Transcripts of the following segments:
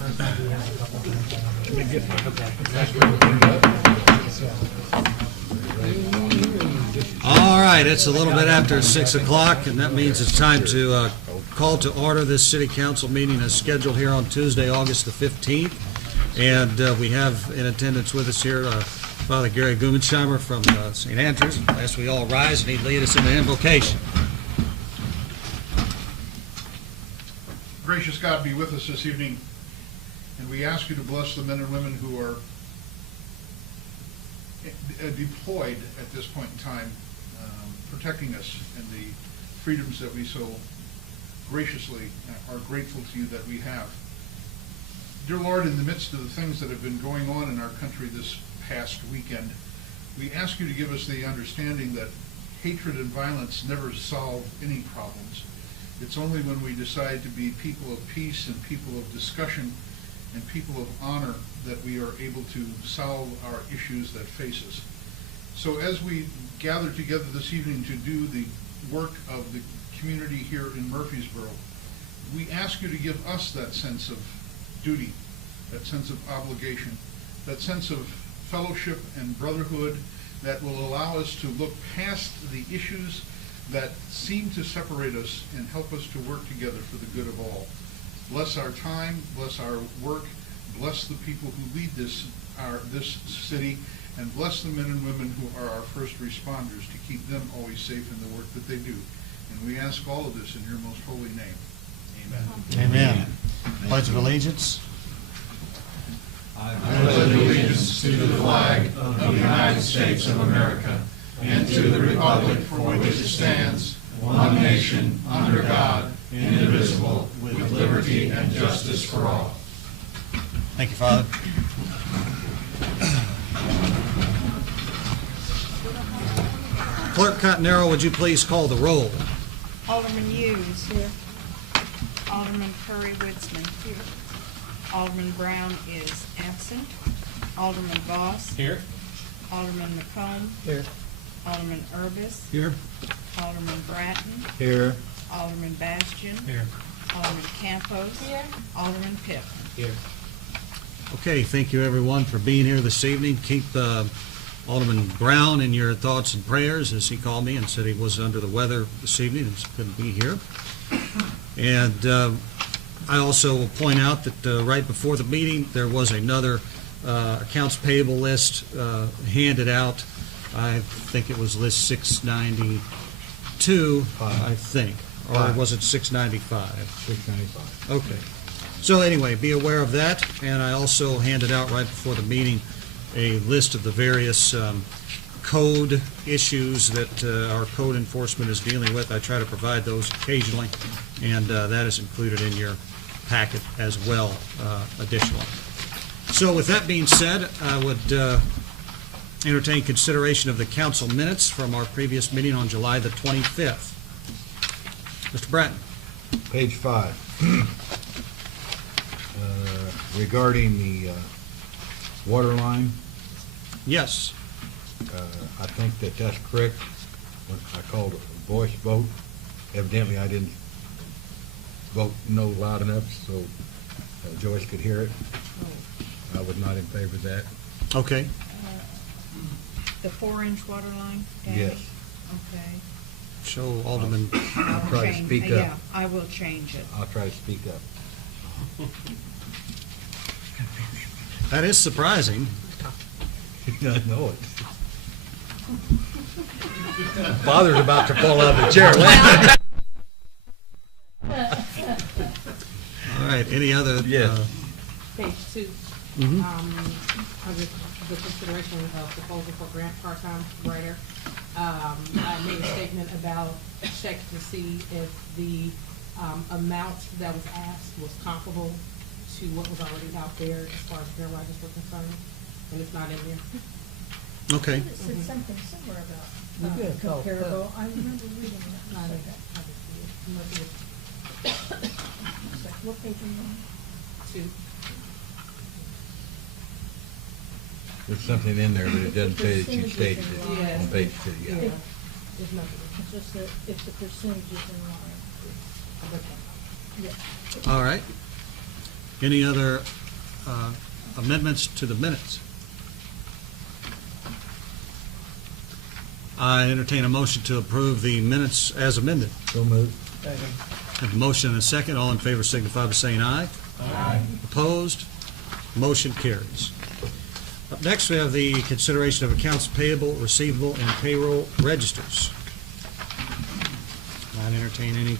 All right, it's a little bit after 6 o'clock, and that means it's time to call to order this city council meeting as scheduled here on Tuesday, August the 15th. And we have in attendance with us here Father Gary Gumensheimer from St. Andrews. I ask we all rise and he'd lead us in the invocation. Gracious God, be with us this evening, and we ask you to bless the men and women who are deployed at this point in time, protecting us and the freedoms that we so graciously are grateful to you that we have. Dear Lord, in the midst of the things that have been going on in our country this past weekend, we ask you to give us the understanding that hatred and violence never solve any problems. It's only when we decide to be people of peace and people of discussion and people of honor that we are able to solve our issues that face us. So as we gather together this evening to do the work of the community here in Murphysboro, we ask you to give us that sense of duty, that sense of obligation, that sense of fellowship and brotherhood that will allow us to look past the issues that seem to separate us and help us to work together for the good of all. Bless our time, bless our work, bless the people who lead this city, and bless the men and women who are our first responders to keep them always safe in the work that they do. And we ask all of this in your most holy name. Amen. Amen. Pledge of allegiance. I pledge allegiance to the flag of the United States of America and to the republic for which it stands, one nation, under God, indivisible, with liberty and justice for all. Thank you, Father. Clerk Cottonero, would you please call the roll? Alderman Hughes. Here. Alderman Curry-Woodsman. Here. Alderman Brown is absent. Alderman Voss. Here. Alderman McComb. Here. Alderman Urbis. Here. Alderman Bratton. Here. Alderman Bastian. Here. Alderman Campos. Here. Alderman Pitt. Here. Okay, thank you everyone for being here this evening. Keep Alderman Brown in your thoughts and prayers, as he called me and said he was under the weather this evening and couldn't be here. And I also will point out that right before the meeting there was another accounts payable list handed out. I think it was list 692, I think. Or was it 695? 695. Okay. So anyway, be aware of that. And I also handed out right before the meeting a list of the various code issues that our code enforcement is dealing with. I try to provide those occasionally, and that is included in your packet as well, additionally. So with that being said, I would entertain consideration of the council minutes from our previous meeting on July the 25th. Mr. Bratton. Page 5. Regarding the water line, Yes. I think that's correct. When I called a voice vote, evidently I didn't vote no loud enough so Joyce could hear it. I was not in favor of that. Okay. The 4-inch water line? Yes. Okay. Show Alderman. I'll try to speak up. Yeah, I will change it. I'll try to speak up. That is surprising. I know it. Father's about to fall out of the chair. All right. Any other? Yes. Page 2, Mhm. under the consideration of proposal for grant part-time writer, I made a statement about check to see if the amount that was asked was comparable to what was already out there as far as grant writers were concerned, and it's not in there. Okay. It said something similar about comparable. I remember reading that. It's like, what page are you on? 2. There's something in there, but it doesn't say that you stated it Yeah. on page 2. Yeah. Yeah. There's nothing. It's just that if the percentage is in line. Yeah. All right. Any other amendments to the minutes? I entertain a motion to approve the minutes as amended. So moved. Have a motion and a second. All in favor signify by saying aye. Aye. Opposed? Motion carries. Up next, we have the consideration of accounts payable, receivable, and payroll registers. I entertain any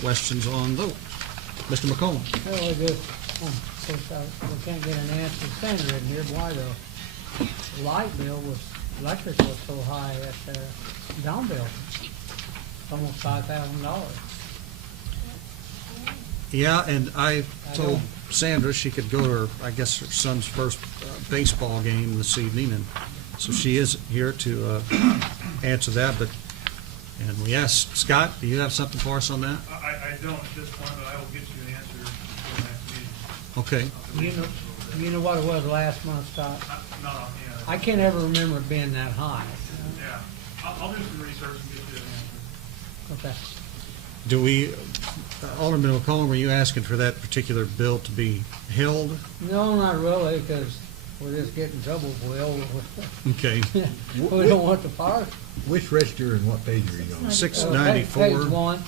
questions on those. Mr. McCollum? Well, we just, of course, we can't get an answer Sandra in here, why the light bill was, electric was so high at Down Bill. Almost $5,000. Yeah, and I I told know. Sandra she could go to her, I guess, her son's first baseball game this evening, and so she is here to answer that, but, and we asked, Scott, do you have something for us on that? I don't at this point, but I will get you an answer for the next meeting. Okay. You know what it was last month, Scott? Not offhand. I can't ever remember it being that high. Yeah, I'll do some research and get you an answer. Okay. Do we, Alderman McCollum, were you asking for that particular bill to be held? No, not really, because we're just getting in trouble if we over. Okay. We don't want the fire. Which register and what page are you on? 694. Page 1.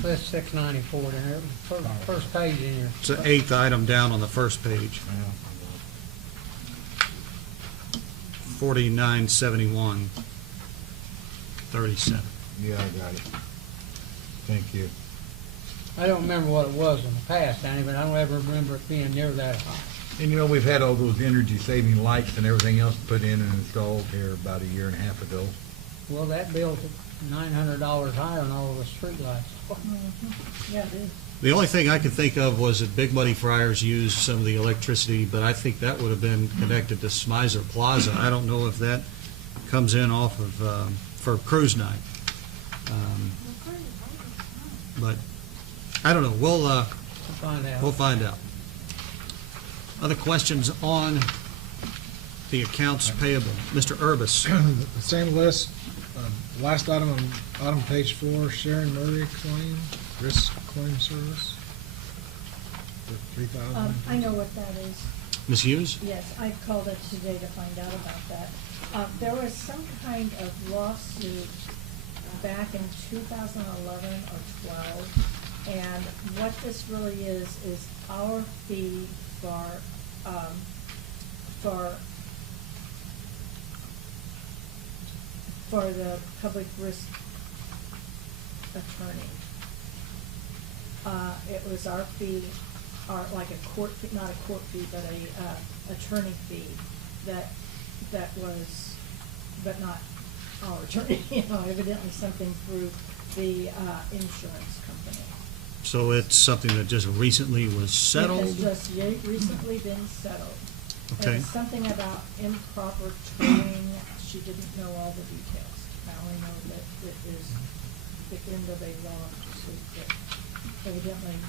That's 694 in there, first page in here. It's the eighth item down on the first page, 4971, 37. Yeah, I got it. Thank you. I don't remember what it was in the past, Danny, but I don't ever remember it being near that high. And you know, we've had all those energy-saving lights and everything else put in and installed here about a year and a half ago. Well, that bill's $900 higher on all of the streetlights. Yeah, it is. The only thing I could think of was that Big Muddy Friars used some of the electricity, but I think that would have been connected to Smizer Plaza. I don't know if that comes in off of, for cruise night. But, I don't know, we'll Find out. find out. Other questions on the accounts payable? Mr. Urbis? The same list, last item on page 4, Sharon Murray claim, risk claim service. For $3,000. I know what that is. Ms. Hughes? Yes, I called it today to find out about that. There was some kind of lawsuit back in 2011 or 12, and what this really is our fee for the public risk attorney. It was our fee, like a court fee, not a court fee, but a attorney fee that was, but not our attorney, evidently something through the insurance company. So it's something that just recently was settled? It has just recently been settled. Okay. And it's something about improper towing. She didn't know all the details. I only know that it is the end of a lawsuit that evidently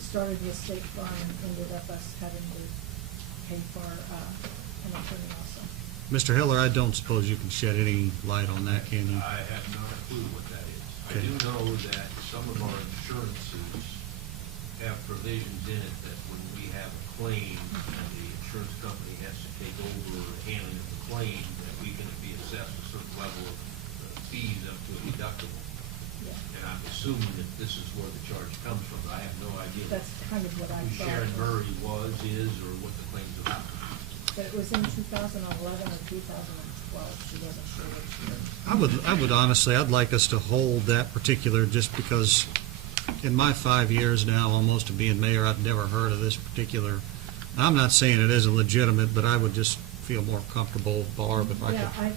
started with State Farm and ended up us having to pay for an attorney also. Mr. Hiller, I don't suppose you can shed any light on that, can you? I have not a clue what that is. I Okay. do know that some of our insurances have provisions in it that when we have a claim and the insurance company has to take over the handling of the claim, that we can be assessed a certain level of fees up to a deductible. Yeah, And I'm assuming that this is where the charge comes from, but I have no idea that's kind of what I who thought. Sharon Murray was, is, or what the claim's about. But it was in 2011 or 2012. She wasn't sure which year. I would honestly, I'd like us to hold that particular, just because in my 5 years now, almost of being mayor, I've never heard of this particular. I'm not saying it isn't legitimate, but I would just feel more comfortable, Barb, if I Yeah, could.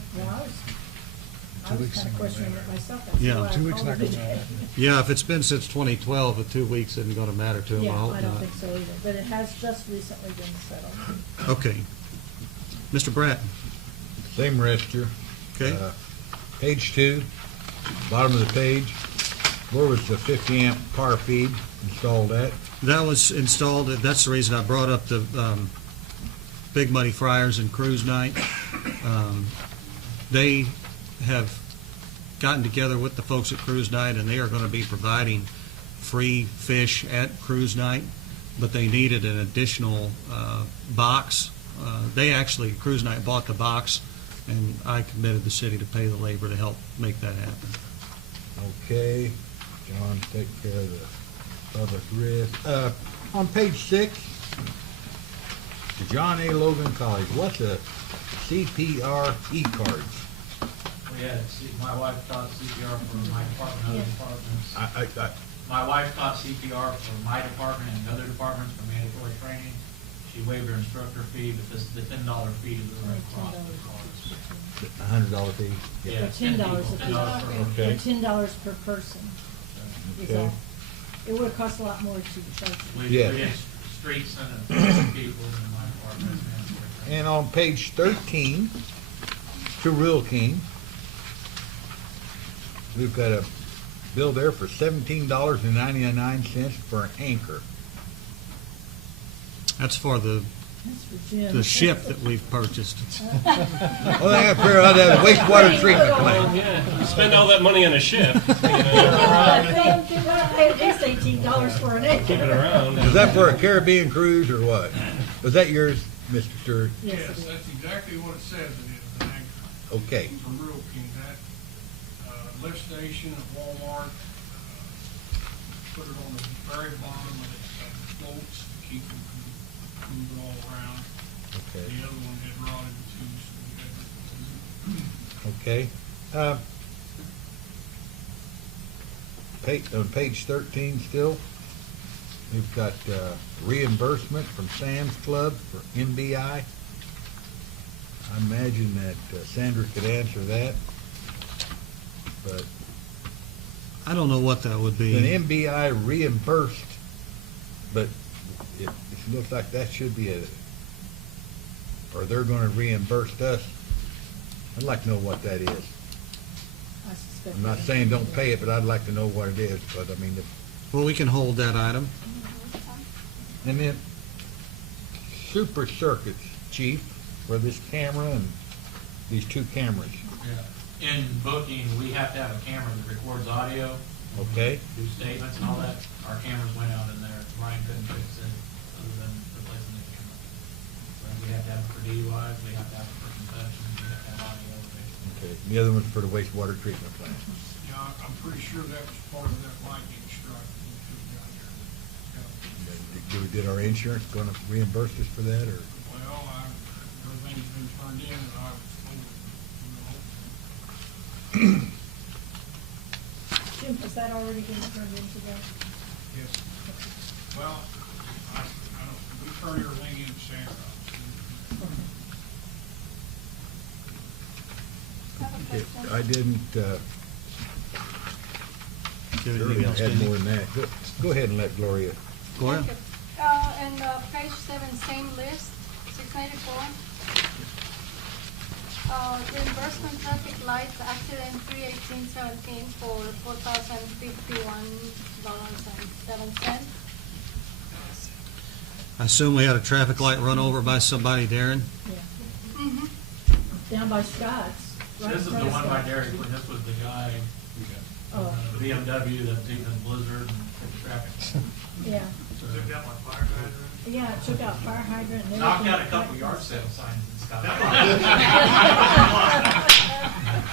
I was weeks kind of ago, questioning Mayor. it myself. That's Yeah. why I 2 weeks called not gonna today. matter. Yeah, if it's been since 2012, the 2 weeks isn't going to matter to them, I Yeah, hope I don't not. think so either, but it has just recently been settled. Okay. Mr. Bratton? Same register. Okay. Page 2, bottom of the page, where was the 50 amp car feed installed at? That was installed, that's the reason I brought up the Big Muddy Friars and Cruise Night. They have gotten together with the folks at Cruise Night, and they are going to be providing free fish at Cruise Night. but they needed an additional box. They actually, Cruise Night bought the box, and I committed the city to pay the labor to help make that happen. Okay, John, take care of the public risk. On page 6, the John A. Logan College, what's a CPR e-cards? We had, my wife taught CPR for my department and other departments. I My wife taught CPR for my department and other departments for mandatory training. She waived her instructor fee, but this, the $10 fee to the Red Cross was $100 fee? Yeah, For $10 a $10 piece. per. Okay. For $10 per person is Okay. all. It would have cost a lot more to charge. We Yeah. had streets and people in my department. as mandatory training. And on page 13, to Real King, we've got a bill there for $17.99 for an anchor. That's for the That's for Jim. the ship that we've purchased. Well, they have to figure out that wastewater treatment plant. Yeah, you spend all that money on a ship, you know, At least $18 for an keep it acre. around. Is that for a Caribbean cruise or what? Was that yours, Mr. Stewart? Yes, Yes, it is. that's exactly what it says it is, an anchor. Okay. From Real King, that, lift station at Walmart, put it on the very bottom and it floats to keep them from moving all around. Okay. The other one had rotted too, so we had to. Okay. On page 13 still, we've got reimbursement from Sam's Club for MBI. I imagine that Sandra could answer that, but I don't know what that would be. an MBI reimbursed, but it looks like that should be or they're gonna reimburse us. I'd like to know what that is. I suspect. I'm not saying don't pay it, but I'd like to know what it is, but I mean, Well, we can hold that item. and then Super Circuits, Chief, for this camera and these 2 cameras, Yeah. In booking, we have to have a camera that records audio. okay? Do statements and all that. Our cameras went out in there. Ryan couldn't fix it other than replacing the camera. So we have to have it for DUIs, we have to have it for concussions, we have to have audio. Okay, the other one's for the wastewater treatment plant. Yeah, I'm pretty sure that was part of that lightning strike that we took down there. Did our insurance gonna reimburse us for that, or? Well, everything's been turned in and I was told, Jim, has that already been turned into that? yes. Well, I don't, we turn everything in to Sandra. Okay, I didn't, Do anything Gloria else, had Kenny? more than that. Go ahead and let Gloria. Gloria? And page 7, same list, 694. Reimbursement traffic lights, accident 3/18/17 for $4,051.07. I assume we had a traffic light run over by somebody, Darren? Yeah. Mm-hmm. Down by Scott's. right This is in the front of one by Scott's. Dairy Queen. This was the guy, Oh, the BMW that taken the blizzard and hit the traffic. yeah. Took out my fire hydrant. Yeah, it took out fire hydrant and everything. Knocked out a couple yard sale signs and stuff.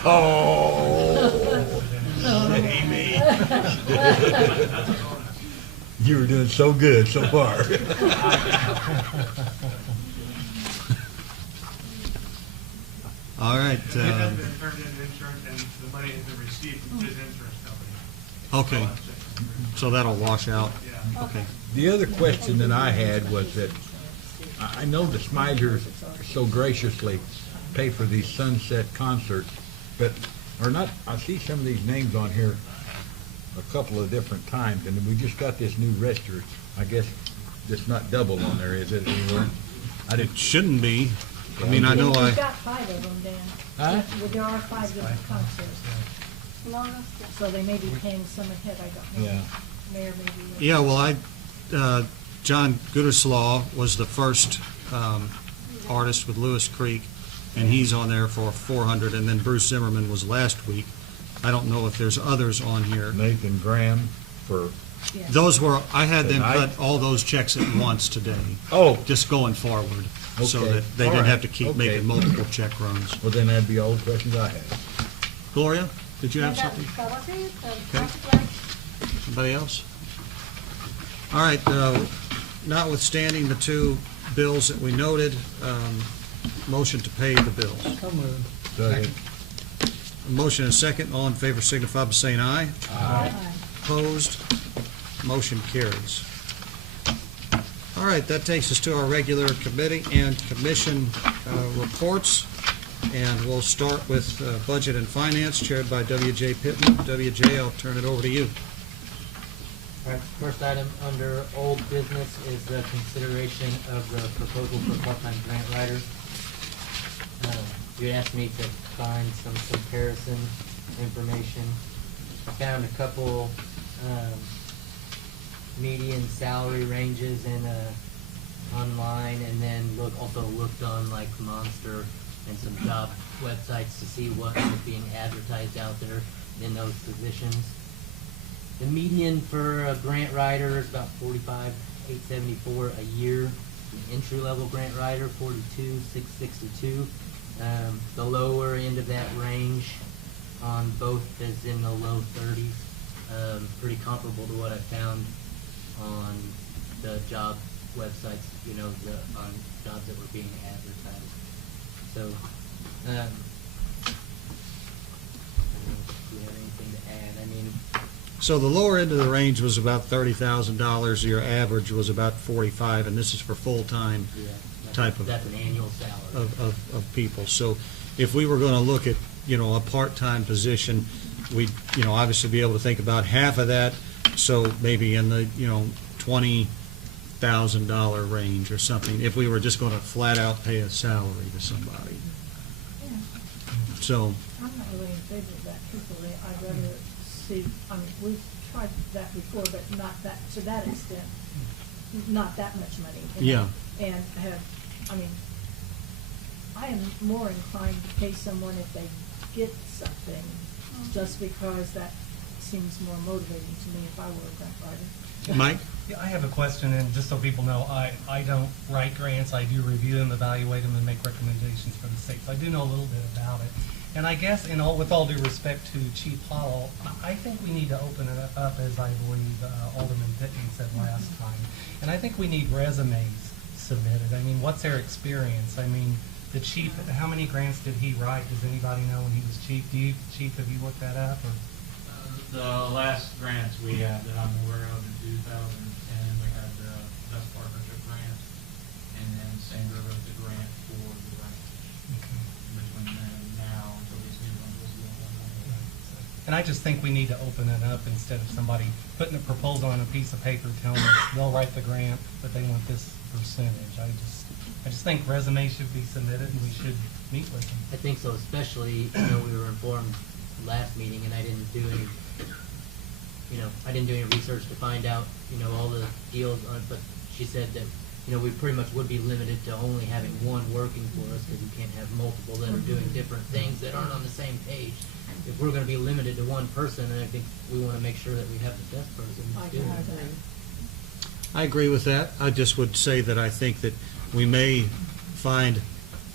Oh, Amy. You were doing so good so far. All right. It has been turned into insurance and the money has been received from his insurance company. Okay, so that'll wash out. Yeah. Okay. The other question that I had was that I know the Smiders so graciously pay for these sunset concerts, but are not, I see some of these names on here a couple of different times, and we just got this new register. I guess it's not double on there, is it, anywhere? I didn't, It shouldn't be. I mean, I know We've I, got 5 of them, Dan. Huh? Well, there are 5 different concerts, No, that's so they may be paying some ahead, I don't know. Yeah. Mayor maybe. yeah, well, John Gooderslaw was the first artist with Lewis Creek, and he's on there for 400, and then Bruce Zimmerman was last week. I don't know if there's others on here. Nathan Graham for Yeah. Those were, I had them Tonight? cut all those checks at once today, Oh, just going forward, so Okay. that they All didn't right. have to keep Okay. making multiple check runs. well, then that'd be all the questions I had. Gloria, did you have That something? was it, Okay. traffic light. Somebody else? All right, notwithstanding the two bills that we noted, motion to pay the bills. So moved. Second. A motion and a second, all in favor signify by saying aye. Aye. Opposed? Motion carries. All right, that takes us to our regular committee and commission reports. And we'll start with Budget and Finance, chaired by W.J. Pittman. W.J., I'll turn it over to you. All right, first item under old business is the consideration of the proposal for part-time grant writer. You asked me to find some comparison information. I found a couple median salary ranges online, and then also looked on like Monster and some job websites to see what was being advertised out there in those positions. The median for a grant writer is about $45,874 a year. An entry-level grant writer, $42,662. The lower end of that range on both is in the low 30s. Pretty comparable to what I found on the job websites, on jobs that were being advertised. So, I don't know if you have anything to add. I mean, So the lower end of the range was about $30,000, your average was about 45, and this is for full-time yeah, type of, that's an annual salary. of people. So if we were gonna look at, a part-time position, we'd, obviously be able to think about half of that, so maybe in the, $20,000 range or something, if we were just gonna flat-out pay a salary to somebody. Yeah. So, I'm not really in favor of that truthfully. I'd rather see, we've tried that before, but not that, to that extent, not that much money. Yeah. And I am more inclined to pay someone if they get something, just because that seems more motivating to me if I were a grant writer. Mike? Yeah, I have a question, and just so people know, I don't write grants. I do review them, evaluate them, and make recommendations for the state. So I do know a little bit about it. And I guess, with all due respect to Chief Hollow, I think we need to open it up, as I believe Alderman Pittman said last time. And I think we need resumes submitted. I mean, what's their experience? I mean, the chief, how many grants did he write? Does anybody know when he was chief? Chief, have you looked that up? Or? The last grants we had that I'm aware of in 2010, we had the Best Partnership Grant, and then Sandra wrote the grant for the ranch. Between then and now, until this new one was going on. And I just think we need to open it up instead of somebody putting a proposal on a piece of paper telling us they'll write the grant, but they want this percentage. I just think resumes should be submitted and we should meet with them. I think so, especially, we were informed last meeting, and I didn't do any research to find out, all the deals on it, but she said that, we pretty much would be limited to only having one working for us, because you can't have multiple that are doing different things that aren't on the same page. If we're gonna be limited to one person, then I think we wanna make sure that we have the best person I doing agree. that. I agree with that. I just would say that I think that we may find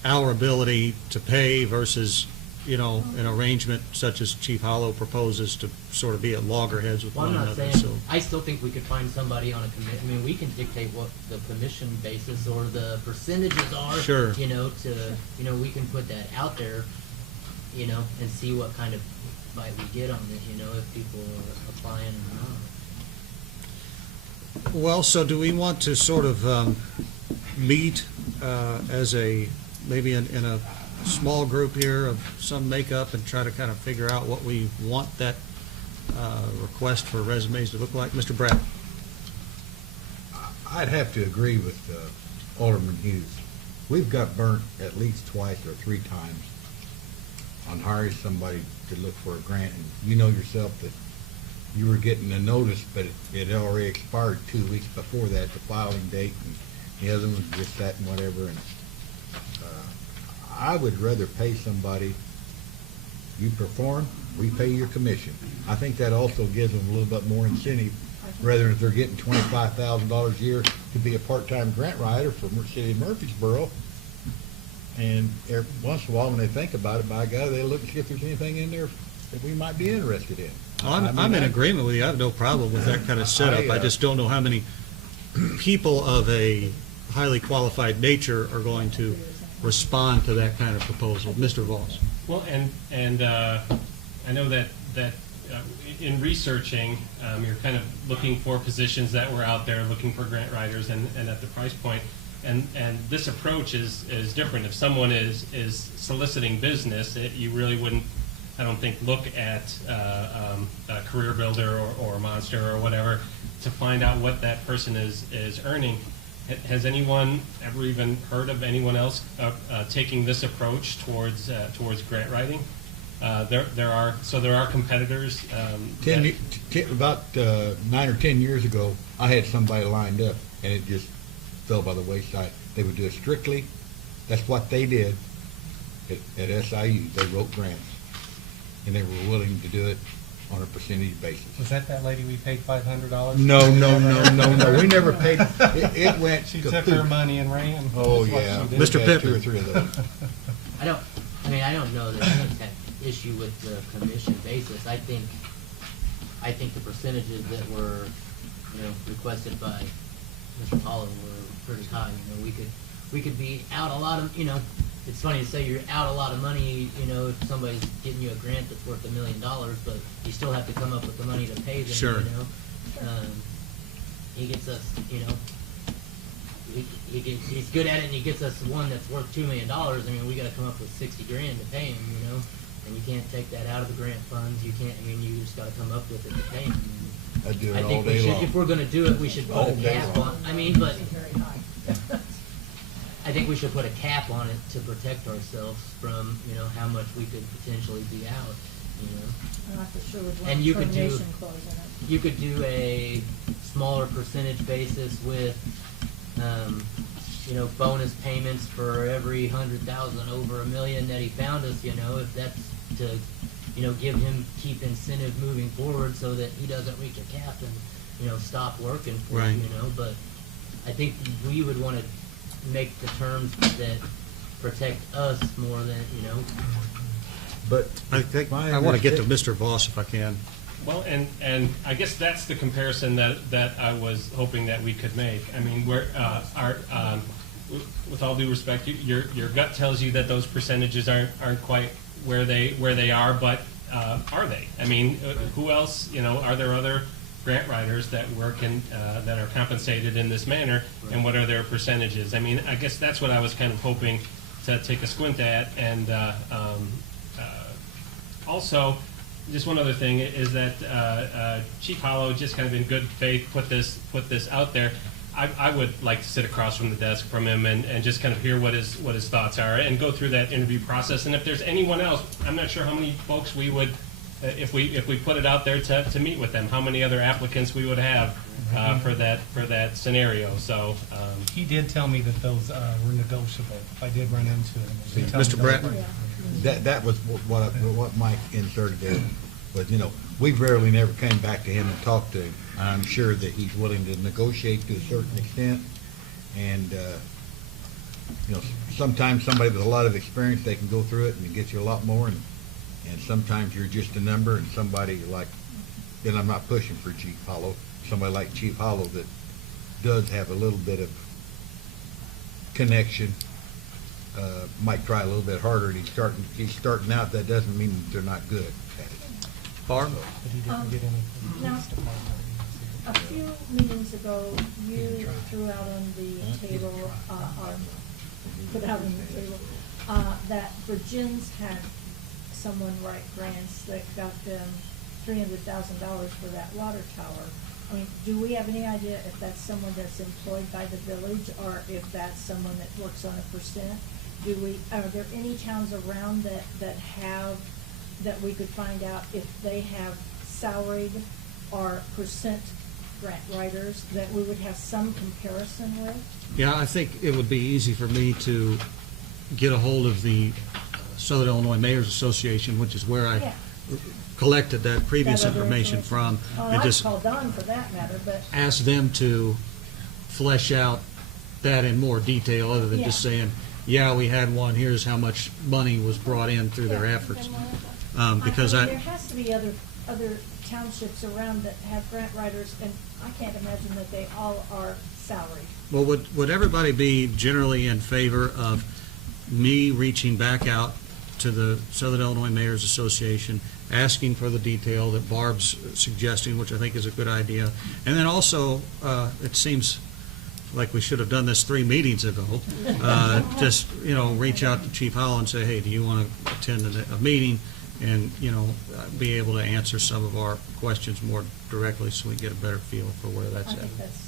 our ability to pay versus, an arrangement such as Chief Hollow proposes to sort of be at loggerheads with Well, one I'm not another, saying, so. I still think we could find somebody on a we can dictate what the commission basis or the percentages are. Sure. We can put that out there, and see what kind of bite we get on it, if people are applying or not. Well, so do we want to sort of meet as maybe in a small group here of some makeup and try to kind of figure out what we want that request for resumes to look like? Mr. Brett? I'd have to agree with Alderman Hughes. We've got burnt at least twice or three times on hiring somebody to look for a grant, and you know yourself that you were getting a notice, but it had already expired 2 weeks before that, the filing date, and the other one was just that and whatever, and I would rather pay somebody, you perform, we pay your commission. I think that also gives them a little bit more incentive rather than if they're getting $25,000 a year to be a part-time grant writer for the city of Murphysboro. And every once in a while, when they think about it, by God, they look and see if there's anything in there that we might be interested in. I'm in agreement with you. I have no problem with that kind of setup. I just don't know how many people of a highly qualified nature are going to respond to that kind of proposal. Mr. Voss. Well, and I know that in researching, you're kind of looking for positions that were out there, looking for grant writers, and at the price point. And this approach is different. If someone is soliciting business, you really wouldn't, I don't think, look at a Career Builder or Monster or whatever to find out what that person is earning. Has anyone ever even heard of anyone else taking this approach towards grant writing? There are competitors. About 9 or 10 years ago, I had somebody lined up, and it just fell by the wayside. They would do it strictly. That's what they did at SIU. They wrote grants, and they were willing to do it on a percentage basis. Was that lady we paid $500? No. We never paid. It went. She took her money and ran. Oh That's what yeah, she did. Mr. Pittman. 2 or 3 of those. I don't know that any kind of issue with the commission basis. I think the percentages that were, requested by Mr. Paulo were pretty high. We could be out a lot of, it's funny to say you're out a lot of money, if somebody's getting you a grant that's worth $1 million, but you still have to come up with the money to pay them, Sure. He gets us, he's good at it, and he gets us one that's worth $2 million. I mean, we got to come up with $60 grand to pay him, and you can't take that out of the grant funds. You can't. You just got to come up with it to pay him. I do it I all think we day should, long. if we're going to do it, we should put All a day cap long. on. But I think we should put a cap on it to protect ourselves from, how much we could potentially be out. I'm not for sure with And one you could do- termination clause in it. You could do a smaller percentage basis with, bonus payments for every 100,000 over $1 million that he found us. If that's to, give him keep incentive moving forward so that he doesn't reach a cap and, stop working for Right. But I think we would want to make the terms that protect us more than, But I think I want to get to Mr. Voss if I can. Well, and I guess that's the comparison that I was hoping that we could make. I mean, with all due respect, your gut tells you that those percentages aren't quite where they are, but are they? I mean, who else? Are there other grant writers that work in that are compensated in this manner, and what are their percentages? I mean, I guess that's what I was kind of hoping to take a squint at, and also. Just one other thing is that Chief Hollow, just kind of in good faith, put this out there. I would like to sit across from the desk from him and just kind of hear what his thoughts are and go through that interview process. And if there's anyone else, I'm not sure how many folks we would, if we put it out there to meet with them, how many other applicants we would have for that scenario. So He did tell me that those were negotiable. I did run into him. He told Mr. me Brett? those were- That was what Mike inserted there. But, we rarely never came back to him and talked to him. I'm sure that he's willing to negotiate to a certain extent. And, sometimes somebody with a lot of experience, they can go through it and get you a lot more. And sometimes you're just a number, and somebody like, and I'm not pushing for Chief Hollow, somebody like Chief Hollow that does have a little bit of connection, might try a little bit harder, and he's starting out. That doesn't mean that they're not good at it. Barb? But he didn't get any from the Now, police department. A few meetings ago, you threw out on the table, put out on the table, that Virgins had someone write grants that got them $300,000 for that water tower. I mean, do we have any idea if that's someone that's employed by the village, or if that's someone that works on a percent? Are there any towns around that we could find out if they have salaried or percent grant writers that we would have some comparison with? Yeah, I think it would be easy for me to get a hold of the Southern Illinois Mayors Association, which is where I Yeah. collected that previous That other information from, Oh, and I'd just call Don for that matter, but ask them to flesh out that in more detail, other than just Yeah. saying, yeah, we had one, here's how much money was brought in through their Yeah. efforts. Because Because there has to be other townships around that have grant writers, and I can't imagine that they all are salaried. well, would everybody be generally in favor of me reaching back out to the Southern Illinois Mayors Association, asking for the detail that Barb's suggesting, which I think is a good idea? And then also, it seems like we should have done this 3 meetings ago, just, reach out to Chief Howell and say, hey, do you want to attend a meeting and, be able to answer some of our questions more directly so we get a better feel for where I that's at. think that's.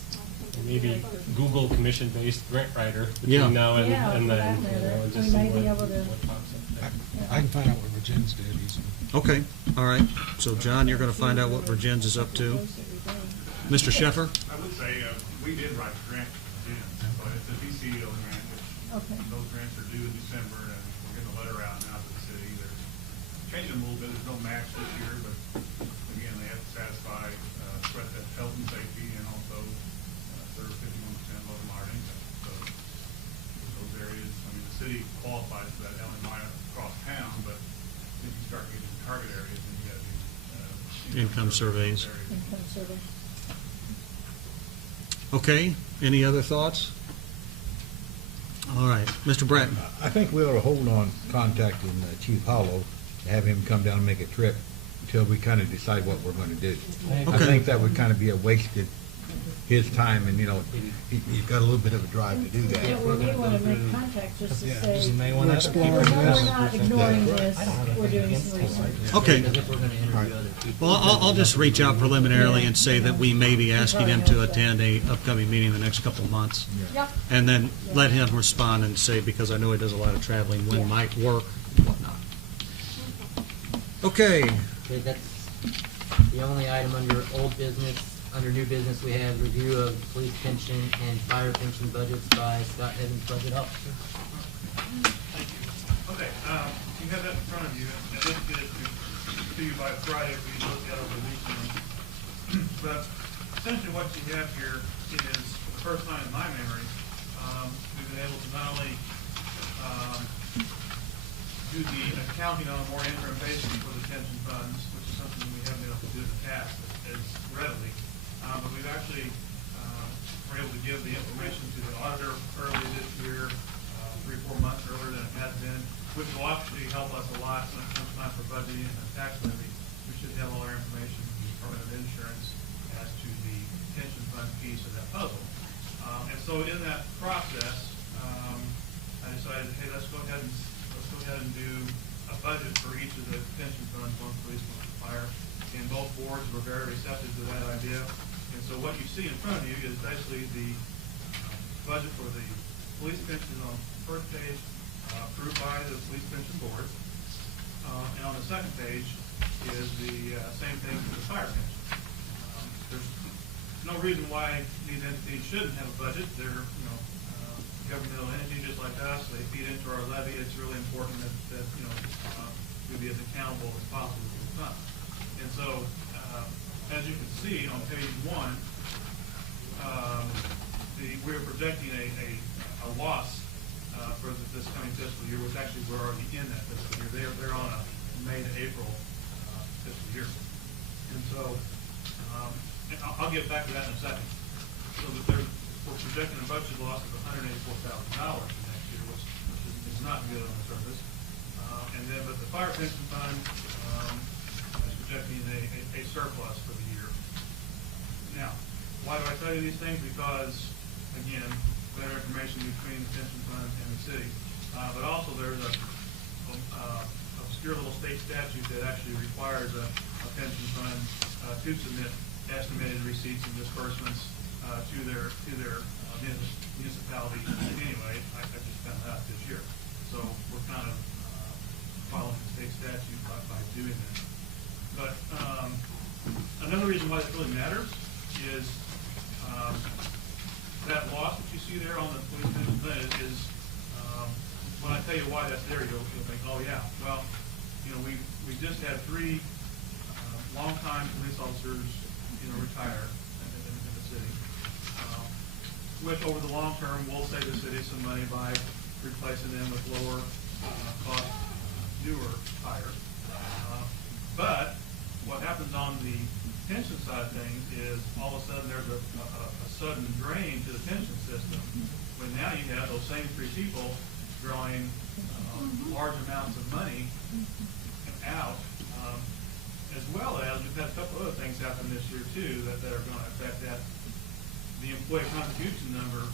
Maybe Google commission-based grant writer Yeah. between now and Yeah, and for then, that matter. and We just may see be able to- what pops up there. I can find out what Virgins did easily. Okay, all right. So, John, you're going to find out what Virgins is up to. Mr. Sheffer? I would say, we did write the grant for Virgins, but it's a DCEO grant, which Okay. those grants are due in December, and we're getting a letter out now to the city. They're changing a little bit, there's no match this year, but again, they have to satisfy, threat to health and safety, and also, serve 51% low to moderate income. So, those areas, I mean, the city qualifies for that LMI across town, but if you start getting target areas, then you gotta do, Income surveys. Income survey. Okay, any other thoughts? All right, Mr. Bratton. I think we ought to hold on contacting Chief Hollow, have him come down and make a trip until we kind of decide what we're going to do. I Okay. think that would kind of be a wasted his time, and, he's got a little bit of a drive to do Yeah, that. we may want to make contact just to Yeah, say, You may no, want to explore explore this. we're not ignoring Yeah. this, we're doing some research. Okay. Because if we're gonna interview other people. Well, I'll just reach out preliminarily and say that we may be asking him to attend a upcoming meeting in the next couple of months. Yep. And then let him respond and say, because I know he does a lot of traveling, when Yeah. might work and whatnot. Okay, Okay, that's the only item under old business. Under new business, we have review of police pension and fire pension budgets by Scott Evans, Budget Officer. Okay, you have that in front of you, and let's get it to you by Friday, if you look at it over the weekend. But essentially what you have here is, for the first time in my memory, we've been able to not only, do the accounting on a more interim basis for the pension funds, which is something we haven't been able to do in the past as readily, but we've actually, were able to give the information to the auditor early this year, 3 or 4 months earlier than it has been, which will actually help us a lot when it comes time for budgeting and the tax levy. We should have all our information from the Department of Insurance as to the pension fund piece of that puzzle. And so in that process, I decided, hey, let's go ahead and do a budget for each of the pension funds, one police, one fire. And both boards were very receptive to that idea. And so what you see in front of you is basically the budget for the police pension on the first page, approved by the police pension board. And on the second page is the same thing for the fire pension. There's no reason why these entities shouldn't have a budget. They're, governmental entity just like us. They feed into our levy. It's really important that we be as accountable as possible for the fund. And so, as you can see on page 1, we're projecting a loss for this coming fiscal year, which actually we're already in that fiscal year. They're on a May to April fiscal year. And so, and I'll get back to that in a second. So that we're projecting a budget loss of $184,000 for next year, which is not good on the surface. But the fire pension fund is projecting a surplus for the year. Now, why do I tell you these things? Because, again, better information between the pension fund and the city. But also there's a obscure little state statute that actually requires a pension fund to submit estimated receipts and disbursements to their municipality anyway. I just found that out this year. So we're kind of following the state statute by doing that. But another reason why this really matters is that loss that you see there on the police pension fund is when I tell you why that's there, you'll think, oh yeah, well, we just had 3 longtime police officers, retire in the city, which over the long term will save the city some money by replacing them with lower cost, newer hires. But what happens on the pension side of things is all of a sudden there's a sudden drain to the pension system when now you have those same three people drawing large amounts of money out, as well as we've had a couple other things happen this year too that are going to affect that. The employee contribution number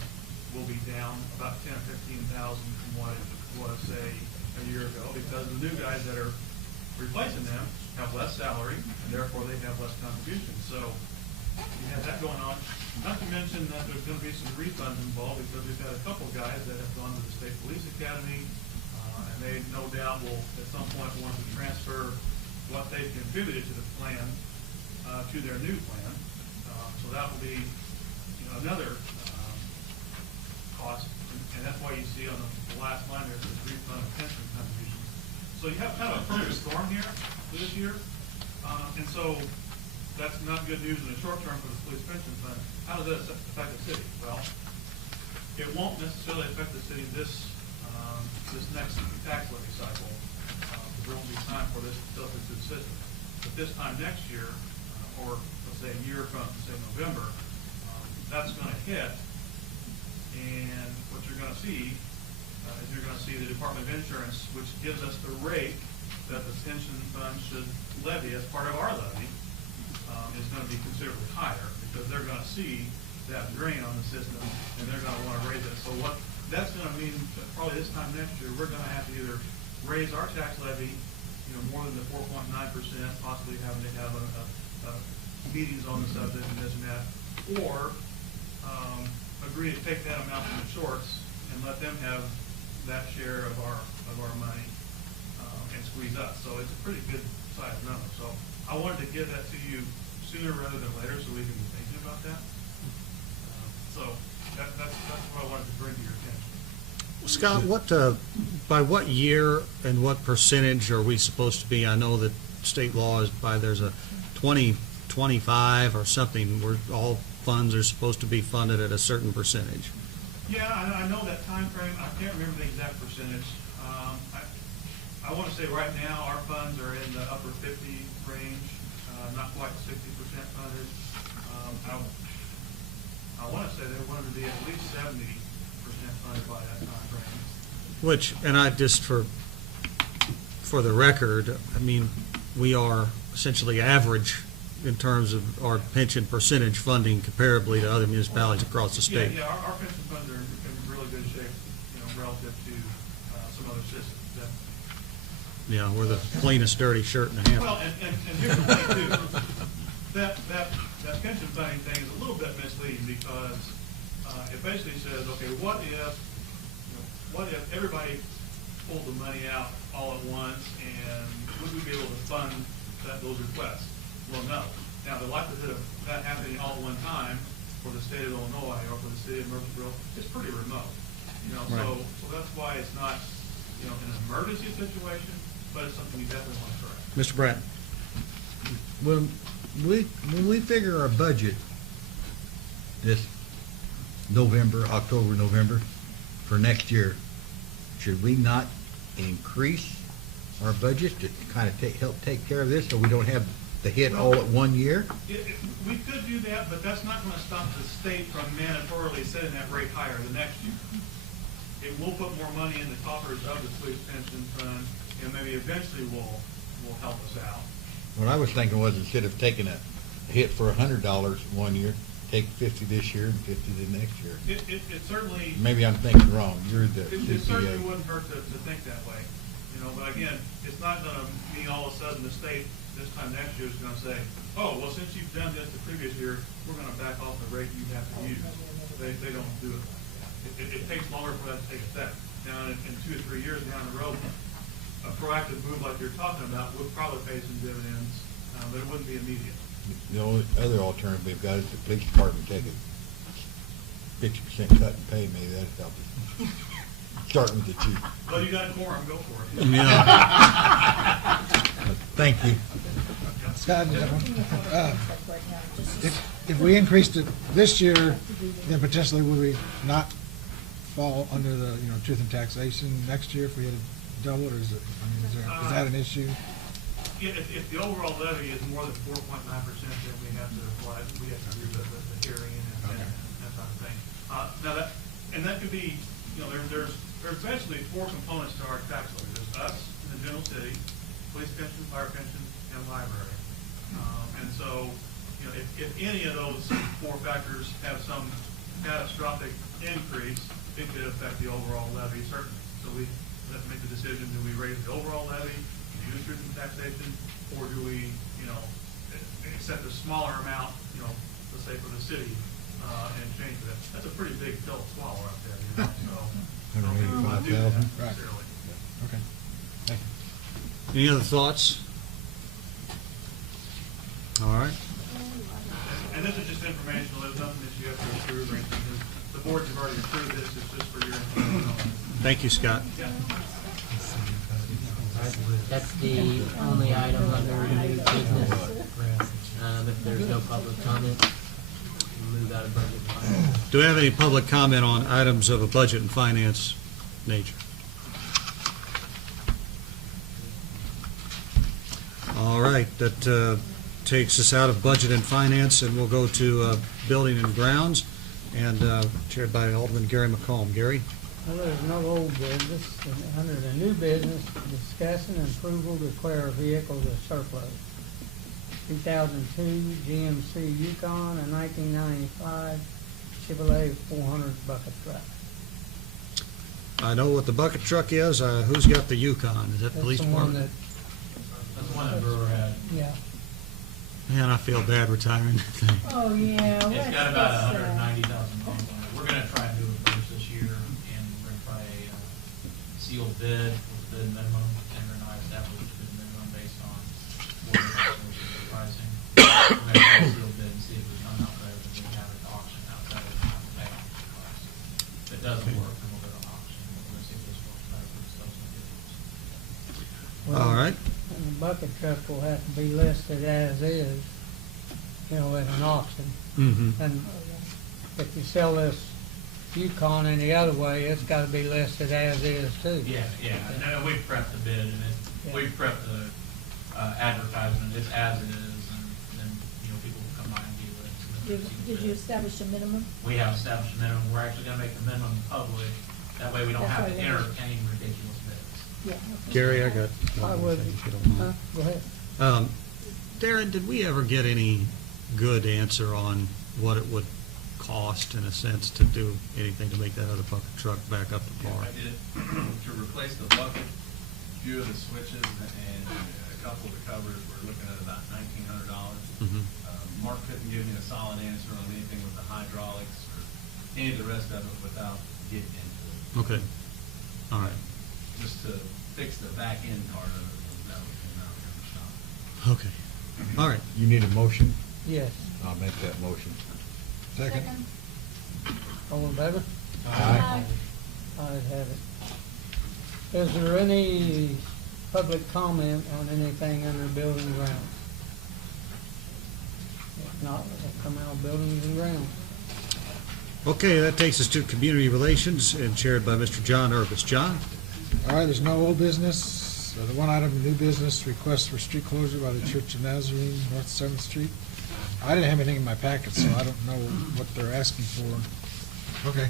will be down about 10 or 15,000 from what it was, say, a year ago, because the new guys that are replacing them have less salary, and therefore they have less contribution. So you have that going on. Not to mention that there's going to be some refunds involved, because we've had a couple of guys that have gone to the State Police Academy, and they no doubt will at some point want to transfer what they've contributed to the plan to their new plan. So that will be another cost, and that's why you see on the last line there says refund of pension contributions. So you have kind of a perfect storm here for this year, and so that's not good news in the short term for the police pension fund. How does that affect the city? Well, it won't necessarily affect the city this next tax levy cycle, because there won't be time for this to filter through the system. But this time next year, or let's say a year from, say, November, that's going to hit, and what you're going to see is you're going to see the Department of Insurance, which gives us the rate that the pension fund should levy as part of our levy, is going to be considerably higher, because they're going to see that drain on the system, and they're going to want to raise it. So what that's going to mean, that probably this time next year, we're going to have to either raise our tax levy, more than the 4.9%, possibly having to have meetings on the subject and this and that, or agree to take that amount from the shorts and let them have that share of our money and squeeze us. So it's a pretty good size number. So I wanted to give that to you sooner rather than later, so we can be thinking about that. So that's what I wanted to bring to your attention. Scott, by what year and what percentage are we supposed to be? I know that state law is there's a 20-25 or something where all funds are supposed to be funded at a certain percentage. Yeah, I know that time frame. I can't remember the exact percentage. I want to say right now our funds are in the upper 50 range, not quite 60% funded. I want to say they wanted to be at least 70% funded by that time frame. Which, and I just for the record, I mean, we are essentially average in terms of our pension percentage funding comparably to other municipalities across the state. Yeah, our pension funds are in really good shape, relative to some other systems. Yeah, we're the cleanest dirty shirt in the hamper. Well, and here's the thing too, that pension funding thing is a little bit misleading, because it basically says, okay, what if everybody pulled the money out all at once, and would we be able to fund those requests? Well, no. Now, the likelihood of that happening all at one time for the state of Illinois or for the city of Murphysboro is pretty remote. Right. So that's why it's not, an emergency situation, but it's something you definitely want to correct. Mr. Brandt. When we figure our budget this October, November, for next year, should we not increase our budget to kind of help take care of this, so we don't have the hit all at 1 year? We could do that, but that's not going to stop the state from mandatorily setting that rate higher the next year. It will put more money in the coffers of the police pension fund, and maybe eventually will help us out. What I was thinking was, instead of taking a hit for $100 1 year, take 50 this year and 50 the next year. It certainly. Maybe I'm thinking wrong. You're the It certainly CPA. wouldn't hurt to think that way, but again, it's not going to mean all of a sudden the state this time next year is going to say, oh, well, since you've done this the previous year, we're going to back off the rate you have to use. They don't do it. It takes longer for that to take effect. Now, in 2 or 3 years down the road, a proactive move like you're talking about would probably pay some dividends, but it wouldn't be immediate. The only other alternative we've got is the police department take a 50% cut in pay. Maybe that'd help us. Starting with the chief. Well, you got a quorum, go for it. Yeah. Thank you. Scott, Looking at how the things like right now, just- if we increased it this year, then potentially would we not fall under the, truth and taxation next year if we had to double it, or is it, is that an issue? If the overall levy is more than 4.9%, then we have to apply, we have to do the hearing and that type of thing. Now that could be, there's basically four components to our tax levy. There's us in the general city, police pension, fire pension, and library. And so, if any of those four factors have some catastrophic increase, it could affect the overall levy certainly. So we have to make the decision, do we raise the overall levy, use truth and taxation, or do we, accept a smaller amount, let's say for the city, and change that? That's a pretty big pill to swallow out there, so. $185,000. Right. Okay. Thank you. Any other thoughts? All right. And this is just informational, there's nothing that you have to approve or anything. The boards have already approved this, it's just for your information. Thank you, Scott. Yeah. That's the only item under new business. If there's no public comment, we'll move out of budget and finance. Do we have any public comment on items of a budget and finance nature? All right, that takes us out of budget and finance, and we'll go to building and grounds, and chaired by Alderman Gary McComb. Gary? Well, there's no old business. Under the new business, discussing and approval to declare a vehicle as surplus. 2002 GMC Yukon and 1995 Chevrolet 400 bucket truck. I know what the bucket truck is. Who's got the Yukon? Is that That's police the one department? That's the one that Brewer had. Yeah. Man, I feel bad retiring that thing. Oh, yeah. It's got about 190,000 miles on it. We're gonna try and do it first this year, and we're gonna try a sealed bid with bid minimum, and then I established a bid minimum based on what the pricing. We're gonna try a sealed bid and see if we come out better than we have at auction outside of the pay auction price. If it doesn't work, then we'll go to auction. We're gonna see if this works better for those individuals. All right. And the bucket truck will have to be listed as is, at an auction. Mm-hmm. And if you sell this Yukon any other way, it's gotta be listed as is too. Yeah, no, we've prepped the bid, and we've prepped the advertisement, it's as it is, and then, people will come by and view it. Did you establish a minimum? We have established a minimum, we're actually gonna make the minimum public, that way we don't That's have to right. entertain ridiculous bids. Yeah. okay. Gary, I got I one more would, thing, if you don't mind. go ahead. Darren, did we ever get any good answer on what it would cost, in a sense, to do anything to make that other bucket truck back up to par? I did, to replace the bucket, a few of the switches and a couple of the covers, we're looking at about $1,900. Mhm. Mark couldn't give me a solid answer on anything with the hydraulics or any of the rest of it without getting into it. Okay. All right. Just to fix the back end part of it, that would come out in the shop. Okay. All right. You need a motion? Yes. I'll make that motion. Second. All in favor? Aye. Ayes have it. Is there any public comment on anything under building and grounds? If not, we'll come out of buildings and grounds. Okay, that takes us to community relations, and chaired by Mr. John Urbis. John? All right, there's no old business. The one item, new business, request for street closure by the Church of Nazarene, North 7th Street. I didn't have anything in my packet, so I don't know what they're asking for. Okay.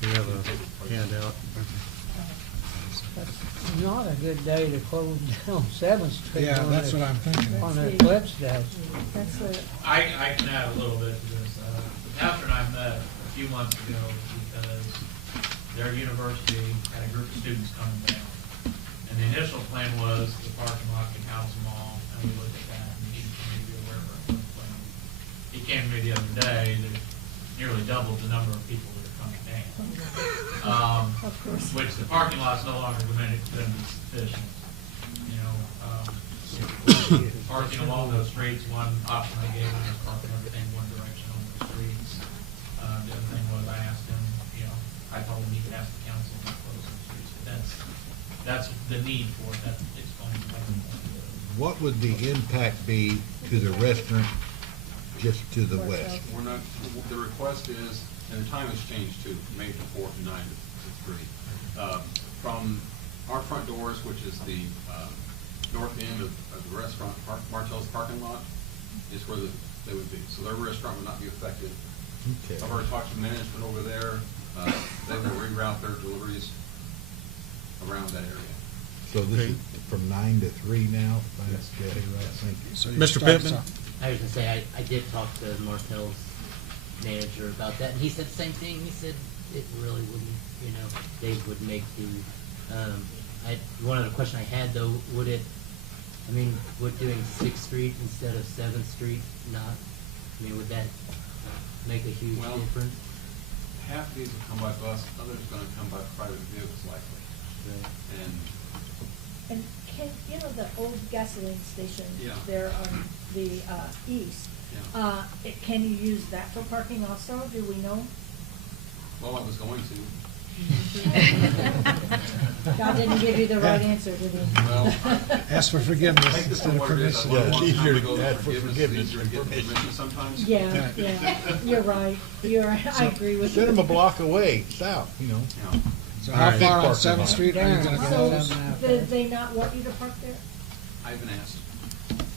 We have a handout. That's not a good day to close down 7th Street. Yeah, on that's a- what I'm thinking. On an eclipse day. That's the, I can add a little bit to this. Pastor and I met a few months ago because their university had a group of students coming down. And the initial plan was the parking lot could house them all, and we looked at that, and he came to be aware of our plan. He came to me the other day, that nearly doubled the number of people that are coming down. of course. Which the parking lot's no longer going to be sufficient. Parking along those streets, one option I gave him was parking everything one direction on the streets. The other thing was I asked him, I told him he could ask the council not close those streets, but that's the need for it, that explains why we want to do it. what would the impact be to the restaurant just to the west? We're not, the request is, and the time has changed too, from 8 to 4 to 9 to 3. From our front doors, which is the north end of the restaurant, Martell's parking lot, is where they would be. So their restaurant would not be affected. Okay. I've already talked to management over there. They will reroute their deliveries around that area. So this is from 9 to 3 now? Yes. Okay, right, thank you. So you Mr. start us Pittman? off. I was gonna say, I did talk to Martell's manager about that, and he said the same thing. He said it really wouldn't, they would make the, one other question I had though, would doing 6th Street instead of 7th Street would that make a huge difference? Half of these will come by bus, others are gonna come by private vehicles likely. Right. And And can, the old gasoline station Yeah. there on the east, can you use that for parking also, do we know? well, I was going to. God didn't give you the right answer, did he? Well, Ask for I forgiveness think this is instead of what it is. permission. Yeah, A it's long time easier ago, to ask for is forgiveness easier than to get permission. permission sometimes. Yeah, you're right, I agree with you. Send them a block away, south, Yeah. So All how right. far on Parking 7th lot. Street are you gonna So, go? did they not want you to park there? I haven't asked.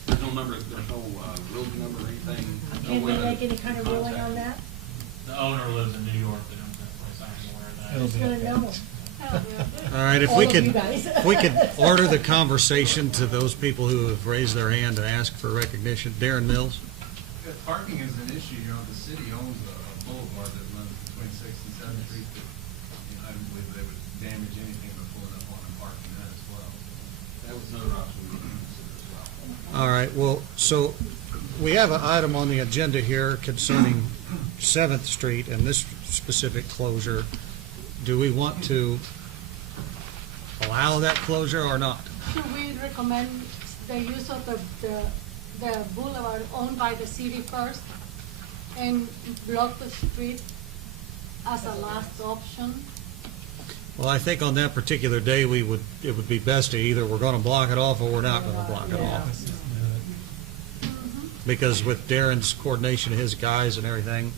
There's no number, there's no road number or anything. No Can way we to make any kind of ruling on contact. that? The owner lives in New York, they don't definitely sign anywhere that. Who's gonna know? All right, if All we of could, you guys. if we could order the conversation to those people who have raised their hand and asked for recognition. Darren Mills? If parking is an issue, the city owns a boulevard that runs between 6th and 7th Street that, I don't believe they would damage anything by pulling up on and parking that as well. That was another option we could consider as well. All right, well, so we have an item on the agenda here concerning 7th Street and this specific closure. Do we want to allow that closure or not? Should we recommend the use of the boulevard owned by the city first and block the street as a last option? Well, I think on that particular day, it would be best to either we're gonna block it off or we're not gonna block it off. Let's just do it. Because with Darren's coordination, his guys and everything,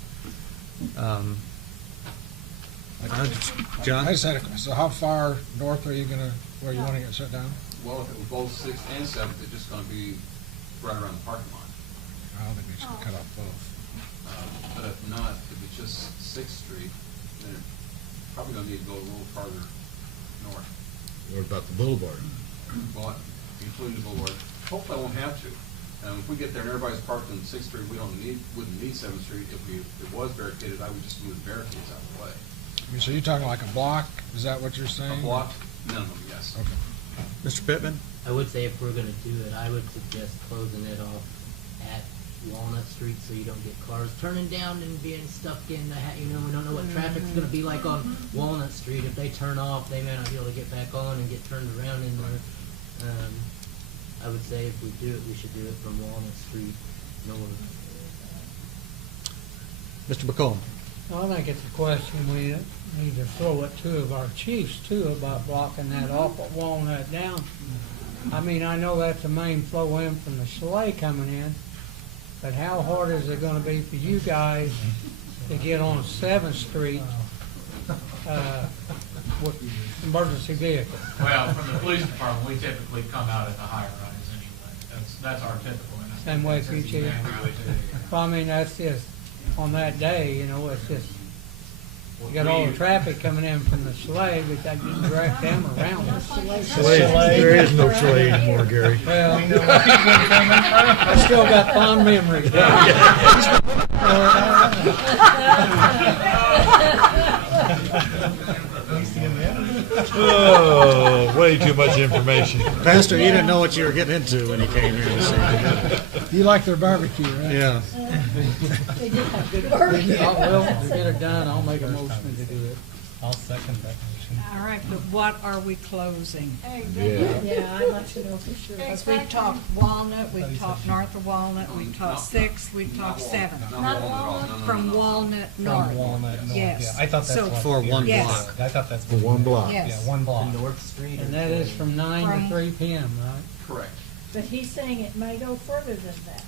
John? I just had a, so how far north are you gonna, where you wanna get shut down? Well, if it was both 6th and 7th, it's just gonna be right around the parking lot. I don't think we should cut off both. But if not, if it's just 6th Street, then it's probably gonna need to go a little farther north. What about the boulevard? Well, including the boulevard. Hopefully I won't have to. If we get there and everybody's parked on 6th Street, wouldn't need 7th Street. If it was barricaded, I would just move the barricades out of the way. So you're talking like a block, is that what you're A saying? block minimum, yes. Okay. Mr. Pittman? I would say if we're gonna do it, I would suggest closing it off at Walnut Street so you don't get cars turning down and being stuck in the, we don't know what traffic's gonna be like on Walnut Street. If they turn off, they may not be able to get back on and get turned around in there. I would say if we do it, we should do it from Walnut Street north. Mr. McCollum? I think it's a question we need to throw it to our chiefs too about blocking that off at Walnut down. I mean, I know that's the main flow in from the Schley coming in, but how hard is it gonna be for you guys to get on 7th Street, with emergency vehicles? Well, from the police department, we typically come out at the higher runners anyway. That's our typical. Same way for you, Chief? Yeah, we would too. Well, I mean, that's just, on that day, it's just, you got all the traffic coming in from the Schley, but that you direct them around. There is no Schley anymore, Gary. Well, I still got fond memories. Oh, way too much information. Pastor, you didn't know what you were getting into when you came here this evening. You like their barbecue, right? Yeah. They did have good barbecue. Well, to get it done, I'll make a motion to do it. I'll second that motion. All right, but what are we closing? Yeah, I'd like to know for sure. Because we've talked Walnut, we've talked north of Walnut, we've talked 6th, we've talked 7th. Not Walnut? From Walnut north. From Walnut North, Yes. yeah. I thought that's So- what. For one Yes. block. I thought that's. For one block. Yes. Yeah, one block. North Street. And that is from 9 to 3 p.m., right? Correct. But he's saying it may go further than that.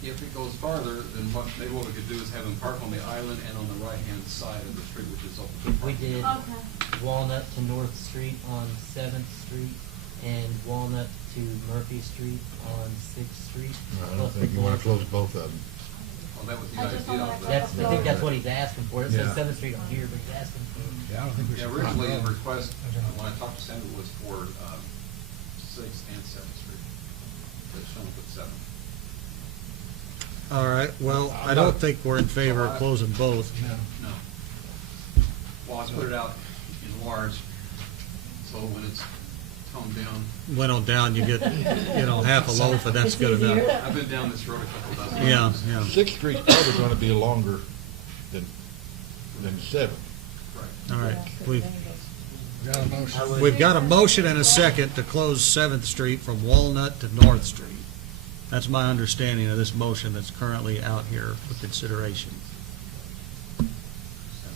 If it goes farther, then maybe what we could do is have them park on the island and on the right-hand side of the street, which is open to We parking. did Walnut to North Street on 7th Street and Walnut to Murphy Street on 6th Street. I don't think you wanna close both of them. Well, that was the I just idea. don't like That's, I think that's what he's asking for. It says Yeah. 7th Street on here, but he's asking for. Yeah, I don't think we Yeah, should. originally the request, when I talked to Sandra, was for 6th and 7th Street. But it's showing with 7th. All right, well, I don't think we're in favor of closing both. No. Well, I put it out in large, so when it's toned down. Went on down, you get, half a loaf, and that's good enough. I've been down this road a couple dozen Yeah, times. yeah. Sixth Street's probably gonna be longer than Seventh. Right. All right, we've Got a motion. We've got a motion and a second to close 7th Street from Walnut to North Street. That's my understanding of this motion that's currently out here for consideration.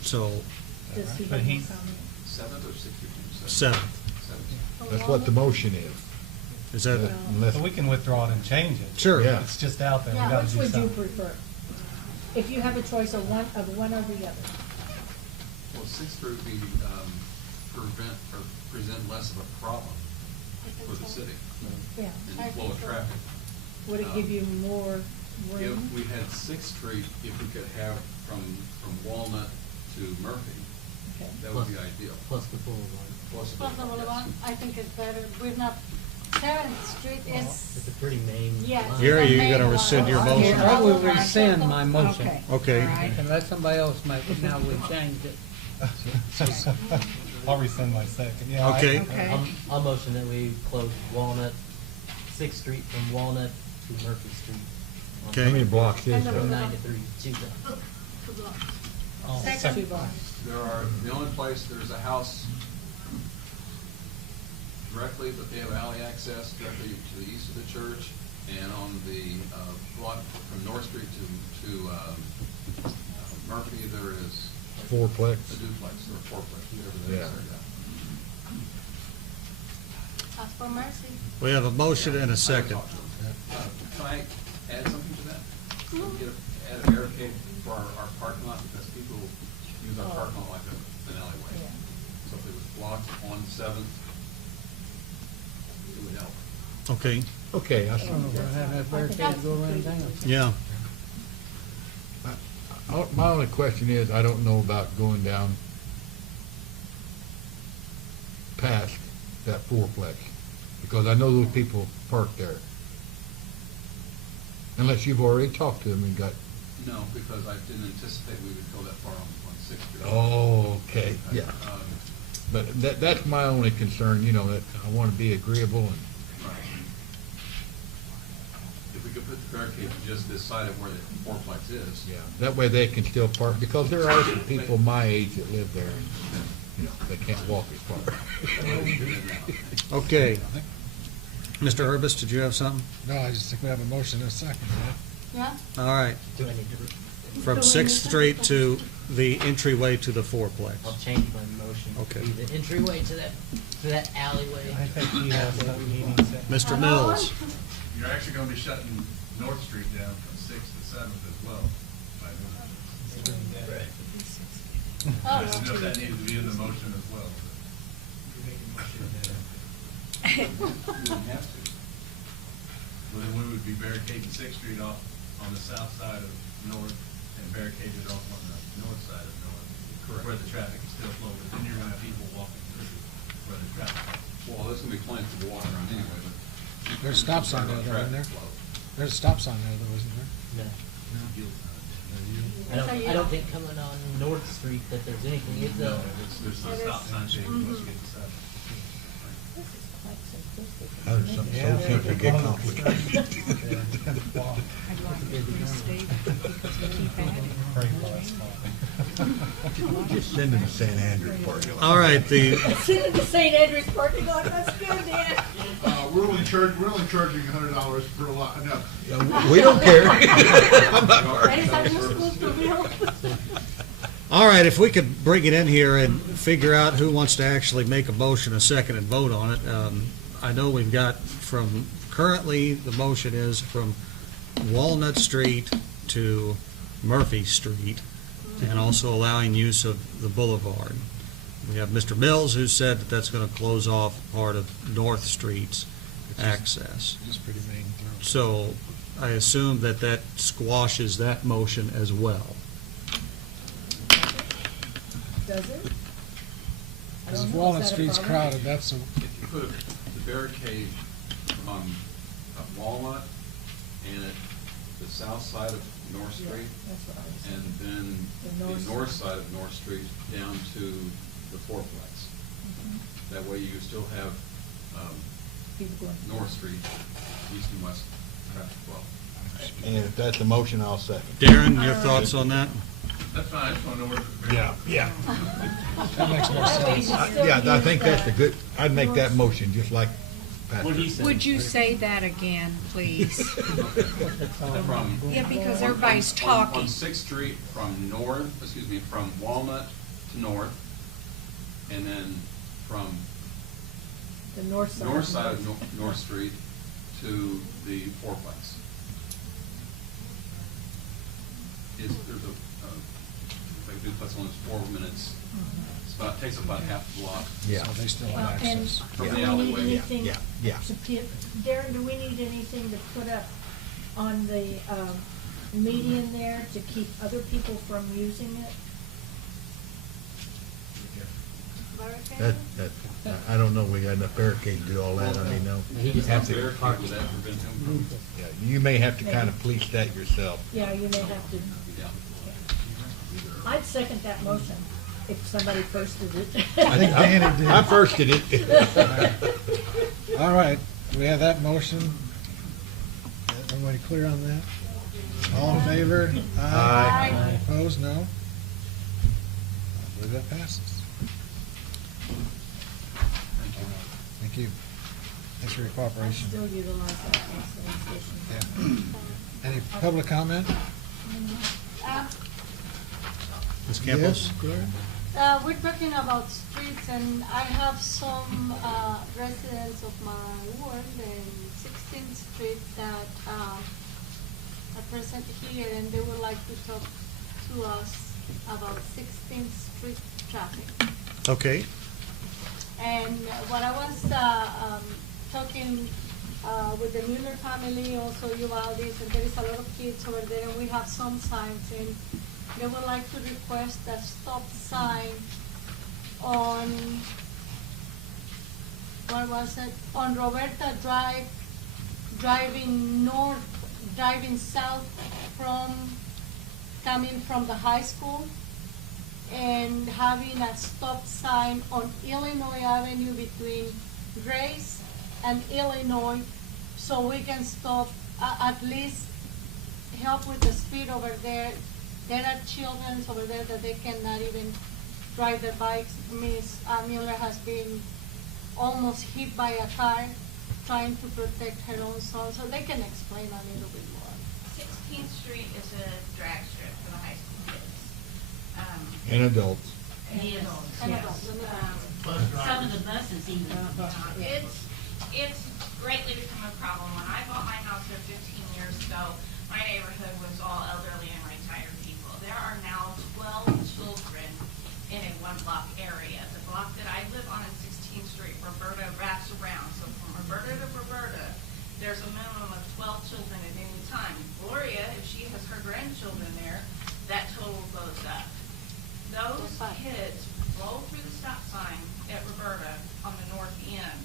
So, Does he But have more he's- comment? 7th or 6th? 7th. That's what the motion is. Is that, Unless, So we can withdraw it and change it. sure. Yeah. It's just out there. We Yeah. gotta Which do would you something. prefer? If you have a choice of one or the other. Well, 6th Street would be, present less of a problem for the city Yeah. and flow of traffic. Would it give you more room? If we had 6th Street, if we could have from Walnut to Murphy, Okay. that would be ideal. Plus the boulevard. Plus the Plus the boulevard, I think it's better. We're not, 7th Street It's is, a pretty main. yes. line. Gary, the you main gonna one. rescind your I motion? will rescind my motion. Okay. Okay. All right. And let somebody else make it now we've changed it. I'll rescind my second. Yeah, Okay. Okay. I'll motion that we close Walnut, 6th Street from Walnut to Murphy Street. on Okay. how many blocks is And the there? From 9 to 3, 2 blocks. I'll Second. second. Two blocks. The only place, there's a house directly, but they have alley access directly to the east of the church, and on the block from North Street to Murphy, there is Fourplex. a duplex or a fourplex, whatever that is. Yeah. Ask for mercy. We have a motion and a second. Can I add something to that? Add a barricade for our parking lot, because people use our parking lot like an alleyway. Yeah. So if it was blocked on 7th, it would help. Okay, Okay, I I see. don't know if we're gonna have that barricade go around town. yeah. My only question is, I don't know about going down past that fourplex, because I know those people park there. Unless you've already talked to them and got, No, because I didn't anticipate we would go that far on 6th Street. oh, okay, yeah. Um, But that's my only concern, that I want to be agreeable and, If we could put the barricade just this side of where the fourplex is. yeah, that way they can still park, because there are some people my age that live there and, they can't walk as far. Okay. Mr. Urbis, did you have something? No, I just think we have a motion and a second, right? Yeah? All right. Do I need to? From 6th Street to the entryway to the fourplex. I'll change my motion. Okay. To be the entryway to that alleyway. I think he has that meeting set. Mr. Mills. You're actually gonna be shutting North Street down from 6th to 7th as well. by doing that. I didn't know if that needed to be in the motion as well. You wouldn't have to. Well, then we would be barricading 6th Street off on the south side of North and barricaded off on the north side of North. Correct. Where the traffic is still flowing, but then you're gonna have people walking through where the traffic is. Well, there's gonna be plenty to walk around anyway, but. There's a stop sign there, though, isn't there? There's a stop sign there, though, isn't there? No. I don't think coming on North Street that there's anything. It's No, a. there's a stop sign thing once you get to 7th. This is quite simplistic. How does something so simple get complicated? I'd like it to stay because we keep adding. Pray for us, Father. Just send them to St. Andrews parking lot. All right, the, Send it to St. Andrews parking lot, that's good, Dan. We're only charging $100 per lot, no. We don't care. That is how you're supposed to feel. all right, if we could bring it in here and figure out who wants to actually make a motion, a second, and vote on it. I know we've got from, currently, the motion is from Walnut Street to Murphy Street, and also allowing use of the boulevard. We have Mr. Mills, who said that that's going to close off part of North Street's access. Just pretty main thoroughfare. So I assume that that squashes that motion as well. Does it? I Because don't if know, Walnut is that a Street's problem? crowded, that's a, If you put the barricade on Walnut and at the south side of North Yeah, Street, that's what I was and thinking. then The the north side of North Street down to the fourplex. Mhm. That way you still have People going. North Street, east and west traffic flow. And if that's a motion, I'll second. Darren, your thoughts on that? That's fine, I just want to know where the. Yeah. that makes more sense. Yeah, I think that's a good, I'd make that motion just like Patrick. What he said. Would you say that again, please? From. Yeah, because on- everybody's on talking. Sixth Street from Walnut to North, and then from The north side. north side of North Street to the fourplex. There's a duplex one that's 4 minutes, it's about, takes up about half the block. Yeah. So they still Well, have and access. From do the we alleyway. need anything Yeah. to get, Darren, do we need anything to put up on the, median there to keep other people from using it? I don't know, we got enough barricade to do all that, I mean, no. He just Have has to- to Barricade, park. would that prevent him from? Yeah, you may have to kind of police that yourself. Yeah, you may have to. Yeah. I'd second that motion if somebody posted it. I think Danny did. I firsted it. All right, we have that motion. Everybody clear on that? All in favor? Aye. Opposed? No? I believe that passes. Thank you. Thanks for your cooperation. Still utilize that as a station. Yeah. Any public comment? Ms. Campos? Yes, Gloria? We're talking about streets, and I have some residents of my ward in 16th Street that are present here, and they would like to talk to us about 16th Street traffic. Okay. And what I was talking with the Mueller family, also Uvalde's, and there is a lot of kids over there, and we have some signs, and they would like to request a stop sign on, what was it? On Roberta Drive, driving south coming from the high school, and having a stop sign on Illinois Avenue between Grace and Illinois, so we can stop, at least help with the speed over there. There are children over there that they cannot even drive their bikes. Miss Mueller has been almost hit by a car trying to protect her own son, so they can explain a little bit more. 16th Street is a drag strip for the high school kids. And adults. Yes. And Yes. adults. Some of the buses even. It's greatly become a problem. When I bought my house here 15 years ago, my neighborhood was all elderly and retired people. There are now 12 children in a one-block area. The block that I live on in 16th Street, Roberta wraps around. So from Roberta to Roberta, there's a minimum of 12 children at any time. Gloria, if she has her grandchildren there, that total goes up. Those kids roll through the stop sign at Roberta on the north end,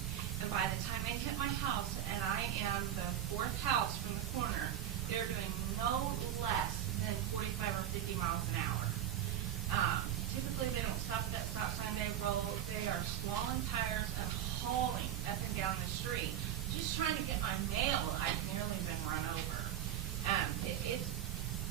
and by the time they hit my house, and I am the fourth house from the corner, they're doing no less than 45 or 50 miles an hour. Typically, they don't stop at that stop sign. They are swallowing tires and hauling up and down the street. Just trying to get my mail, I've nearly been run over.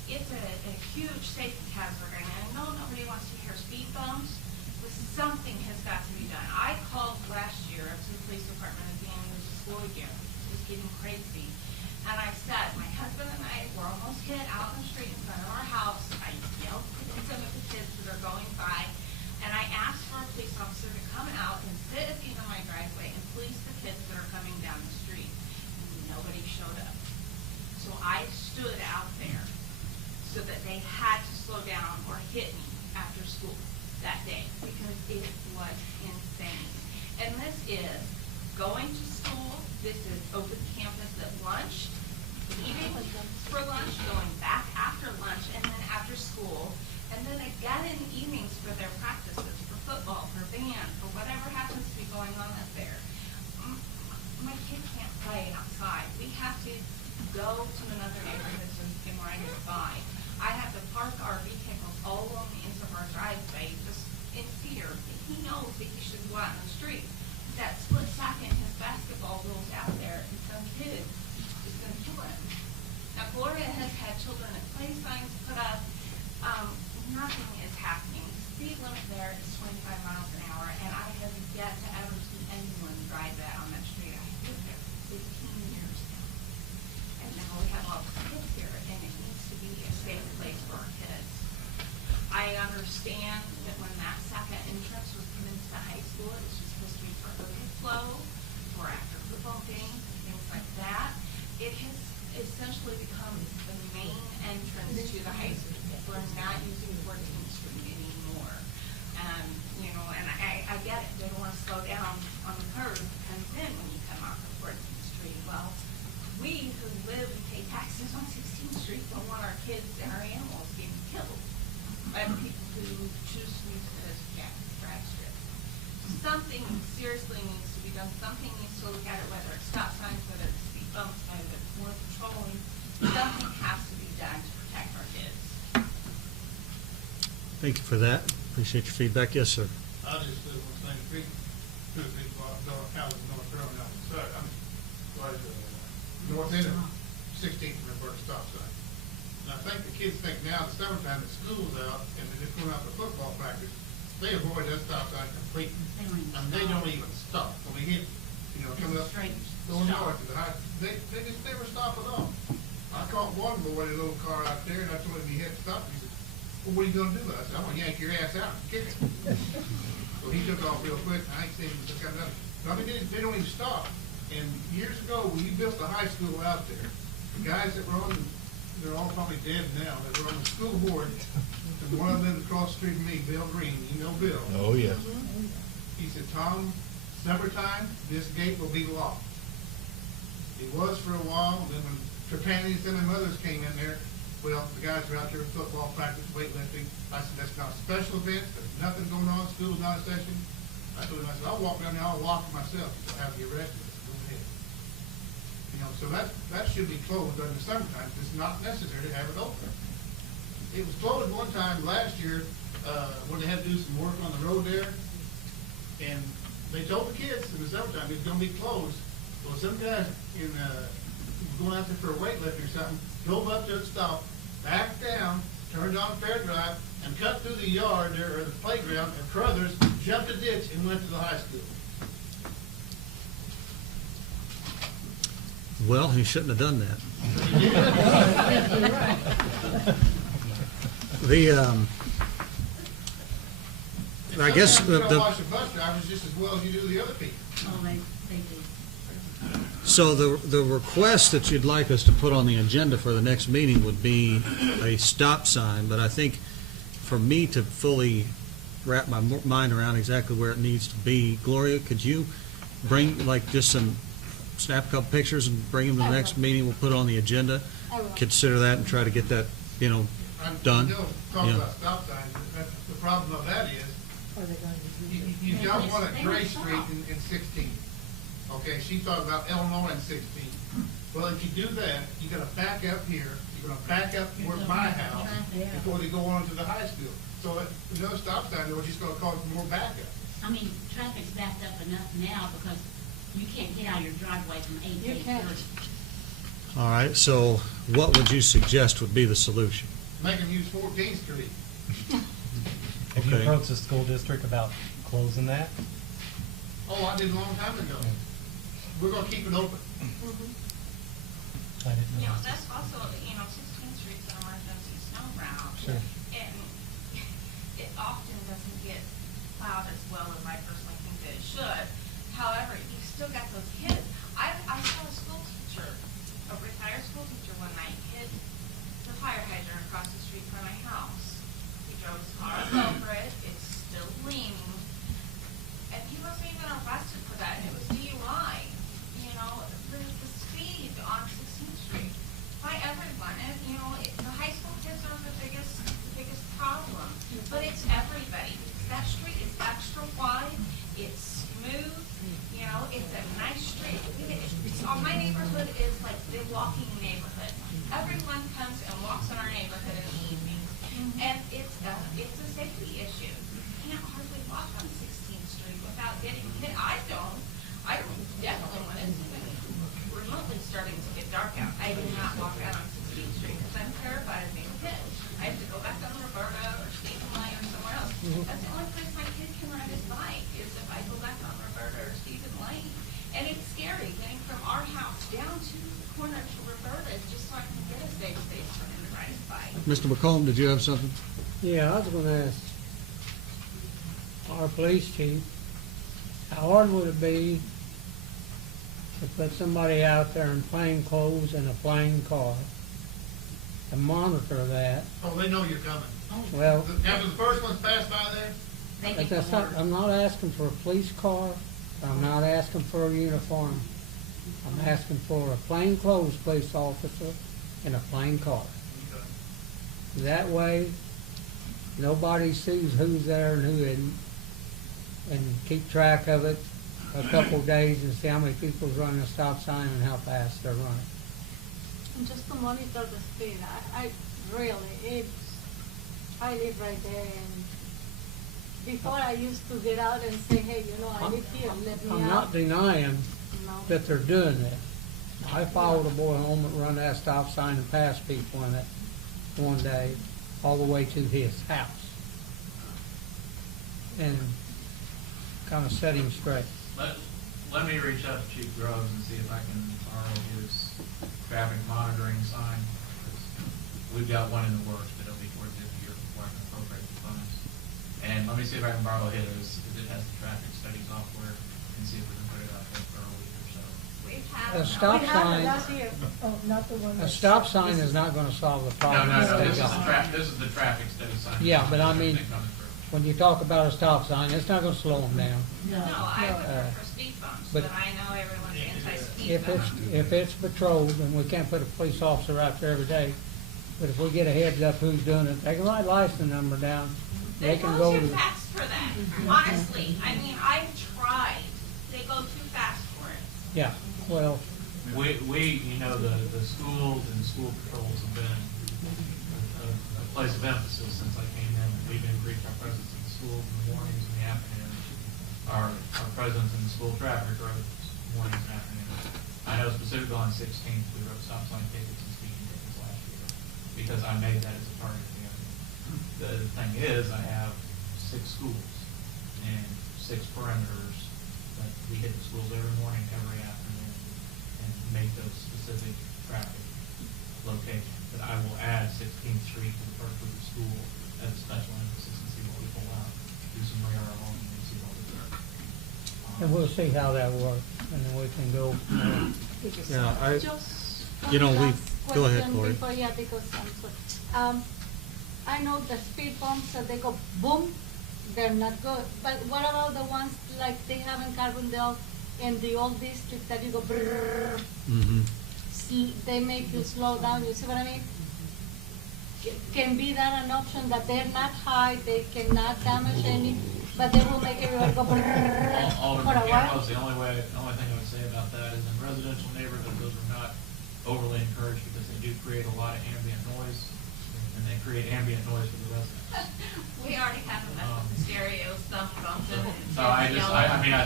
It's a huge safety hazard, and I know nobody wants to hear speed bumps, but something has got to be done. I called last year up to the police department at the end of the school year. It was getting crazy. And I said, my husband and I were almost hit out in the street in front of our house. I yelled at some of the kids that are going by, and I asked for a police officer to come out and sit at the end of my driveway and police the kids that are coming This is open campus at lunch, eating for lunch, going back after lunch, and then after school, and then again in the evenings for their practices, for football, for band, for whatever happens to be going on up there. My kid can't play outside. We have to go to another neighborhood so he can ride his bike. I have to park our vehicles all along the ends of our driveway just in fear. He knows that he should go out in the street. That split second his basketball rolls out there and some kid is going to kill him. Now, Gloria has had children at play signs put up. Nothing is happening. The speed limit there is 25 miles an hour, and I have yet to ever see anyone drive that on that street. I have lived there for 15 years now. And now we have all these kids here, and it needs to be a safe place for our kids. I understand that when that second entrance was put into the high school, it was just supposed to be for overflow, for after football games, and things like that. It has essentially become the main entrance to the high school. We're not using 14th Street anymore. And I get it. They don't want to slow down on the curve that comes in when you come off of 14th Street. Well, we who live and pay taxes on 16th Street don't want our kids and our animals getting killed by the people who choose to use it as a drag strip. Something seriously needs to be done. Something needs to look at it, whether it's stop signs, whether it's speed bumps, whether it's more patrolling. Something has to be done to protect our kids. Thank you for that. Appreciate your feedback. Yes, sir. I just live on St. Street, 2 or 3 blocks, houses, North Carolina, on the side. I'm right at north end of 16th and Roberta stop sign. And I think the kids think now, the summertime, the school's out, and they're just going out to football practice, they avoid that stop sign completely. And they don't even stop. When we hit, coming up, going north to the high, they just never stop at all. I caught one boy in a little car out there, and I told him he had to stop. He said, well, what are you going to do? I said, I'm going to yank your ass out and kick it. So he took off real quick, and I ain't seen him just come down. But I mean, they don't even stop. And years ago, when you built the high school out there, the guys that were on, they're all probably dead now, that were on the school board, and one of them lived across the street from me, Bill Green, you know Bill. Oh, yeah. He said, Tom, summertime, this gate will be locked. It was for a while, and then when Trapani's and them others came in there, well, the guys were out there in football practice, weightlifting. I said, that's not a special event, there's nothing going on, school's not a session. I told him, I said, I'll walk down there, I'll lock it myself, so I'll have you arrested. Go ahead. So that should be closed during the summertime. It's not necessary to have it open. It was closed one time last year, when they had to do some work on the road there, and they told the kids in the summertime it's gonna be closed. Well, some guys going out there for a weightlifting or something, drove up to the stop, backed down, turned on Fair Drive, and cut through the yard there, or the playground, and Crothers jumped a ditch and went to the high school. Well, he shouldn't have done that. I guess You don't watch the bus drivers just as well as you do the other people. Oh, they do. So the request that you'd like us to put on the agenda for the next meeting would be a stop sign, but I think for me to fully wrap my mind around exactly where it needs to be, Gloria, could you bring, just snap a couple pictures and bring them to the next meeting? We'll put it on the agenda. Consider that and try to get that, done. Talk about stop signs. The problem of that is, you don't want a Gray Street in 16. Okay, she's talking about Illinois in 16. Well, if you do that, you're gonna back up here, you're gonna back up towards my house before they go on to the high school. So if no stop sign, they're just gonna cause more backup. I mean, traffic's backed up enough now because you can't get out of your driveway from 8 to 8:30. All right, so what would you suggest would be the solution? Make them use 14th Street. Have you approached the school district about closing that? Oh, I did a long time ago. We're gonna keep it open. I didn't know. That's also, 16th Street's an emergency snow route. Sure. And it often doesn't get plowed as well as I personally think that it should. However, you've still got those kids. I saw a school teacher, a retired school teacher one night, hit the fire hydrant across the street from my house. He drove his car over it, it's still leaning, and he wasn't even arrested for that, and it was DUI. street, my neighborhood is like the walking neighborhood. Everyone comes and walks in our neighborhood in the evenings, and it's a safety issue. You can't hardly walk on 16th Street without getting hit. I don't definitely when it's remotely starting to get dark out. I do not walk out on 16th Street because I'm terrified of being hit. I have to go back on Roberta or Stephen Lane or somewhere else. That's the only place my kid can ride his bike is if I go back on Roberta or Stephen Lane. And it's scary getting from our house down to the corner to Roberta just so I can get a safe space for him to ride his bike. Mr. McComb, did you have something? Yeah, I was gonna ask our police chief, how hard would it be to put somebody out there in plain clothes in a plain car to monitor that? Oh, they know you're coming. Well, After the first one's passed by there? but that's not, I'm not asking for a police car, I'm not asking for a uniform. I'm asking for a plain clothes police officer in a plain car. That way, nobody sees who's there and who isn't, and keep track of it a couple days and see how many people's running a stop sign and how fast they're running. And just to monitor the speed, I really, I live right there, and before I used to get out and say, hey, I live here, let me out. I'm not denying No. that they're doing that. I followed a boy home that run that stop sign and passed people in it one day, all the way to his house. And kind of set him straight. Let me reach out to Chief Groves and see if I can borrow his traffic monitoring sign. We've got one in the works, but it'll be towards the end of the year before I can appropriate the funds. And let me see if I can borrow his, if it has the traffic study software, and see if we can put it out there for a week or so. A stop sign, Oh, not the one a that's. stop sign is not gonna solve the No, problem. no, that they this is got. this is the traffic study sign. Yeah, but I mean, Everything coming through. when you talk about a stop sign, it's not gonna slow them down. No, I would Uh, prefer speed bumps, but but I know everyone's anti-speed If bump. if it's patrolled, then we can't put a police officer out there every day. But if we get a heads up who's doing it, they can write license number down. They can go too to, fast for that, honestly. I mean, I've tried. They go too fast for it. yeah, well, We, the schools and school patrols have been a place of emphasis since I came in. We've increased our presence in the schools in the mornings and the afternoons. Our presence in the school traffic roads, mornings and afternoons. I know specifically on 16th, we wrote stop sign tickets and speeding tickets last year because I made that as a target of the area. The thing is, I have 6 schools and 6 perimeters that we hit the schools every morning, every afternoon, and make those specific traffic locations. But I will add 16th Street to the first group of school as a special emphasis and see what we pull out. Do some radar along and see what we do. and we'll see how that works, and then we can go. Yeah, Just you know, one we, last go ahead, question Lori. before- Yeah, because I'm sorry. I know the speed bumps, that they go boom, they're not good. But what about the ones like they have in Carbondale in the old district that you go brrrr, Mhm. they make you slow down, you see what I mean? Can be that an option that they're not high, they cannot damage any, but they will make everybody go brrrr for Alderman a while? Campos, the only thing I would say about that is in residential neighborhoods, those are not overly encouraged because they do create a lot of ambient noise, and they create ambient noise for the residents. We already have a mess with the stereos, thumb bumping. So I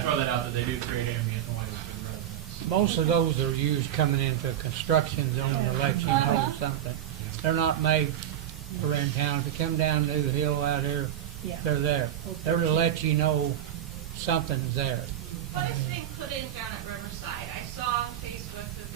throw that out that they do create ambient noise for the residents. Most of those are used coming into a construction zone to let you know something. They're not made for in town. If you come down New Hill out here, Yeah. they're there. They're to let you know something's there. What is being put in down at Riverside? I saw on Facebook that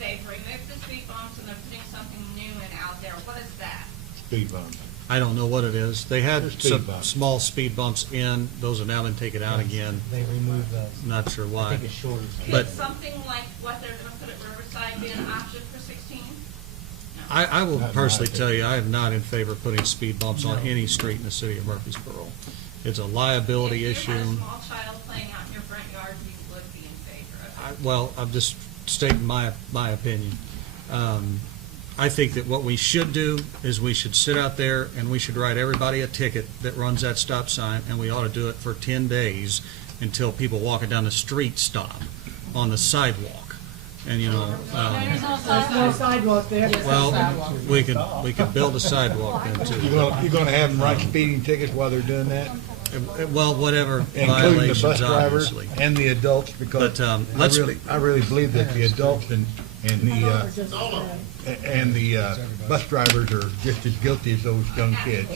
they've removed the speed bumps and they're putting something new in out there. What is that? Speed bump. I don't know what it is. They had They're speed some bumps. small speed bumps in, those have now been taken out again. They removed those. Not sure why. I think it's shorter. But Is something like what they're gonna put at Riverside be an option for 16? I will Not personally my tell you, I am not in favor of putting speed bumps on any street in the city of Murphysboro. It's a liability If you had a issue. small child playing out in your front yard, you would be in favor of it. Well, I'm just stating my opinion. I think that what we should do is we should sit out there and we should write everybody a ticket that runs that stop sign, and we ought to do it for 10 days until people walking down the street stop on the sidewalk. And, you know, There's no There's no sidewalk there. well, we could build a sidewalk then too. You're gonna have them write speeding tickets while they're doing that? Well, whatever Including the violations, bus drivers obviously. and the adults, because But, let's- I really believe that the adults and the bus drivers are just as guilty as those young kids.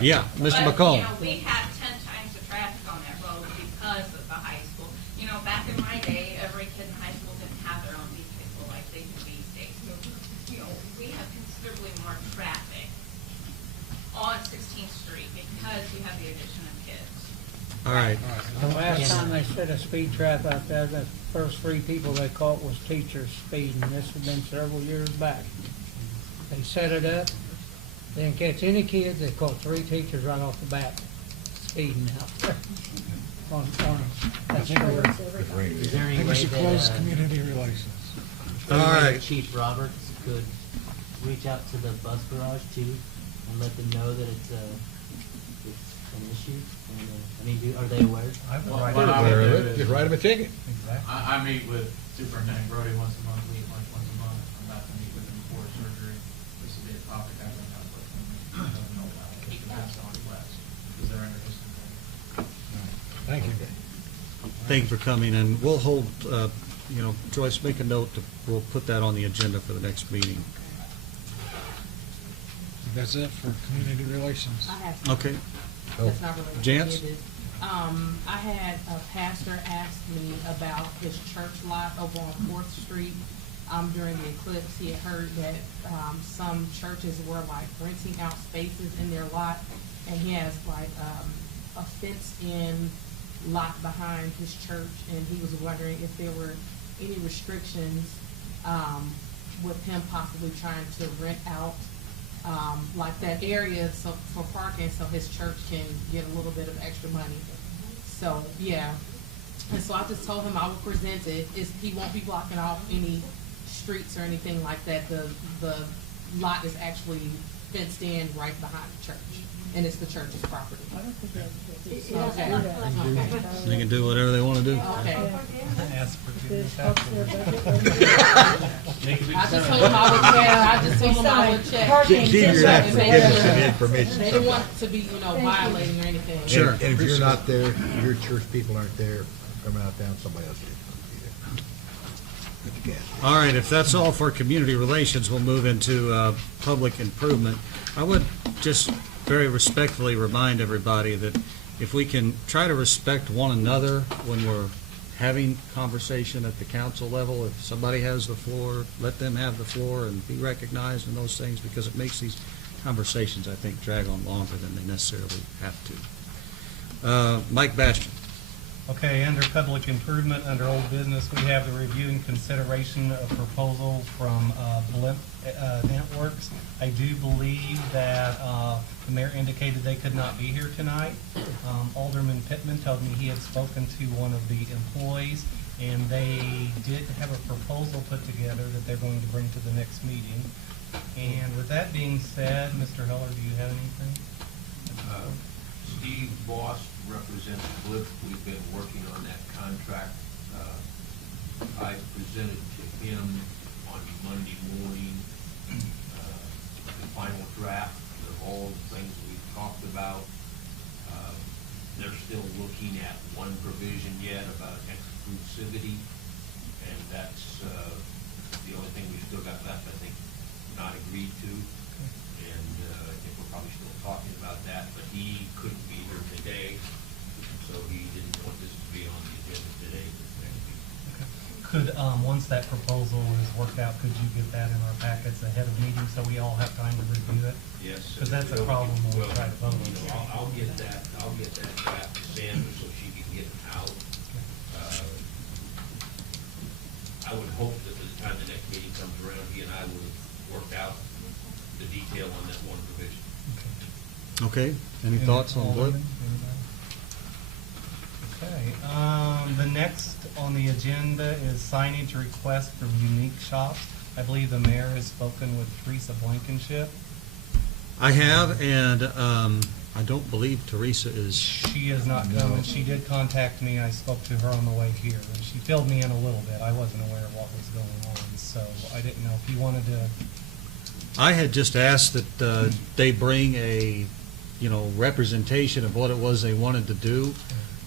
Yeah, Mr. But, McComb. you know, we have 10 times the traffic on that road because of the high school. You know, back in my day, every kid in high school didn't have their own vehicle like they do these days. So, you know, we have considerably more traffic on 16th Street because you have the addition of kids. All right. The last time they set a speed trap out there, the first 3 people they caught was teachers speeding. This has been several years back. They set it up, didn't catch any kids, they caught 3 teachers right off the bat speeding out there. On that street. Is there I any think we way should that, close community relations. is there any All way right. that Chief Roberts could reach out to the bus garage too and let them know that it's an issue? And, I mean, are they aware? I would Well, write what it I down. would do is- Just write them a ticket. Exactly. I meet with Superintendent Brody once a month, we eat lunch once a month. I'm about to meet with him before surgery. This will be a topic I bring up with him. Let them know about it. Keep pass on west, because they're interested in it. Thank you. Thank you for coming, and we'll hold, you know, Joyce, make a note, we'll put that on the agenda for the next meeting. That's it for community relations. I have Okay. That's not related to Jance? any of this. I had a pastor ask me about his church lot over on 4th Street. During the eclipse, he had heard that, some churches were like renting out spaces in their lot, and he has like, a fenced-in lot behind his church, and he was wondering if there were any restrictions, with him possibly trying to rent out like that area so, for parking, so his church can get a little bit of extra money. So, yeah. And so I just told him I would present it. He won't be blocking off any streets or anything like that. The lot is actually fenced in right behind the church, and it's the church's property. I don't think Okay. that. They can do whatever they want to do. Okay. Ask for This forgiveness helps their afterwards. budget. I just told him I would check. I just told him I would check. Parking See, you're gonna have to And make give us sure some that information. They didn't want to be, violating or anything. Sure. And if you're not there, your church people aren't there, coming out of town, somebody else is going to be there. But you can't. All right, if that's all for community relations, we'll move into public improvement. I would just very respectfully remind everybody that if we can try to respect one another when we're having conversation at the council level, if somebody has the floor, let them have the floor and be recognized in those things, because it makes these conversations, I think, drag on longer than they necessarily have to. Mike Bastian. Okay, under public improvement, under old business, we have the review and consideration of proposal from Blimp Networks. I do believe that the mayor indicated they could not be here tonight. Alderman Pittman told me he had spoken to one of the employees, and they did have a proposal put together that they're going to bring to the next meeting. And with that being said, Mr. Heller, do you have anything? Steve Boss represents Blip. We've been working on that contract. I presented to him on Monday morning the final draft of all the things we've talked about. They're still looking at one provision yet about exclusivity, and that's the only thing we've still got left, I think, not agreed to. And I think we're probably still talking about that, but he couldn't be here today, so he didn't want this to be on the agenda today, this next week. Could, once that proposal is worked out, could you get that in our packets ahead of meeting so we all have time to review it? Yes. Because that's a problem when we Well, try to vote. I'll get that draft to Sandra so she can get it out. I would hope that by the time the next meeting comes around, he and I would have worked out the detail on that one provision. Okay, any thoughts on Blip? Okay, the next on the agenda is signage request from Unique Shops. I believe the mayor has spoken with Teresa Blankenship. I have, and I don't believe Teresa is. She is not coming. She did contact me. I spoke to her on the way here, and she filled me in a little bit. I wasn't aware of what was going on, so I didn't know if you wanted to. I had just asked that they bring a, representation of what it was they wanted to do,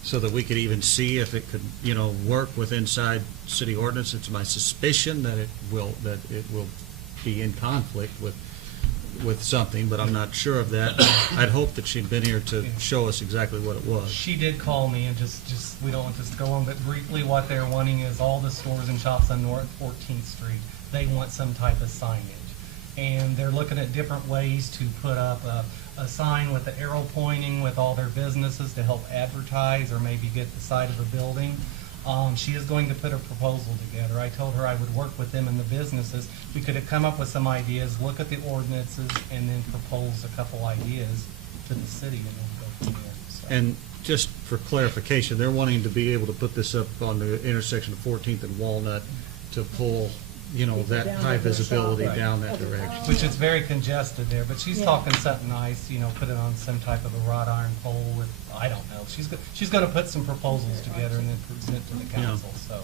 so that we could even see if it could, work with inside city ordinance. It's my suspicion that it will be in conflict with something, but I'm not sure of that. I'd hoped that she'd been here to show us exactly what it was. She did call me, and just we don't want this to go on, but briefly what they're wanting is all the stores and shops on North 14th Street, they want some type of signage. And they're looking at different ways to put up a sign with the arrow pointing with all their businesses to help advertise or maybe get the side of a building. She is going to put a proposal together. I told her I would work with them and the businesses. We could have come up with some ideas, look at the ordinances, and then propose a couple ideas to the city, and then go from there. So. And just for clarification, they're wanting to be able to put this up on the intersection of 14th and Walnut to pull, that high visibility down that direction. Which is very congested there, but she's talking something nice, put it on some type of a wrought iron pole with, I don't know. She's going to put some proposals together and then present to the council, so.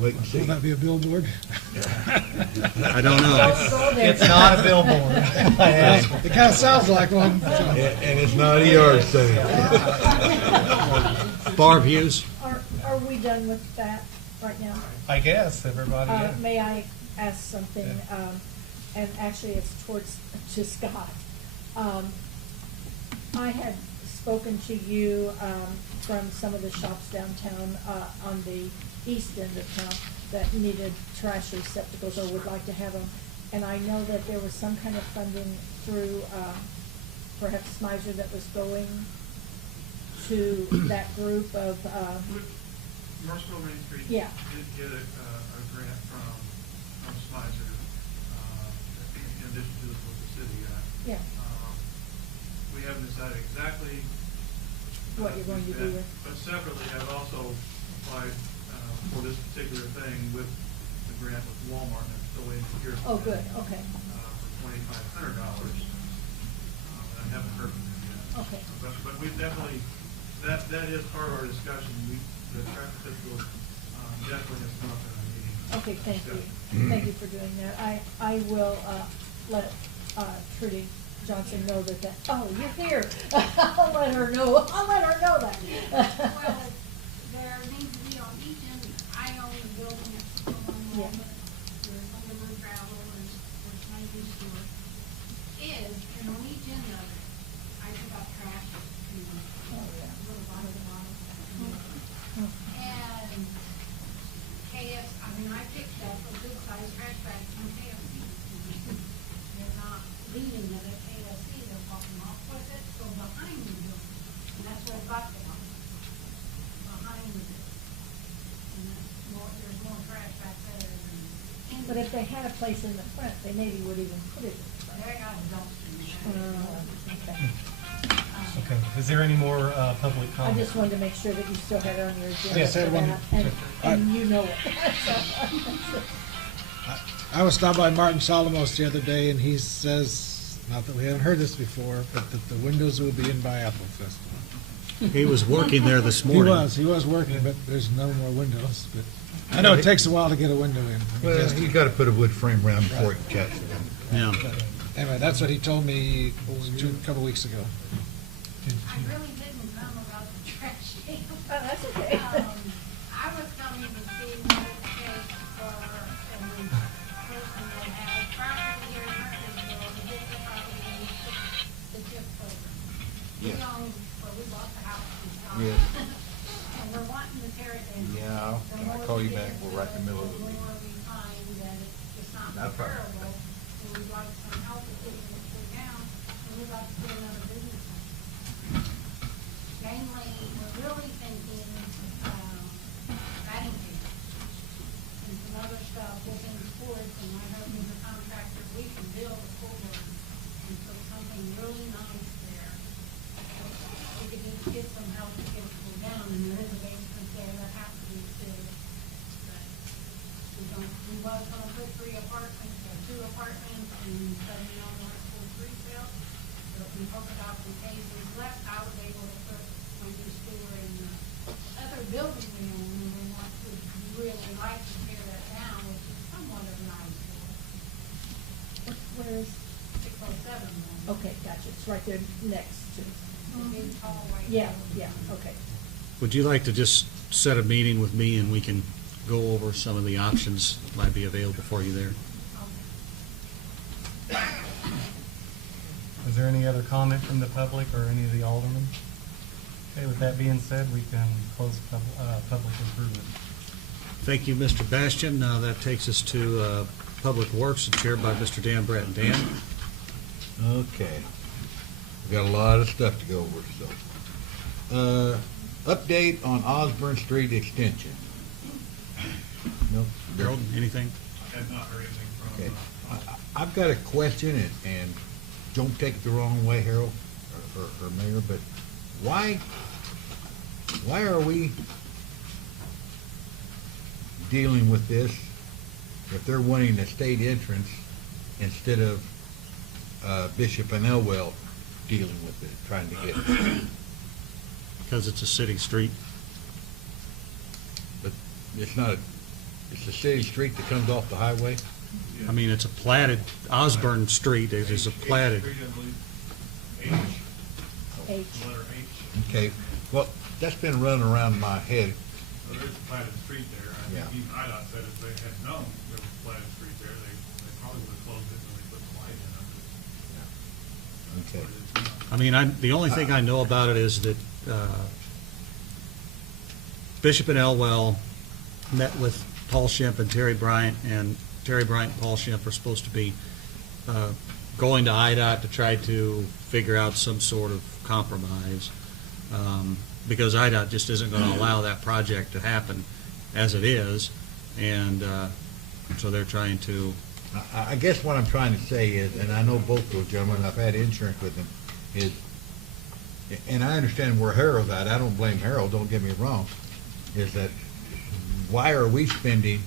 Wait and see. Will that be a billboard? I don't know. It's not a billboard. It kind of sounds like one. And it's not a yard sale. Bar views? Are we done with that right now? I guess, everybody. May I ask something? And actually it's to Scott. I had spoken to you from some of the shops downtown on the east end of town that needed trash receptacles or would like to have them. And I know that there was some kind of funding through perhaps Smizer that was going to that group of Murphysboro Main Street Yeah. did get a grant from Smizer, in addition to what the city got. Yeah. We haven't decided exactly What you're going to do with. But separately, I've also applied for this particular thing with the grant with Walmart, and I'm still waiting to hear. Oh, good, okay. For $2,500. I haven't heard from them yet. Okay. But we definitely, that is part of our discussion. The traffic fiscal definitely has come up in our meeting. Okay, thank you. Thank you for doing that. I will let Trudy Johnson know that, oh, you're here. I'll let her know that. Well, there needs to be on each end, I own the building that's on Yeah. Walnut, there's Underwood Gravel, and there's Chinese store, and on each end of it, I pick up trash to little bottom of the bottom. And I picked up a good sized trash bag from KFC. They're not leaving it at KFC, they're walking off with it, so behind the building. And that's where I got them, behind the building. And there's more trash back there than in. But if they had a place in the front, they maybe would even put it in the front. They got a dumpster in there. Okay. Okay, is there any more public I comment? just wanted to make sure that you still had it on your agenda. I just had for one- that, and you know it. I was stopped by Martin Solomos the other day, and he says, not that we haven't heard this before, but that the windows will be in by Apple Festival. He was working there this morning. He was working, but there's no more windows, but I know it takes a while to get a window in. Well, you gotta put a wood frame around before it can catch it. Yeah. Anyway, that's what he told me a couple weeks ago. I really didn't come about the trash can. That's okay. I was coming to see what it takes for a person that has property here in Murphysboro to get the property and the tip program. We Yeah. own, we bought the house. Yeah. And we're wanting to tear it down. Yeah, The when I more call we you get back, we're to right in the middle of The the more we find that it's just not Not a problem. repairable, so we'd like some help with getting it put down, and we'd like to put another business in. Mainly, we're really thinking, batting cages, and some other stuff within sports, and my husband's a contractor, we can build a scoreboard and put something really nice there. We could just get some help to get it pulled down, and there is a basement there that has to be filled. But we was gonna put 3 apartments, or 2 apartments, and 70 on 1 for resale. but we hook it up in case there's left, I was able to put my new sewer in the other building we own, and we want to really like to tear that down, which is somewhat of an eyesore. Where is? 607. Okay, gotcha, it's right there next to. The big hall right Yeah, there. yeah, okay. Would you like to just set a meeting with me and we can go over some of the options that might be available for you there? Is there any other comment from the public or any of the aldermen? Okay, with that being said, we can close public improvement. Thank you, Mr. Bastian. Now that takes us to Public Works, chaired by Mr. Dan Bratton. Dan? Okay. We've got a lot of stuff to go over, so. Update on Osborne Street Extension. Nope. Harold, anything? Have not heard anything from, Okay. I've got a question, and don't take it the wrong way, Harold, or Mayor, but why are we dealing with this if they're wanting a state entrance instead of Bishop and Elwell dealing with it, trying to get it? Because it's a city street. But it's not it's a city street that comes off the highway? I mean, it's a platted, Osborne Street is a platted. Street, I believe. H. The letter H. Okay, well, that's been running around my head. Well, there's a platted street there. I Yeah. think even IDOT said if they had known there was a platted street there, they probably would have closed it when they put the light in. Okay. I mean, the only thing I know about it is that Bishop and Elwell met with Paul Shemp and Terry Bryant, and Terry Bryant and Paul Shemp are supposed to be going to IDOT to try to figure out some sort of compromise, because IDOT just isn't going to allow that project to happen as it is, and so they're trying to. I guess what I'm trying to say is, and I know both those gentlemen, I've had insurance with them, is, and I understand where Harold's at, I don't blame Harold, don't get me wrong, is that why are we spending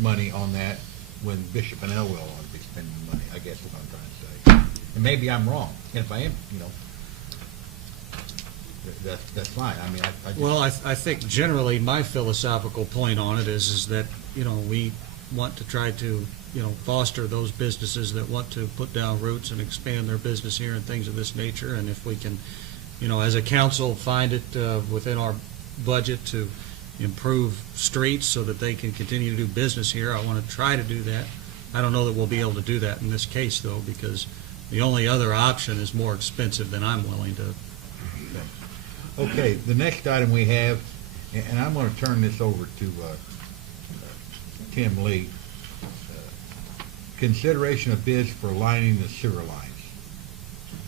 money on that when Bishop and Elwell ought to be spending money, I guess is what I'm trying to say. And maybe I'm wrong, and if I am, that's fine, I mean, I just. Well, I think generally my philosophical point on it is that, we want to try to, foster those businesses that want to put down roots and expand their business here and things of this nature. And if we can, as a council, find it within our budget to improve streets so that they can continue to do business here, I want to try to do that. I don't know that we'll be able to do that in this case, though, because the only other option is more expensive than I'm willing to. Okay, the next item we have, and I'm going to turn this over to Tim Lee, consideration of bids for lining the sewer lines.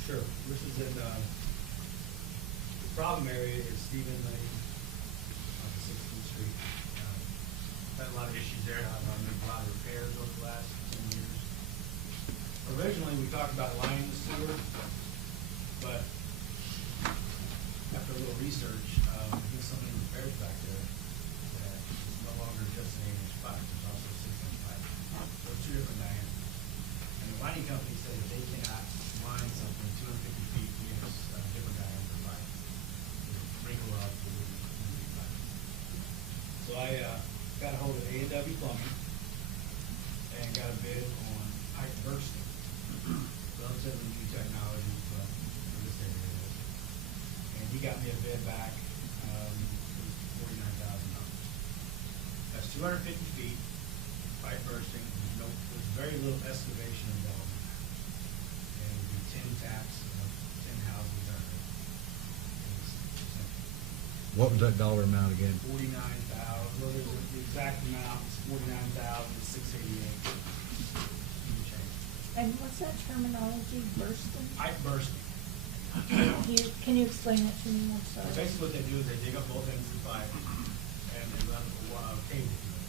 Sure. This is in, the problem area is Stephen Lane on 16th Street. Had a lot of issues there. I've made a lot of repairs over the last 10 years. Originally, we talked about lining the sewer, but after a little research, there's something in the repairs back there that is no longer just an 8-inch pipe. There's also a 6-inch pipe. So two different diameters. And the lining company said that they cannot line something 250 feet against a different diameter pipe. Wrinkle up the pipe. So I got a hold of A&W Plumbing and got a bid on pipe bursting. Relatively new technology, but for this area it is. And he got me a bid back for $49,000. That's 250 feet, pipe bursting. There's very little excavation involved. And it would be 10 taps of 10 houses under it. What was that dollar amount again? 49,000. Well, there's the exact amount is 49,688. And what's that terminology, bursting? Pipe bursting. Can you explain that to me? I'm sorry. Basically, what they do is they dig up both ends of the pipe and they run a cable through it.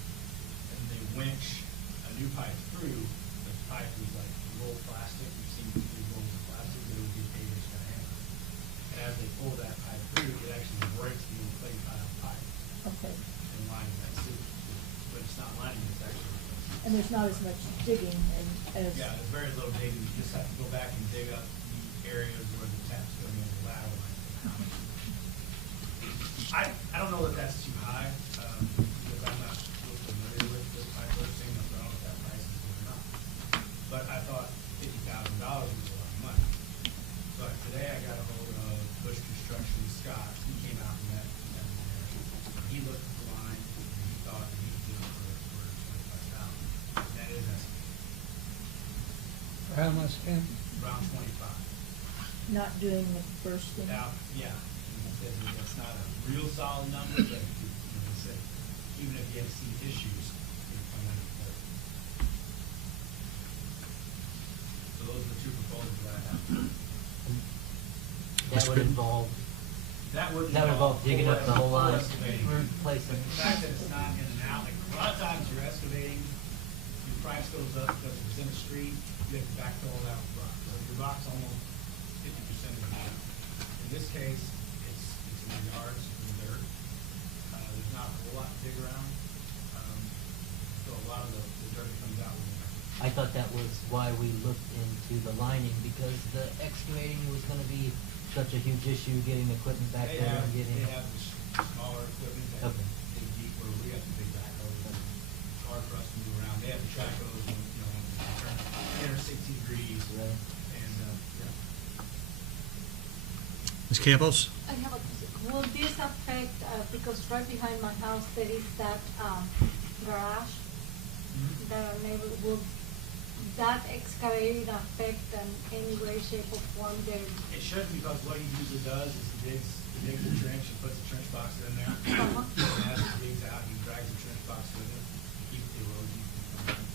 And they winch a new pipe through. The pipe is like rolled plastic. You've seen big rolls of plastic. They would be 8-inch diameter. And as they pull that pipe through, it actually breaks the old clay tile pipe. Okay. And lines that suit. But it's not lining, it's actually replacing. And there's not as much digging as. Yeah, there's very little digging. You just have to go back and dig up the areas where the taps go in the lateral lines of the house. I don't know that that's too high, because I'm not real familiar with this pipe listing, I don't know if that price is good or not. But I thought $50,000 was a lot of money. But today I got a hold of Bush Construction Scott, he came out and met there. He looked at the line, and he thought that he could do it for $25,000. That is estimated, How much, Ken? around 25. Not doing the first thing. Now, yeah, he said that that's not a real solid number, but he said, even if you had seen issues, it would come in at 40. So those are the two proposals that I have. That would involve, That would involve digging up the whole line, excavating. replacing. The fact that it's not in and out, like, a lot of times you're excavating, your price goes up because it's in a street, you have to backfill all that with rock. So your rock's almost 50% of the amount. In this case, it's in the yards, in the dirt. There's not a whole lot to dig around. So a lot of the dirt that comes out will. I thought that was why we looked into the lining, because the excavating was gonna be such a huge issue, getting equipment back there and getting. They have the smaller equipment that Okay. dig deep, where we have the big backhoes. It's hard for us to move around. They have the track hose, when, you know, when 60 degrees. Right. And, yeah. Ms. Campos? I have a question. Will this affect, because right behind my house there is that garage, that our neighbor, will that excavating affect in any way, shape, or form their? It should, because what he usually does is he digs the trench and puts the trench box in there. Uh-huh. And as he digs out, he drags the trench box with him to keep the erosion from coming.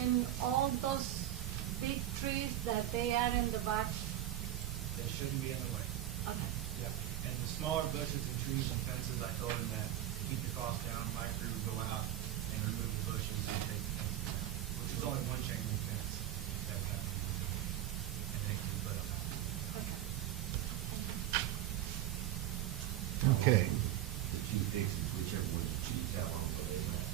And all those big trees that they add in the back? They shouldn't be in the way. Okay. Yeah, and the smaller bushes and trees and fences, I told him that keep the cost down, my crew would go out and remove the bushes and take the fences down, which is only one chain link fence that we have to do. And they can put up. Okay. Okay. The two fixes, whichever one you choose, how long will they last?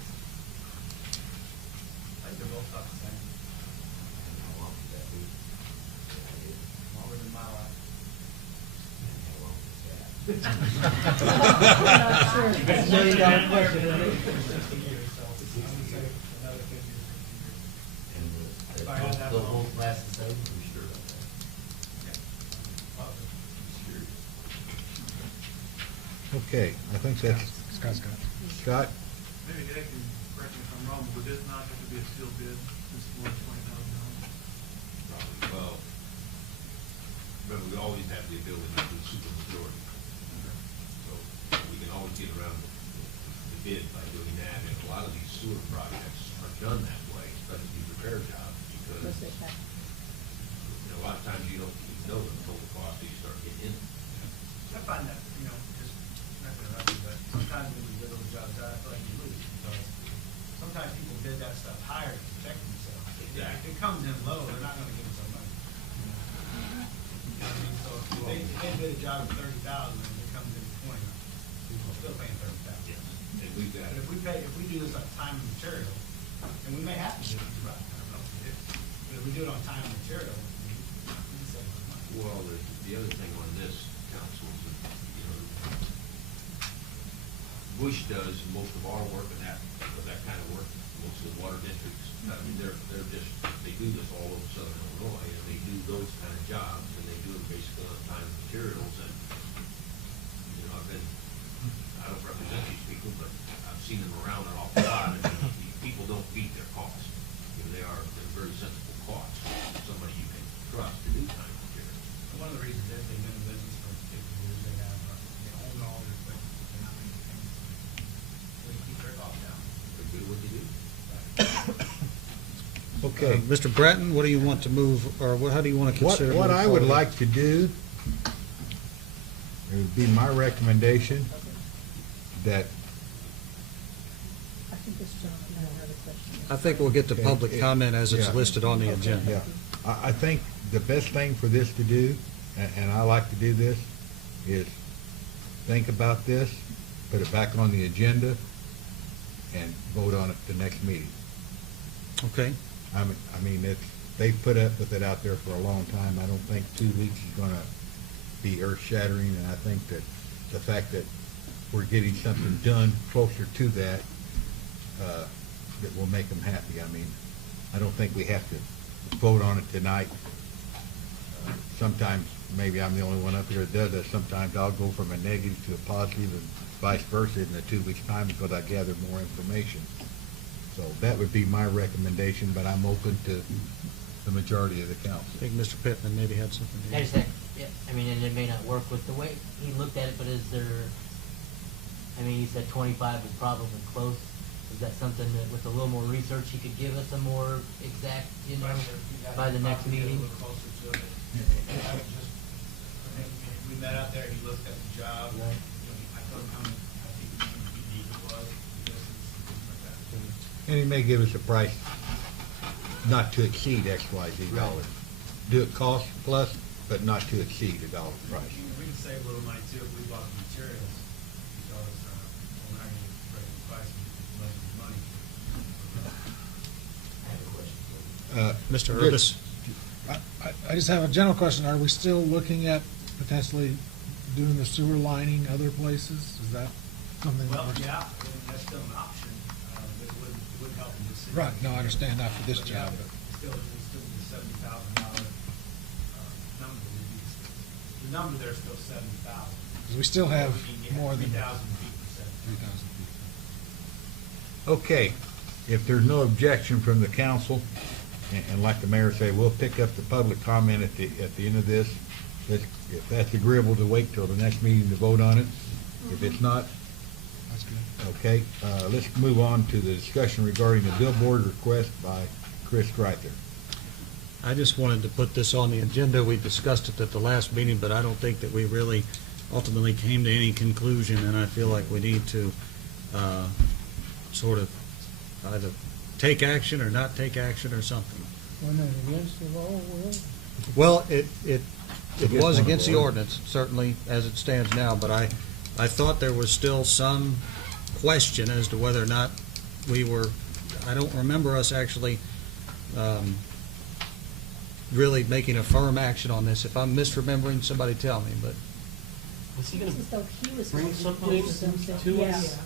I think they're both about the same, And how long would that be? longer than my life. And how long is that? I'm not sure. That's a $1 million question, isn't it? 60 years, so I would say another 50 or 60 years. And If I had that They'll long. both last the same. I'm sure about that. Sure. Okay, I think that's, Scott. Scott? Maybe Ed can correct me if I'm wrong, but would this not have to be a sealed bid, this is more than $20,000? Probably, well, but we always have the ability to do super majority. So we can always get around the bid by doing that, and a lot of these sewer projects are done that way, especially these repair jobs, because, Because they have. you know, a lot of times you don't even know the total cost till you start getting in. I find that, you know, just, not to interrupt you, but sometimes when you bid those jobs out, I feel like you lose, because sometimes people bid that stuff higher to protect themselves. If it comes in low, they're not gonna give us our money. You know what I mean? So if they bid a job at 30,000 and it comes in at 20, we're still paying 30,000. And we've got, But if we do this on time and material, and we may have to do it, you're right, I don't know, but if we do it on time and material, we can save our money. well, the other thing on this, council, is that, you know, Bush does most of our work and that kind of work, most of the water districts. I mean, they do this all over southern Illinois, and they do those kind of jobs, and they do it basically on time and materials, and, you know, I don't represent these people, but I've seen them around an awful lot, and people don't beat their costs. You know, they're very sensible costs, somebody you can trust to do time and materials. And one of the reasons is they've been in business for 50 years, they own all their equipment, they're not making payments. They keep their costs down. They're good at what they do. Okay. Mr. Bratton, what do you want to move, or how do you want to consider? What I would moving forward? like to do, it would be my recommendation that, I think this gentleman had another question. I think we'll get to Okay, public comment as it's yeah. listed on the agenda. yeah, I think the best thing for this to do, and I like to do this, is think about this, put it back on the agenda, and vote on it the next meeting. Okay. I mean, it's, they've put up with it out there for a long time. I don't think 2 weeks is gonna be earth-shattering, and I think that the fact that we're getting something done closer to that, that will make them happy. I mean, I don't think we have to vote on it tonight. Sometimes, maybe I'm the only one up here that does that. Sometimes I'll go from a negative to a positive and vice versa in the 2 weeks' time because I gather more information. So that would be my recommendation, but I'm open to the majority of the council. I think Mr. Pittman maybe had something to I add. just think, yeah, I mean, and it may not work with the way he looked at it, but is there, I mean, you said 25 is probably close. Is that something that with a little more research, he could give us a more exact, you know, by the next meeting? A little closer to it. I would just, I think we met out there, he looked at the job. Right. You know, I told him how many, I think how unique it was, distance, things like that. And he may give us a price not to exceed XYZ dollars. Do it cost plus, but not to exceed a dollar price. We can save a little money too if we bought the materials, because, we're not gonna get regular price, we less money. I have a question. Mr. Yes. Urbis? I just have a general question. Are we still looking at potentially doing the sewer lining other places? Is that something? that Well, we're- yeah, I mean, that's still an option, but it would help in this city. Right, no, I understand that for this Yeah, job, but still, it's still the $70,000, number. The number there's still 70,000. Because we still have We can get more than 3,000 feet per second. 3,000 feet. Okay, if there's no objection from the council, and like the mayor said, we'll pick up the public comment at the end of this. If that's agreeable to wait till the next meeting to vote on it. If it's not, That's good. okay, let's move on to the discussion regarding the billboard request by Chris Greither. I just wanted to put this on the agenda. We discussed it at the last meeting, but I don't think that we really ultimately came to any conclusion, and I feel like we need to sort of either take action or not take action or something. Wasn't it against the law, Will? Well, it Against was one against the board. ordinance, certainly, as it stands now, but I thought there was still some question as to whether or not we were, I don't remember us actually really making a firm action on this. If I'm misremembering, somebody tell me, but Was he gonna As though he was bring going to something do something. to Yeah. us?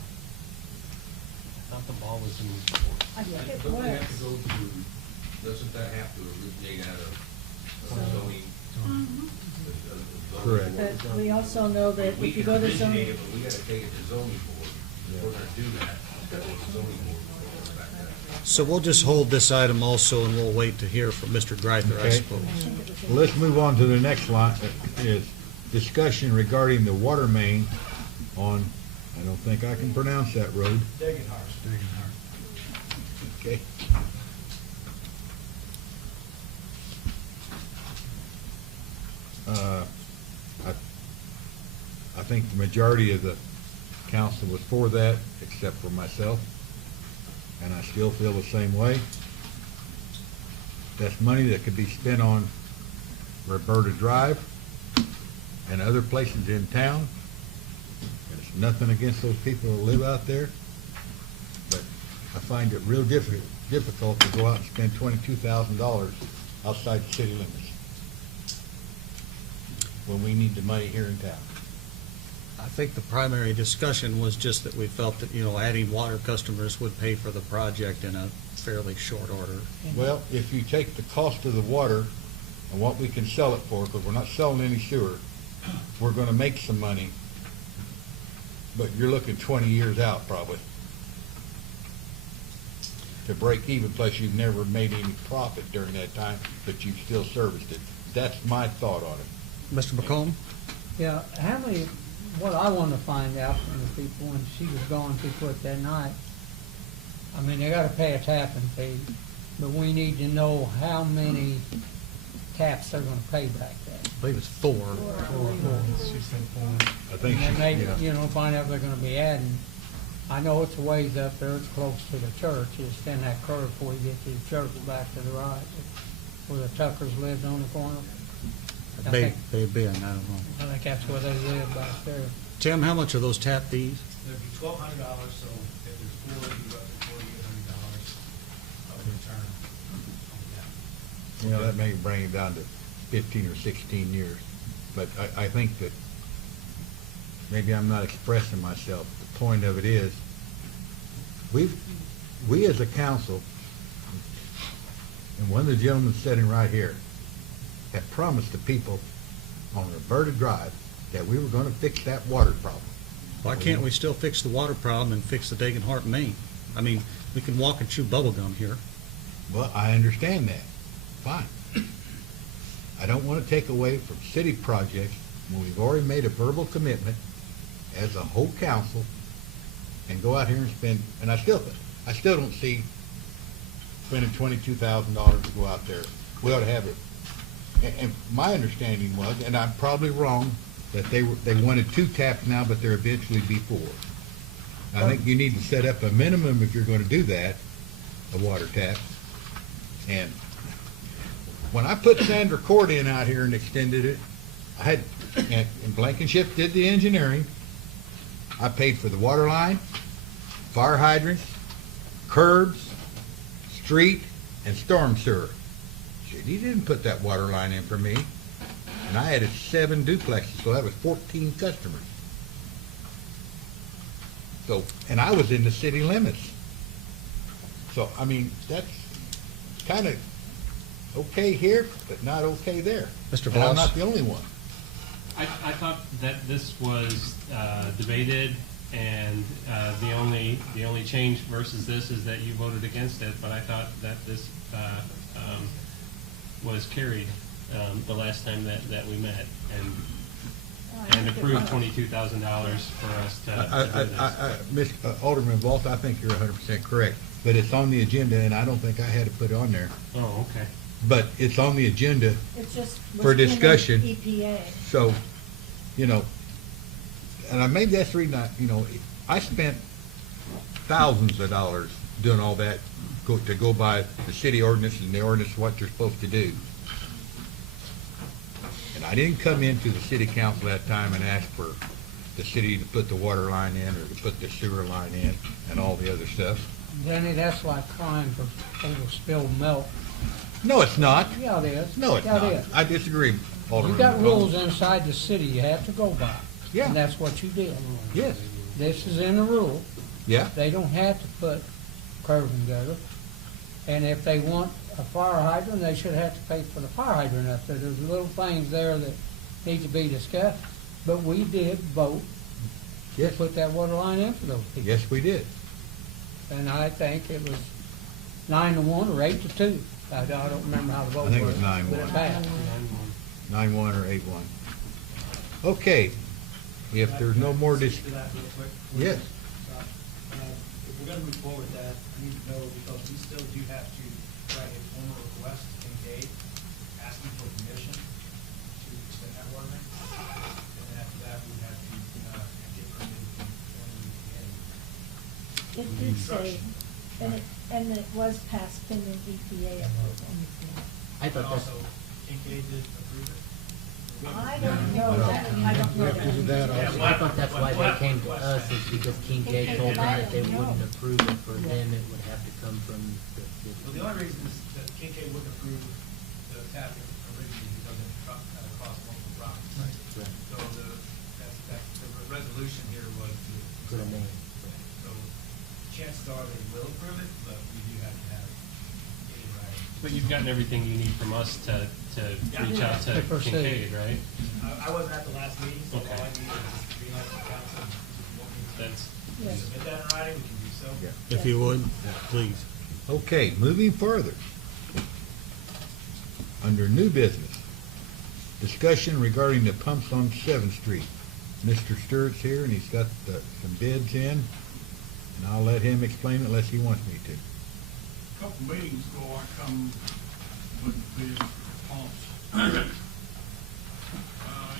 I thought the ball was in his court. I think it Don't they have was. to go to, doesn't that have to originate out of zoning? Correct. But we also know that We if you can go to originate zoning, it, but we gotta take it to zoning board. If we're gonna do that, that's what the zoning board will go back to. so we'll just hold this item also, and we'll wait to hear from Mr. Greither, I Okay. suppose. Well, let's move on to the next line, is discussion regarding the water main on, I don't think I can pronounce that road. Degenhart. Okay. I think the majority of the council was for that, except for myself, and I still feel the same way. That's money that could be spent on Roberta Drive and other places in town. There's nothing against those people who live out there, but I find it real difficult to go out and spend $22,000 outside the city limits when we need the money here in town. I think the primary discussion was just that we felt that, adding water customers would pay for the project in a fairly short order. Well, if you take the cost of the water and what we can sell it for, because we're not selling any sewer, we're gonna make some money, but you're looking 20 years out probably to break even, plus you've never made any profit during that time, but you've still serviced it. That's my thought on it. Mr. McComb? Yeah, how many, what I want to find out from the people when she was gone too quick that night, I mean, they gotta pay a tapping fee, but we need to know how many taps they're gonna pay back there. I believe it's 4. I think, And then yeah. they, find out if they're gonna be adding. I know it's a ways up there, it's close to the church, it's in that curve before you get to the church, back to the right, where the Tuckers lived on the corner. I think They've been, I don't know. I think that's where they live back there. Tim, how much are those tap fees? There'd be $1,200, so if there's 4, it'd be roughly $4,800 of return on You know, that may bring it down to 15 or 16 years. But I think that maybe I'm not expressing myself. The point of it is, we as a council, and one of the gentlemen sitting right here, have promised the people on Roberta Drive that we were going to fix that water problem. Why can't we still fix the water problem and fix the Dagenhart main? I mean, we can walk and chew bubble gum here. Well, I understand that. Fine. I don't want to take away from city projects when we've already made a verbal commitment as a whole council and go out here and spend, and I still don't see spending $22,000 to go out there. We ought to have it. And my understanding was, and I'm probably wrong, that they wanted 2 taps now, but there eventually be 4. I think you need to set up a minimum if you're going to do that, a water tap. And when I put Sandra Court in out here and extended it, I had, and Blankenship did the engineering. I paid for the water line, fire hydrants, curbs, street, and storm sewer. He didn't put that water line in for me. And I added 7 duplexes, so that was 14 customers. So, and I was in the city limits. So, I mean, that's kind of okay here, but not okay there. Mr. And I'm Voss? not the only one. I thought that this was debated, and the only change versus this is that you voted against it, but I thought that this was carried the last time that we met, and approved $22,000 for us to do this. Alderman Volt, I think you're 100% correct, but it's on the agenda, and I don't think I had to put it on there. Oh, okay. But it's on the agenda It just was for in the discussion. EPA. So, you know, and maybe that's the reason I spent thousands of dollars doing all that to go by the city ordinance and the ordinance what you're supposed to do. And I didn't come into the city council that time and ask for the city to put the water line in or to put the sewer line in and all the other stuff. Danny, that's like crying for over spilled milk. No, it's not. Yeah, it is. No, it's Yeah, not. it is. I disagree, Alderman. You got Vogt. rules inside the city you have to go by. Yeah. And that's what you did. Yes. This is in the rule. Yeah. They don't have to put curb and gutter. And if they want a fire hydrant, they should have to pay for the fire hydrant up there. There's little things there that need to be discussed. But we did vote to put that water line in for those people. Yes, we did. And I think it was 9-1 or 8-2. I don't remember how the vote I think it was. was 9-1. But it passed. 9-1 or 8-1. Okay. If there's no more To that real quick. Yes. If we're gonna move forward with that, I need to know, because we still do have to write a formal request to Kincaid, asking for permission to extend that water main. And then after that, we have to, get permission from the It did say, and it was passed pending EPA approval. I thought that's, Also, Kincaid did approve it. I don't know that, I don't know that. I thought that's why they came to us, is because Kincaid told them that they wouldn't approve it for them, it would have to come from the city. Well, the only reason is that Kincaid wouldn't approve the tapping originally because it cost multiple properties. Right. So the resolution here was to. Put a name. So chances are they will approve it, but we do have to have it right. But you've gotten everything you need from us to reach out to Kincaid, right? I wasn't at the last meeting, so all Okay. I need is just to green light from council. If you want me to That's- submit that in writing, we can do so. If you would, please. Okay, moving further. Under new business, discussion regarding the pumps on 7th Street. Mr. Stewart's here and he's got some bids in, and I'll let him explain it unless he wants me to. A couple meetings ago, I come with bids for pumps.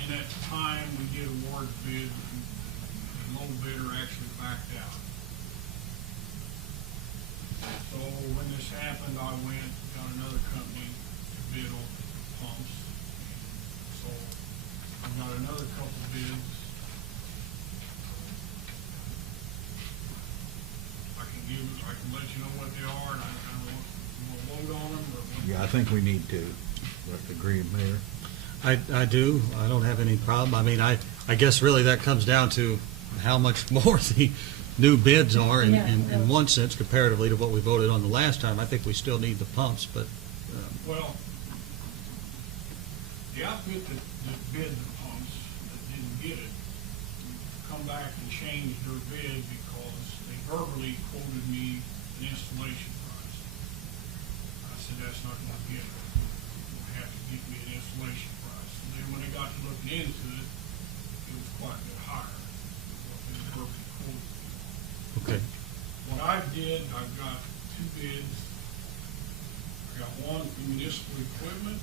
In that time, we did award bid, the low bidder actually backed out. So when this happened, I went, got another company to bid on pumps. So I got another couple bids. I can let you know what they are, and I don't want to load on them, but when Yeah, I think we need to. Let's agree, Mayor. I do. I don't have any problem. I mean, I guess really that comes down to how much more the new bids are in one sense comparatively to what we voted on the last time. I think we still need the pumps, but. Well, the outfit that bid the pumps, that didn't get it, come back and changed their bid because they verbally quoted me an installation price. I said, that's not gonna get it. You'll have to give me an installation price. And then when they got to looking into it, it was quite a bit higher than what they verbally quoted me. Okay. What I did, I've got two bids. I got one for municipal equipment,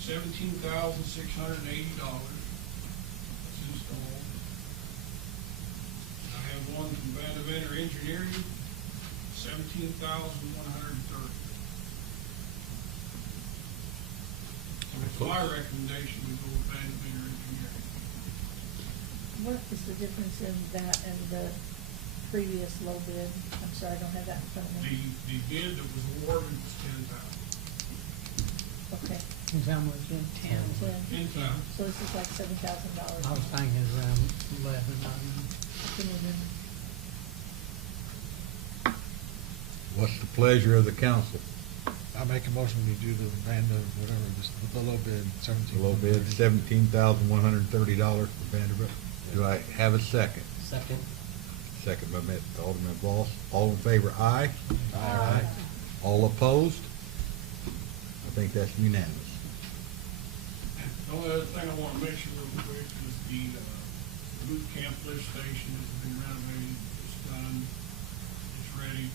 $17,680. That's installed. I have one from Vandeventer Engineering, $17,130. So it's my recommendation we go with Vandeventer Engineering. What is the difference in that and the previous low bid? I'm sorry, I don't have that in front of me. The bid that was awarded was $10,000. Okay. Is how much in? 10. 10,000. So this is like $7,000. I was thinking it was around 11, I don't know. What's the pleasure of the council? I make a motion we do the Vanderbilt, whatever, the low bid, The low bid, $17,130 for Vanderbilt. Do I have a second? Second. Second by Alderman Voss. All in favor, aye? Aye. All opposed? I think that's unanimous. The only other thing I want to mention real quick is the boot camp lift station has been renovated, it's done, it's ready.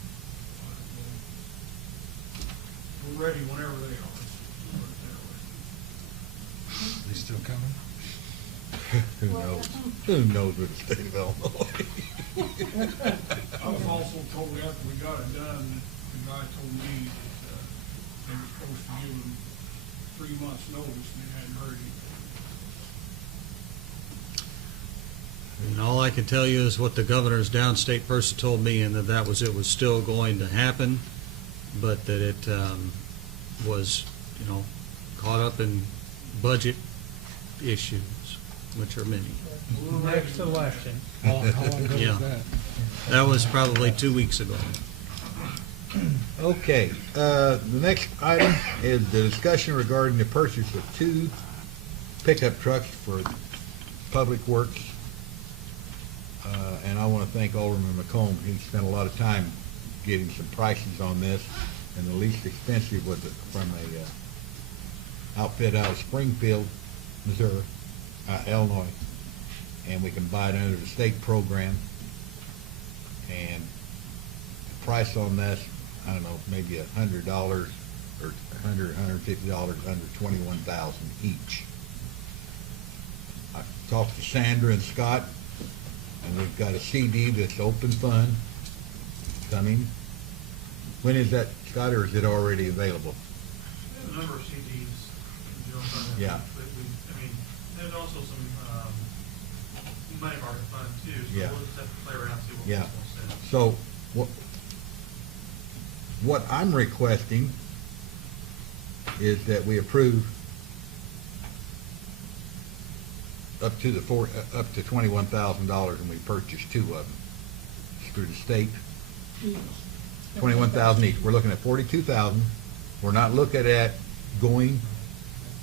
We're ready whenever they are. They still coming? Who knows? Who knows with the state of Illinois? I was also told after we got it done, that the guy told me that they were supposed to give him 3 months' notice and they hadn't heard anything. And all I can tell you is what the governor's downstate person told me, and that was it was still going to happen, but that it was, caught up in budget issues, which are many. Next election. How long ago Yeah. was that? That was probably 2 weeks ago. Okay, the next item is the discussion regarding the purchase of 2 pickup trucks for Public Works. And I want to thank Alderman McComb. He spent a lot of time getting some prices on this, and the least expensive was from a outfit out of Springfield, Missouri, Illinois, and we can buy it under the state program. And the price on this, I don't know, maybe $100 or $150 under $21,000 each. I talked to Sandra and Scott, and we've got a CD that's open fund coming. When is that, Scott, or is it already available? We have a number of CDs. Yeah. There's also some money market fund too, so Yeah. we'll just have to play around and see what Yeah. we'll sell. So what I'm requesting is that we approve up to $21,000, and we purchase 2 of them through the state. 21,000 each. We're looking at 42,000. We're not looking at going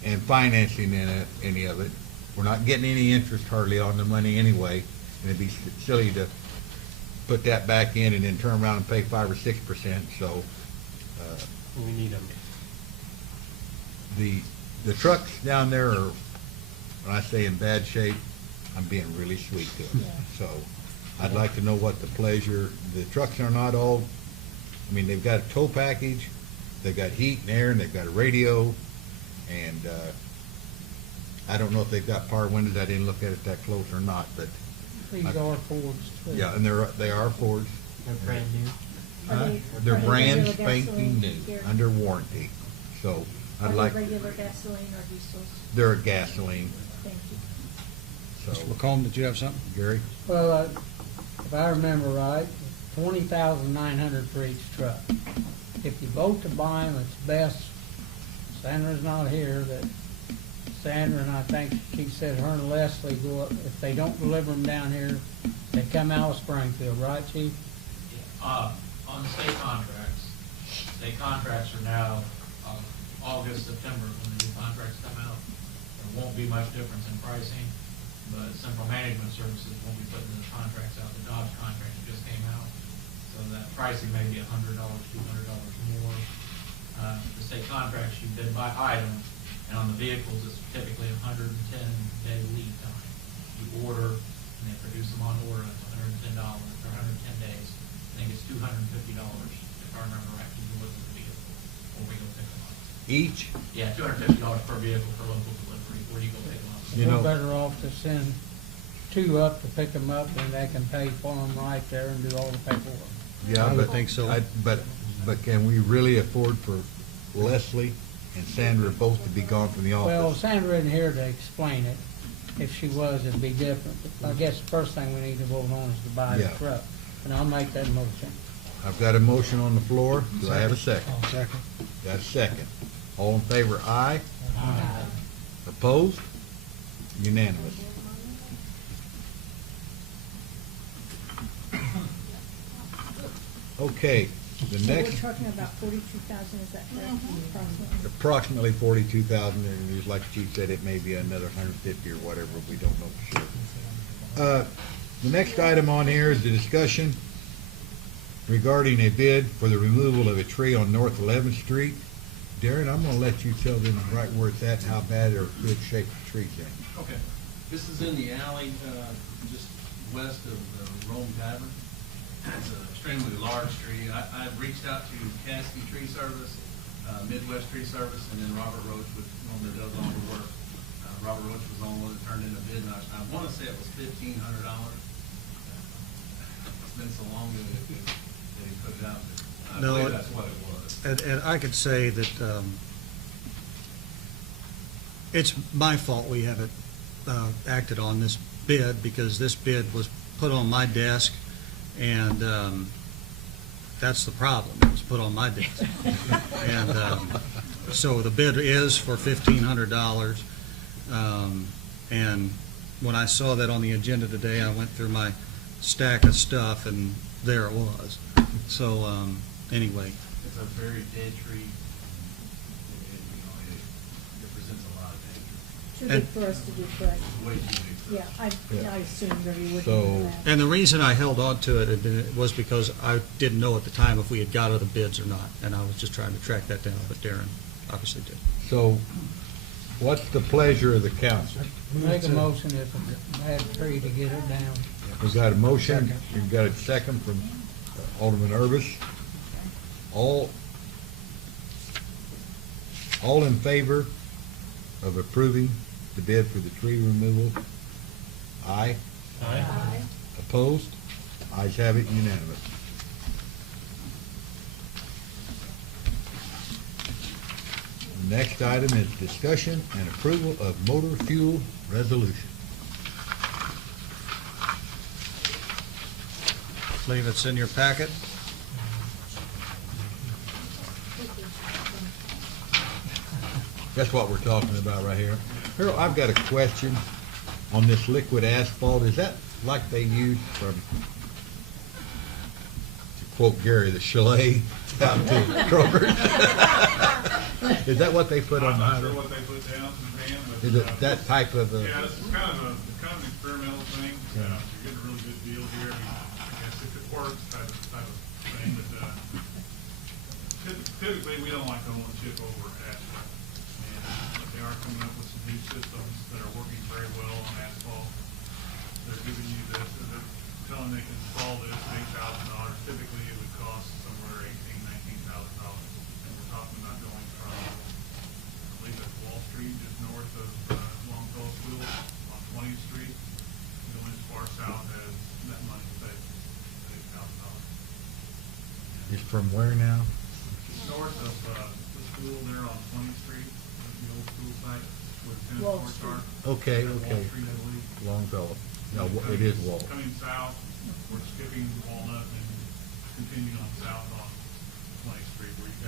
and financing any of it. We're not getting any interest hardly on the money anyway, and it'd be silly to put that back in and then turn around and pay 5 or 6%. So We need them. the trucks down there are, when I say in bad shape, I'm being really sweet to them. So I'd like to know what the pleasure. The trucks are not all. I mean, they've got a tow package, they've got heat and air, and they've got a radio, and I don't know if they've got power windows. I didn't look at it that close or not, but These are Fords too. yeah, and they are Fords. They're brand new. They're Are they brand regular spanking gasoline new, here? under warranty. So Are I'd they like. regular gasoline or diesels? They're a gasoline. Thank you. So Mr. McComb, did you have something? Gary. Well, if I remember right, $20,900 for each truck. if you vote to buy them, it's best, Sandra's not here, that Sandra, and I think she said her and Leslie go up, if they don't deliver them down here, they come out of Springfield, right, Chief? On the state contracts are now, August, September, when the new contracts come out. There won't be much difference in pricing, but Central Management Services won't be putting the contracts out. The Dodge contract just came out, so that pricing may be $100, $200 more. The state contracts you bid by item, and on the vehicles, it's typically 110-day lead time. You order, and they produce them on order, it's $110 for 110 days. I think it's $250, if I remember right, to deliver the vehicle, or we go pick them up. Each? Yeah, $250 per vehicle for local delivery, or you go pick them up. We're better off to send two up to pick them up, and they can pay for them right there and do all the paperwork. Yeah, I would but think so. But can we really afford for Leslie and Sandra both to be gone from the Well, office? Sandra isn't here to explain it. If she was, it'd be different. But I guess the first thing we need to vote on is to buy the Yeah. truck, and I'll make that motion. I've got a motion on the floor. Do I have a second? Second. Got a second. All in favor, aye. Opposed? Unanimous. Okay, the So next, we're talking about 42,000, is that correct? Approximately? approximately 42,000, and just like the chief said, it may be another 150 or whatever, we don't know for sure. The next item on here is the discussion regarding a bid for the removal of a tree on North 11th Street. Darren, I'm gonna let you tell them right where it's at, and how bad or good shape the tree's in. Okay, this is in the alley, just west of the Rome Tavern. It's an extremely large tree. I've reached out to Caskey Tree Service, Midwest Tree Service, and then Robert Roach, which normally does all the work. Robert Roach was the only one that turned in a bid, and I want to say it was $1,500. It's been so long that he put it out there. I No, believe that's what it was. And I could say that it's my fault we haven't acted on this bid, because this bid was put on my desk, and that's the problem. It was put on my desk. And so the bid is for $1,500. And when I saw that on the agenda today, I went through my stack of stuff, and there it was. So anyway. It's a very dead tree, and, it presents a lot of danger. Too big for us to do correct. Way too big. Yeah, I assumed that you would do So- that. And the reason I held on to it was because I didn't know at the time if we had got other bids or not, and I was just trying to track that down, but Darren obviously did. So, what's the pleasure of the council? Make a motion if it's a bad tree to get it down. We've got a motion, we've got a second from Alderman Urbis. All in favor of approving the bid for the tree removal? Aye. Aye. Opposed? Ayes have it, unanimous. The next item is discussion and approval of motor fuel resolution. I believe it's in your packet. That's what we're talking about right here. Harold, I've got a question on this liquid asphalt. Is that like they use from, to quote Gary, the chalet out to Kroger? Is that what they put on the I'm not sure highway? what they put down in the van, but. Is it that type of a? Yeah, this is kind of an experimental thing. You're getting a really good deal here. I guess if it works, type of thing, but, typically, we don't like to only chip over asphalt. And they are coming up with some new systems that are working very well on asphalt. They're giving you this, they're telling they can install this at $8,000. Typically, it would cost somewhere $18,000, $19,000. And we're talking about going from, I believe that's Wall Street, just north of Longfellow School on 20th Street, going as far south as that money saved, $8,000. Is from where now? North of the school there on 20th Street, the old school site, where the tennis Wall courts are. Okay, Wall okay. Street, I believe. Longfellow. No, it is Wall. Coming south, we're skipping Walnut and continuing on south on 20th Street, where you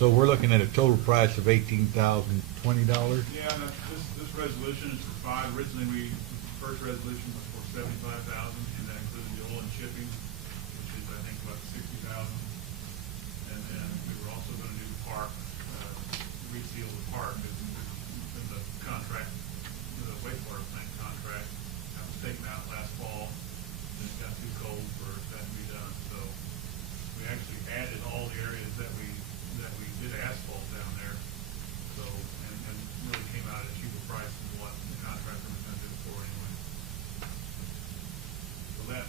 So we're looking at a total price of $18,020? Yeah, and this resolution is for 5. Originally, the first resolution was for 75,000, and that included the oil and shipping, which is, I think, about 60,000. And then we were also gonna do park, reseal the park, in the contract, the wastewater plant contract. That was taken out last fall, and it got too cold for that to be done, so we actually added all the areas that we did asphalt down there, so, and really came out at a cheaper price than what the contractor was gonna do it for anyway. So that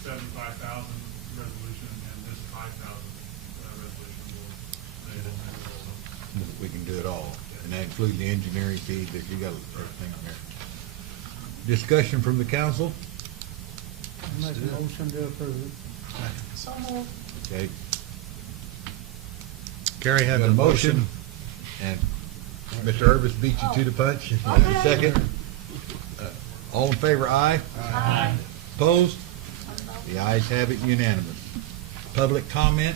75,000 resolution and this 5,000 resolution will make it all. We can do it all, and that includes the engineering fees, that you got everything on there. Discussion from the council? Make a motion to approve. So moved. Okay. Gary had Got the a motion. And Mr. Irvis beat you to the punch. Okay. Second. All in favor, aye? Aye. Opposed? The ayes have it, unanimous. Public comment?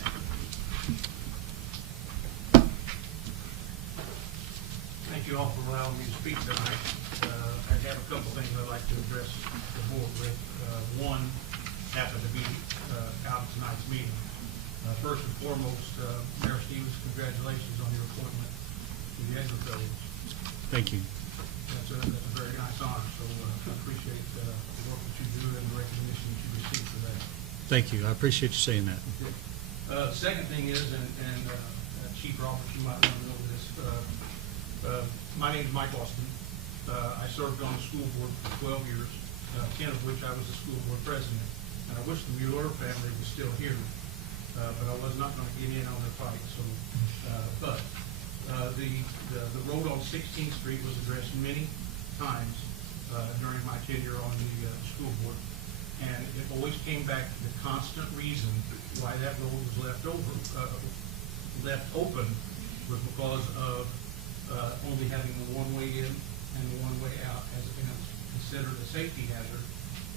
Thank you all for allowing me to speak tonight. I have a couple things I'd like to address the board with. One happened to be out of tonight's meeting. First and foremost, Mayor Stevens, congratulations on your appointment to the Agriculture. Thank you. That's a very nice honor, so I appreciate the work that you do and the recognition that you receive for that. Thank you. I appreciate you saying that. The second thing is, and Chief Roberts, you might want to know this, my name is Mike Austin. I served on the school board for 12 years, 10 of which I was the school board president. And I wish the Mueller family was still here, but I was not going to get in on their fight. So, the road on 16th Street was addressed many times during my tenure on the school board, and it always came back to the constant reason why that road was left open was because of only having the one-way in and the one-way out, as it was considered a safety hazard.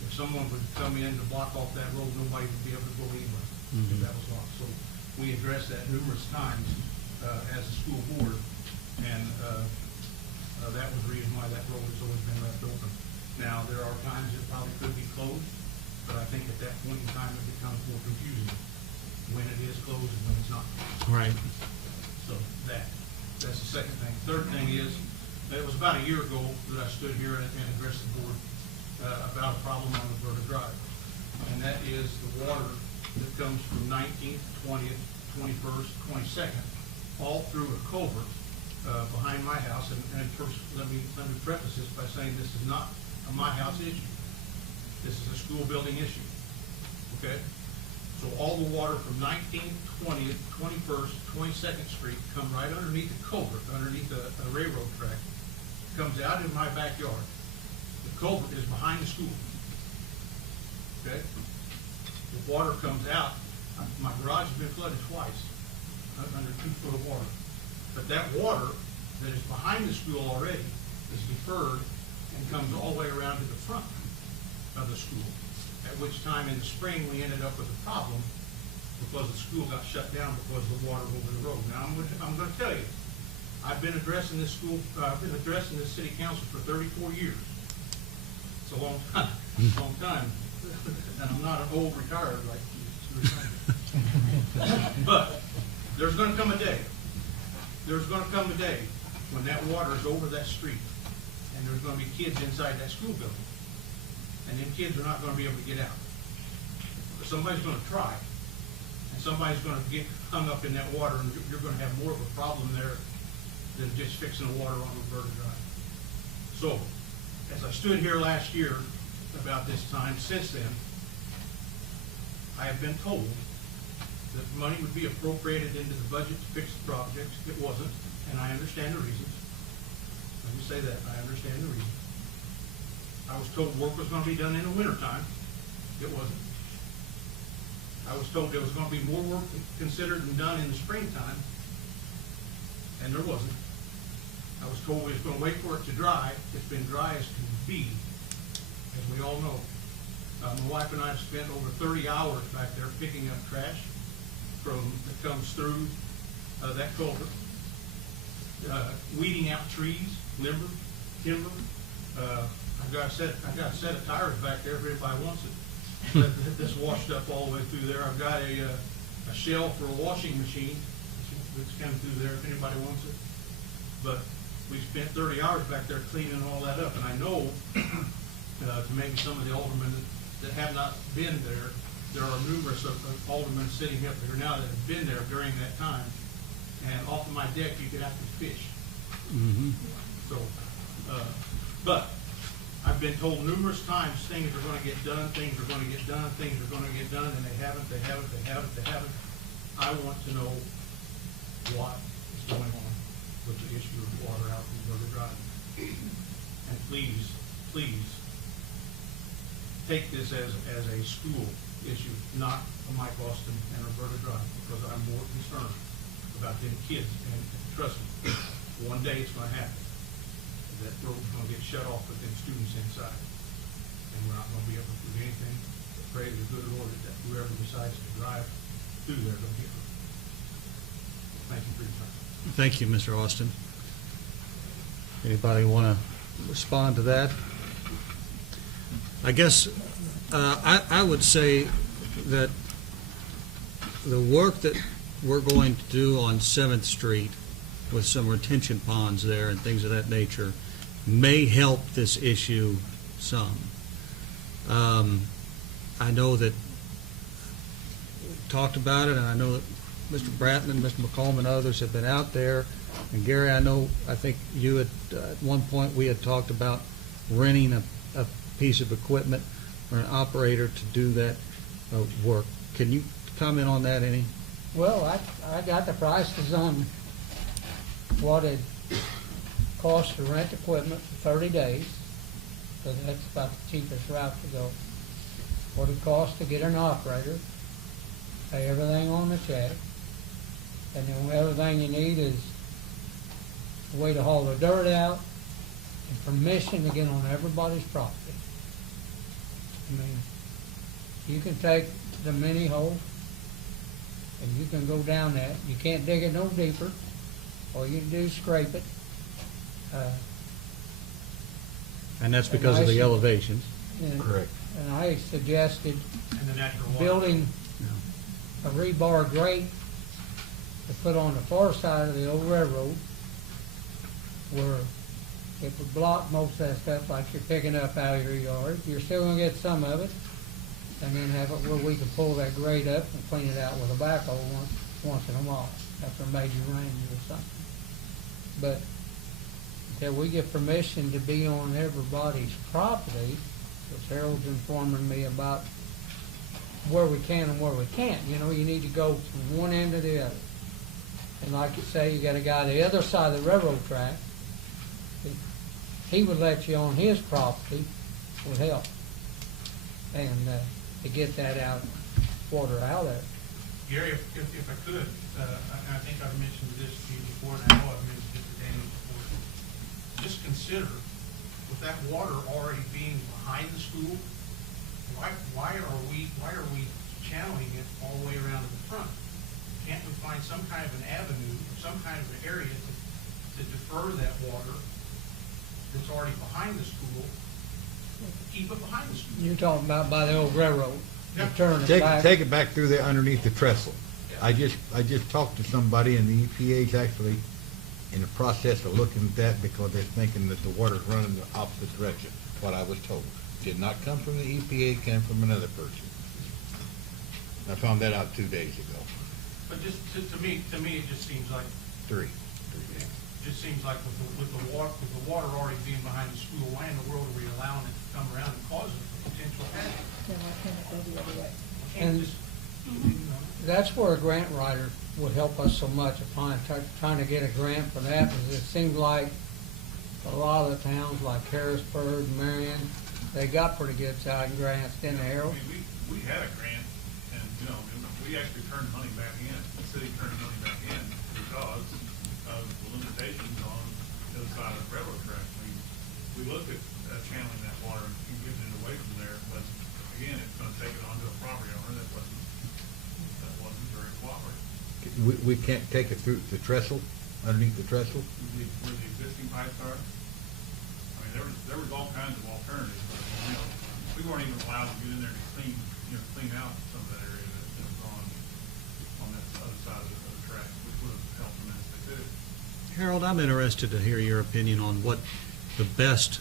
If someone would come in to block off that road, nobody would be able to go anywhere if that was locked. So we addressed that numerous times as a school board, and that was the reason why that road has always been left open. Now, there are times it probably could be closed, but I think at that point in time it becomes more confusing when it is closed and when it's not. Right. So that's the second thing. Third thing is, it was about a year ago that I stood here and addressed the board about a problem on Roberta Drive. And that is the water that comes from 19th, 20th, 21st, 22nd, all through a culvert behind my house. And first, let me preface this by saying this is not a my house issue. This is a school building issue. Okay? So all the water from 19th, 20th, 21st, 22nd Street come right underneath the culvert, underneath a railroad track, comes out in my backyard. The culvert is behind the school. Okay? The water comes out. My garage has been flooded twice, under 2 foot of water. But that water that is behind the school already is deferred and comes all the way around to the front of the school. At which time in the spring we ended up with a problem because the school got shut down because of the water over the road. Now I'm going to tell you, I've been addressing this city council for 34 years. It's a long time, and I'm not an old retired like you. But there's going to come a day. There's going to come a day when that water is over that street, and there's going to be kids inside that school building. And them kids are not going to be able to get out. But somebody's going to try, and somebody's going to get hung up in that water, and you're going to have more of a problem there than just fixing the water on Roberta Drive. So, as I stood here last year about this time, since then, I have been told that money would be appropriated into the budget to fix the projects. It wasn't, and I understand the reasons. Let me say that, I understand the reasons. I was told work was going to be done in the wintertime. It wasn't. I was told there was going to be more work considered and done in the springtime, and there wasn't. I was told we was going to wait for it to dry. It's been dry as can be, as we all know. My wife and I have spent over 30 hours back there picking up trash that comes through that culvert, weeding out trees, timber. I've got a set of tires back there if anybody wants it. That's washed up all the way through there. I've got a shell for a washing machine that's coming through there if anybody wants it. But we spent 30 hours back there cleaning all that up, and I know to maybe some of the aldermen that have not been there, there are numerous of aldermen sitting up there now that have been there during that time. And off of my deck, you could actually fish. So, but I've been told numerous times things are going to get done, things are going to get done, things are going to get done, and they haven't. I want to know what is going on with the issue of water out in River Drive. And please, take this as a school issue, not a Mike Austin and Roberta Drive, because I'm more concerned about them kids. And trust me, one day it's going to happen. That road's going to get shut off with them students inside. And we're not going to be able to do anything. Pray to the good Lord that whoever decides to drive through there don't get hurt. Thank you for your time. Thank you, Mr. Austin. Anybody want to respond to that? I guess I would say that the work that we're going to do on 7th Street with some retention ponds there and things of that nature may help this issue some. I know that talked about it, and I know that Mr. Bratton, Mr. McComb, and others have been out there. And Gary, I think you had, at one point, we had talked about renting a piece of equipment or an operator to do that work. Can you comment on that any? Well, I got the prices on what it costs to rent equipment for 30 days, so that's about the cheapest route to go. What it costs to get an operator, pay everything on the check, and then everything you need is a way to haul the dirt out and permission to get on everybody's property. I mean, you can take the mini hole and you can go down that. You can't dig it no deeper. All you do is scrape it. And that's because of the elevations. Correct. And I suggested And the natural water. building a rebar grate to put on the far side of the old railroad where it would block most of that stuff like you're picking up out of your yard. You're still gonna get some of it, and then have it where we can pull that grate up and clean it out with a backhoe once in a while after a major rain or something. But until we get permission to be on everybody's property, which Harold's informing me about where we can and where we can't. You know, you need to go from one end to the other. And like you say, you got a guy the other side of the railroad track. He would let you on his property would help. And to get that water out there. Gary, if I could, I think I've mentioned this to you before, and I know I've mentioned it to Daniel before. Just consider, with that water already being behind the school, why are we channeling it all the way around to the front? Can't we find some kind of an avenue, or some kind of an area to defer that water that's already behind the school, keep it behind the school? You're talking about by the old railroad. Yeah. Turn it back. Take it back through there underneath the trestle. I just talked to somebody, and the EPA's actually in the process of looking at that because they're thinking that the water's running the opposite direction, what I was told. Did not come from the EPA, came from another person. I found that out 2 days ago. But just to me, it just seems like. Three. Yeah, just seems like with the water already being behind the school, why in the world are we allowing it to come around and cause a potential hazard? Then why can't it go the other way? And that's where a grant writer would help us so much upon trying to get a grant for that, because it seems like a lot of the towns like Harrisburg, Marion, they got pretty good sized grants, didn't they, Harold? I mean, we had a grant, and, we actually turned money back in. The city turned money back in because of the limitations on the other side of the railroad track. I mean, we looked at channeling that water and giving it away from there, but again, it's gonna take it onto a property owner that wasn't very cooperative. we can't take it through the trestle, underneath the trestle? Where the existing pipes are. I mean, there was all kinds of alternatives, but, you know, we weren't even allowed to get in there to clean out some of that area that was on that other side of the track, which would have helped tremendously too. Harold, I'm interested to hear your opinion on what the best,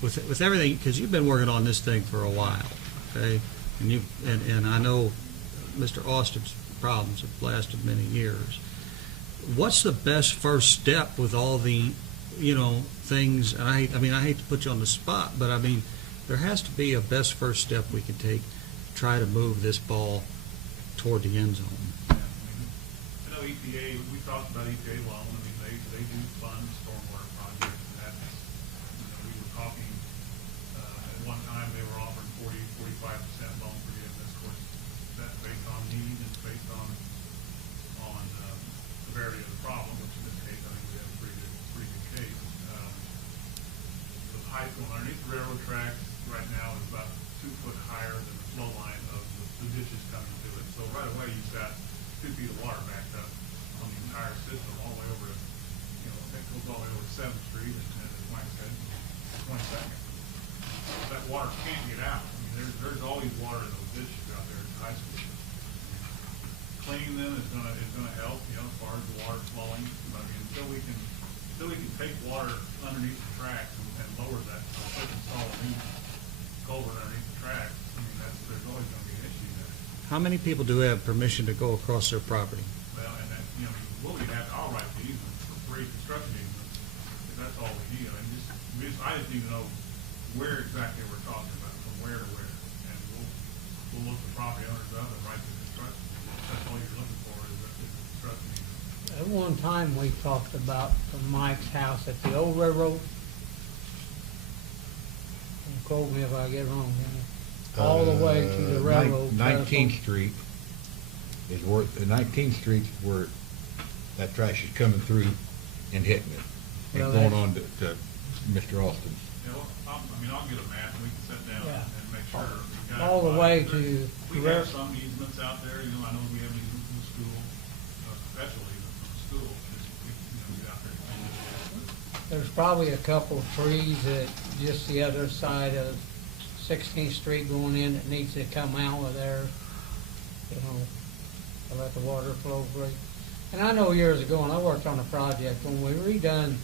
with everything, because you've been working on this thing for a while, okay? And I know Mr. Austin's problems have lasted many years. What's the best first step with all the, things, and I hate to put you on the spot, but I mean, there has to be a best first step we can take to try to move this ball toward the end zone. Yeah, I know EPA, we talked about EPA loan, I mean, they do fund stormwater projects, and that's, we were talking, at one time, they were offering 45% loan forgiveness, of course, that's based on need and based on severity of the problem, which in this case, I think we have a pretty good case. The pipe going underneath the railroad tracks right now is about 2 foot higher than the flow line of the ditches coming to it. So right away, you've got 2 feet of water backed up on the entire system, all the way over to, that goes all the way over to 7th Street, and as Mike said, 22nd. That water can't get out. I mean, there's always water in those ditches out there at the high school. Cleaning them is gonna help, as far as the water flowing. I mean, until we can take water underneath the tracks and lower that, install a new culvert underneath the tracks, I mean, there's always gonna be an issue there. How many people do have permission to go across their property? Well, and that, we'll all right to easements for free construction easements, if that's all we need. I mean, I just need to know where exactly we're talking about, from where to where, and we'll look the property owners up and write the construction. That's all you're looking for is the construction easement. At one time, we talked about from Mike's house at the old railroad. And quote me if I get it wrong, all the way to the railroad. 19th Street is where, 19th Street is where that trash is coming through and hitting it. And Well, going that- on to Mr. Austin's. I'll get a map and we can sit down Yeah. and make sure. we got All the it. way There's- to We where- have some easements out there, I know we have easements from the school, special easements from the school, just, get out there and clean it. There's probably a couple of trees that just the other side of 16th Street going in that needs to come out of there, to let the water flow free. And I know years ago, and I worked on a project, when we redone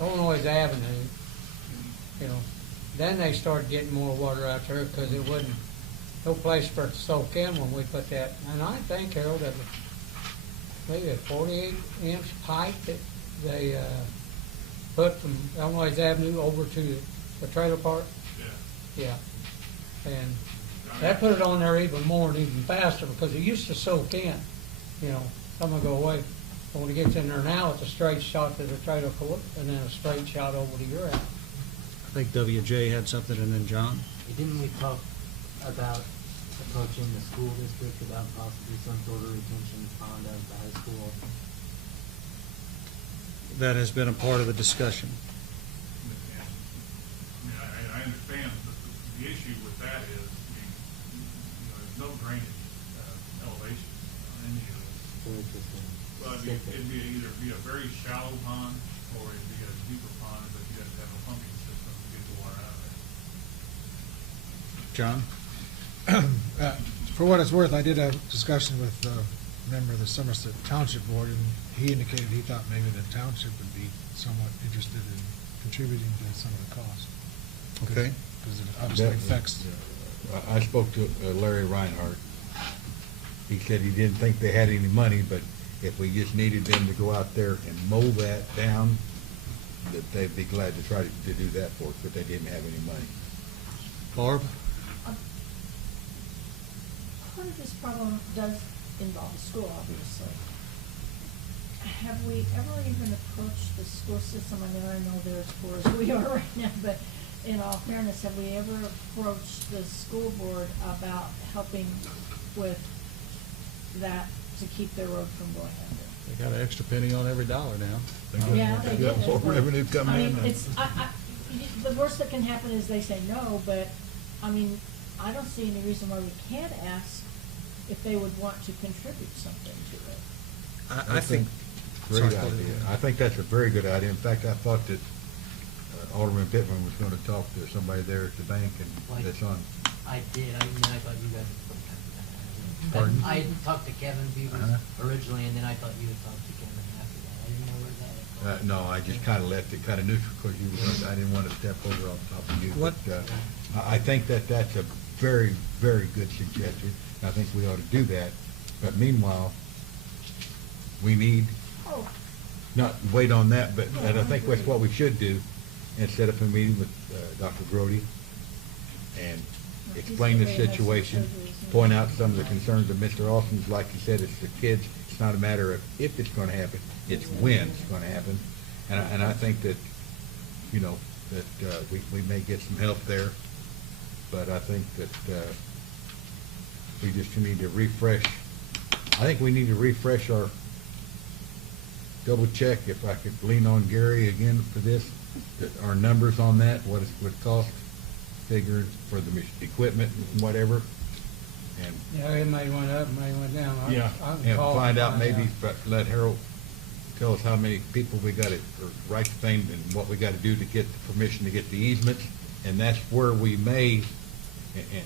Illinois Avenue, then they started getting more water out there because it wasn't, no place for it to soak in when we put that. And I think, Harold, that maybe a 48-inch pipe that they put from Illinois Avenue over to the trailer park. Yeah. And that put it on there even more and even faster because it used to soak in, some will go away. But when it gets in there now, it's a straight shot to the trailer court and then a straight shot over to your house. I think WJ had something, and then John. Didn't we talk about approaching the school district about possibly some sort of retention pond at the high school? That has been a part of the discussion. I understand, but the issue with that is, there's no drainage elevation on any of those. Well, it'd be a very shallow pond, or it'd be a deeper pond, but you have to have a pumping system to get the water out of there. John? For what it's worth, I did have a discussion with a member of the Somerset Township Board, and he indicated he thought maybe the township would be somewhat interested in contributing to some of the cost. Okay. Because it obviously affects. I spoke to Larry Reinhardt. He said he didn't think they had any money, but if we just needed them to go out there and mow that down, that they'd be glad to try to do that for us, but they didn't have any money. Barb? Part of this problem does involve the school, obviously. Have we ever even approached the school system? I mean, I know they're as poor as we are right now, but in all fairness, have we ever approached the school board about helping with that to keep their road from going under? They got an extra penny on every dollar now. Yeah, they got did. more revenue coming I in. mean, the worst that can happen is they say no, but, I mean, I don't see any reason why we can't ask if they would want to contribute something to it. I think, Great sorry, go idea. ahead. I think that's a very good idea. In fact, I thought that Alderman Pittman was gonna talk to somebody there at the bank and that's on. I did, I thought you guys were supposed to have that. Pardon? I had talked to Kevin Beavers Uh-huh. originally, and then I thought you had talked to Kevin after that. I didn't know where that had gone. No, I just kinda left it kinda neutral because I didn't wanna step over on top of you. What- But, I think that that's a very, very good suggestion. I think we ought to do that. But meanwhile, we need, not wait on that, but, and I think that's what we should do, and set up a meeting with Dr. Grody and explain the situation, point out some of the concerns of Mr. Austin's. Like you said, it's the kids. It's not a matter of if it's gonna happen, it's when it's gonna happen. And I think that, you know, that we may get some help there, but I think that we just need to refresh. I think we need to refresh our, double check, if I could lean on Gary again for this, that our numbers on that, what it would cost, figures for the equipment and whatever. And Yeah, it may went up, may went down. I can and call find out and maybe, but let Harold tell us how many people we got to, or write the thing and what we got to do to get the permission to get the easements. And that's where we may, and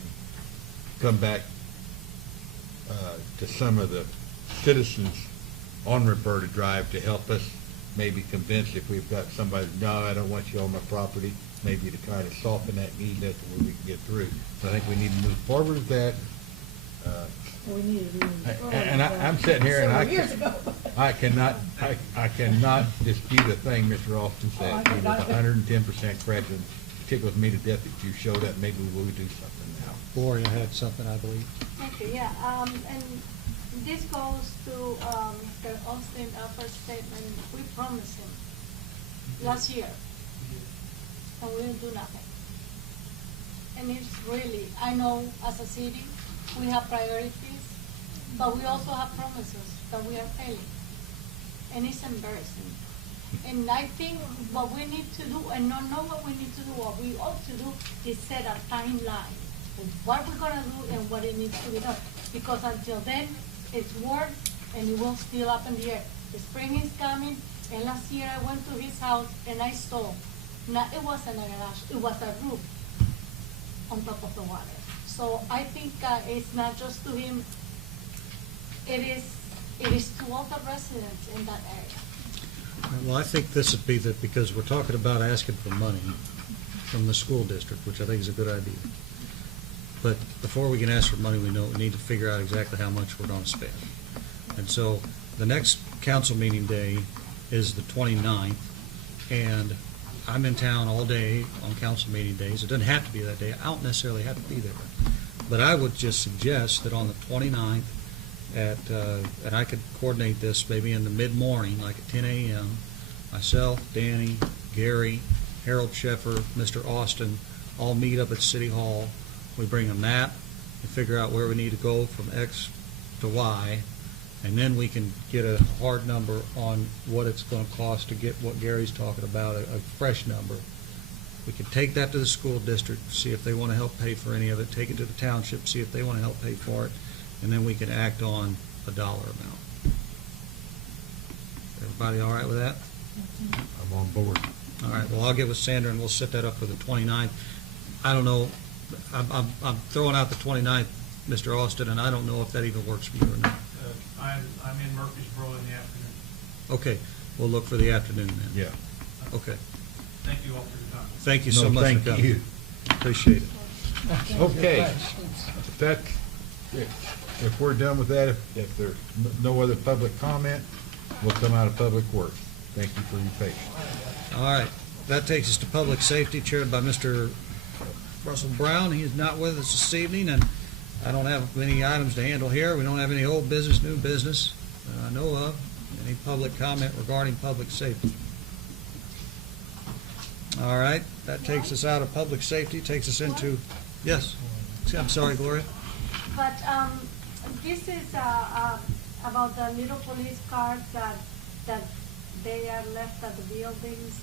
come back to some of the citizens on Roberta Drive to help us maybe convince if we've got somebody, no, I don't want you on my property, maybe to kind of soften that need that where we can get through. So I think we need to move forward with that. We needed to move And I'm sitting here and several years ago. I cannot dispute a thing Mr. Austin said. He was 110% correct, and it tickles me to death that you showed up. Maybe we will do something now. Gloria had something, I believe. Okay, yeah, and this goes to Mr. Austin, our first statement. We promised him last year, and we didn't do nothing. And it's really, I know as a city, we have priorities, but we also have promises that we are failing. And it's embarrassing. And I think what we need to do, and not what we need to do, what we ought to do is set a timeline of what we're gonna do and what it needs to be done. Because until then, it's work and it will still up in the air. The spring is coming, and last year I went to his house and I saw, it wasn't a garage, it was a roof on top of the water. So I think it's not just to him, it is to all the residents in that area. Well, I think this would be that, because we're talking about asking for money from the school district, which I think is a good idea. But before we can ask for money, we need to figure out exactly how much we're gonna spend. And so the next council meeting day is the 29th, and I'm in town all day on council meeting days. It doesn't have to be that day. I don't necessarily have to be there. But I would just suggest that on the 29th and I could coordinate this maybe in the mid-morning, like at 10 a.m., myself, Danny, Gary, Harold Sheffer, Mr. Austin, all meet up at City Hall. We bring a map and figure out where we need to go from X to Y, and then we can get a hard number on what it's going to cost to get what Gary's talking about, a fresh number. We can take that to the school district, see if they want to help pay for any of it, take it to the township, see if they want to help pay for it, and then we can act on a dollar amount. Everybody all right with that? I'm on board. All right, well, I'll get with Sandra and we'll set that up for the 29th. I don't know, I'm throwing out the 29th, Mr. Austin, and I don't know if that even works for you or not. I'm in Murphysboro in the afternoon. Okay, we'll look for the afternoon then. Yeah. Okay. Thank you all for your time. Thank you so much for Thank coming. you. Appreciate it. Okay. If we're done with that, if there's no other public comment, we'll come out of Public Works. Thank you for your patience. All right, that takes us to public safety, chaired by Mr. Russell Brown. He is not with us this evening, and I don't have any items to handle here. We don't have any old business, new business that I know of. Any public comment regarding public safety? All right, that takes us out of public safety, takes us into, yes, I'm sorry, Gloria. But this is about the little police cars that they are left at the buildings.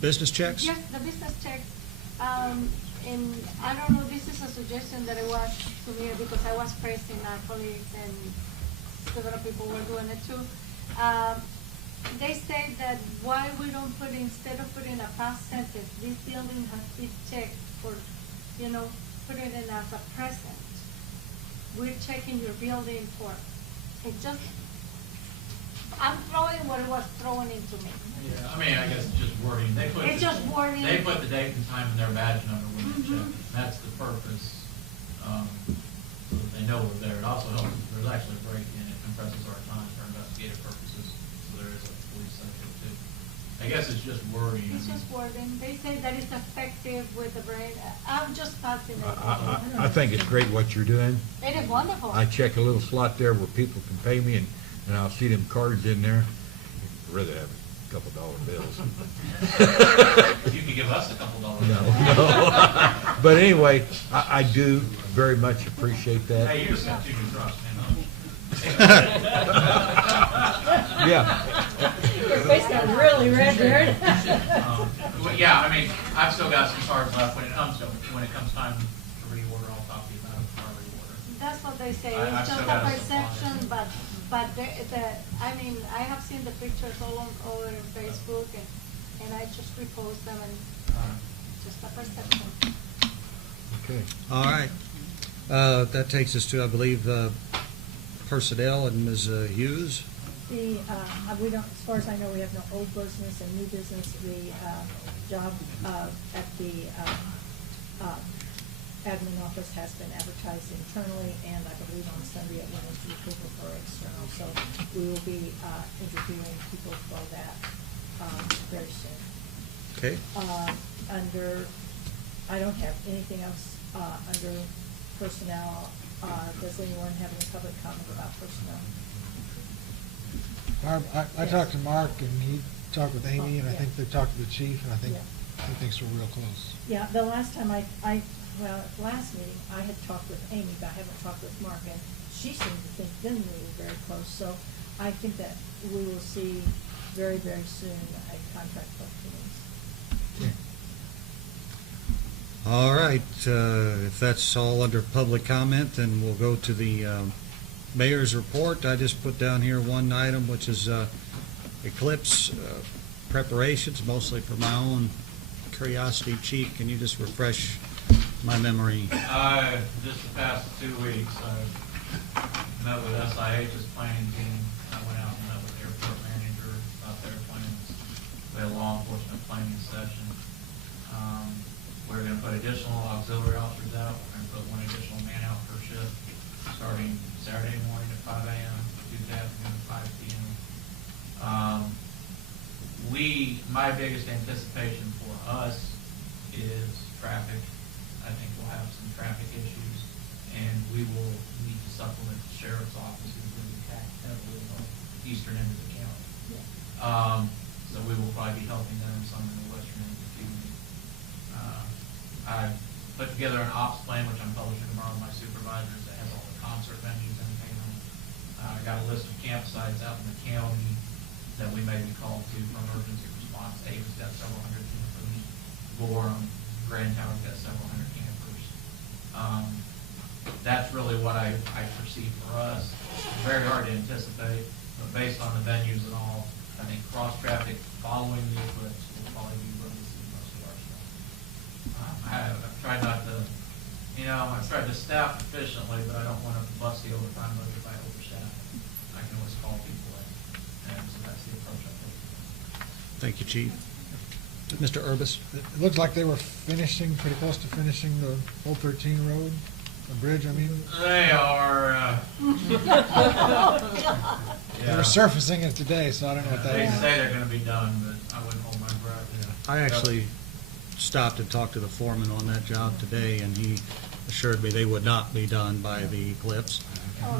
Business checks? Yes, the business checks. And I don't know, this is a suggestion that it was to me because I was praising our colleagues and several people were doing it too. They say that why we don't put, instead of putting a past sentence, this building has been checked for, you know, put it in as a present. We're checking your building for, it just, I'm throwing what it was thrown into me. Yeah, I mean, I guess it's just wording. It's just wording. They put the date and time in their badge number when they check it. That's the purpose, so that they know we're there. It also helps, if there's actually a break in, it compresses our time for investigative purposes, so there is a police central too. I guess it's just wording. It's just wording. They say that it's effective with the brain. I'm just passing it. I think it's great what you're doing. It is wonderful. I check a little slot there where people can pay me, and I'll see them cards in there. I'd rather have a couple dollar bills. You could give us a couple dollars. No. But anyway, I do very much appreciate that. Hey, you just got 2 new trucks, man. Yeah. Your face got really red there. Well, yeah, I mean, I've still got some cards left when it comes time to reorder. I'll talk to you about it before I reorder. That's what they say. I've It's just still a got some perception, but I mean, I have seen the pictures all over Facebook, and I just repost them, and just a perception. Okay. All right. That takes us to, I believe, personnel and Ms. Hughes. We don't, as far as I know, we have no old business and new business. The job at the admin office has been advertised internally, and I believe on Sunday it went into approval for external. So we will be interviewing people for that very soon. Okay. I don't have anything else under personnel. Does anyone have any public comment about personnel? I talked to Mark, and he talked with Amy, and I Yeah. think they talked to the chief, and I think Yeah. he thinks we're real close. Yeah, the last time last meeting, I had talked with Amy, but I haven't talked with Mark, and she seemed to think then we were very close. So I think that we will see very, very soon a contract for police. All right. If that's all under public comment, then we'll go to the mayor's report. I just put down here one item, which is eclipse preparations, mostly for my own curiosity. Chief, can you just refresh my memory? Just the past 2 weeks, I met with SIH's planning team. I went out and met with the airport manager about their plans. We had a law enforcement planning session. We're going to put additional auxiliary officers out. We're going to put 1 additional man out per shift, starting Saturday morning at 5 a.m., Tuesday afternoon at 5 p.m. My biggest anticipation for us is traffic. I think we'll have some traffic issues, and we will need to supplement the sheriff's office, who's going to be taxed heavily on the eastern end of the county. So we will probably be helping them some in the western end of the county. I put together an ops plan, which I'm publishing tomorrow with my supervisors, that has all the concert venues in town. I got a list of campsites out in the county that we may be called to for emergency response. Ava's got several hundred campers. Gorham, Grand Tower's got several hundred campers. That's really what I foresee for us. It's very hard to anticipate, but based on the venues and all, I think cross-traffic following the eclipse will probably be where we see most of our stuff. I've tried not to, I've tried to staff efficiently, but I don't want to bust the overtime budget if I overstaff. I can always call people in, and so that's the approach I take. Thank you, Chief. Mr. Urbis? It looked like they were finishing, pretty close to finishing the Old 13 road, the bridge, I mean. They are, They were surfacing it today, so I don't know what that They is. say they're going to be done, but I wouldn't hold my breath. I actually stopped and talked to the foreman on that job today, and he assured me they would not be done by the eclipse,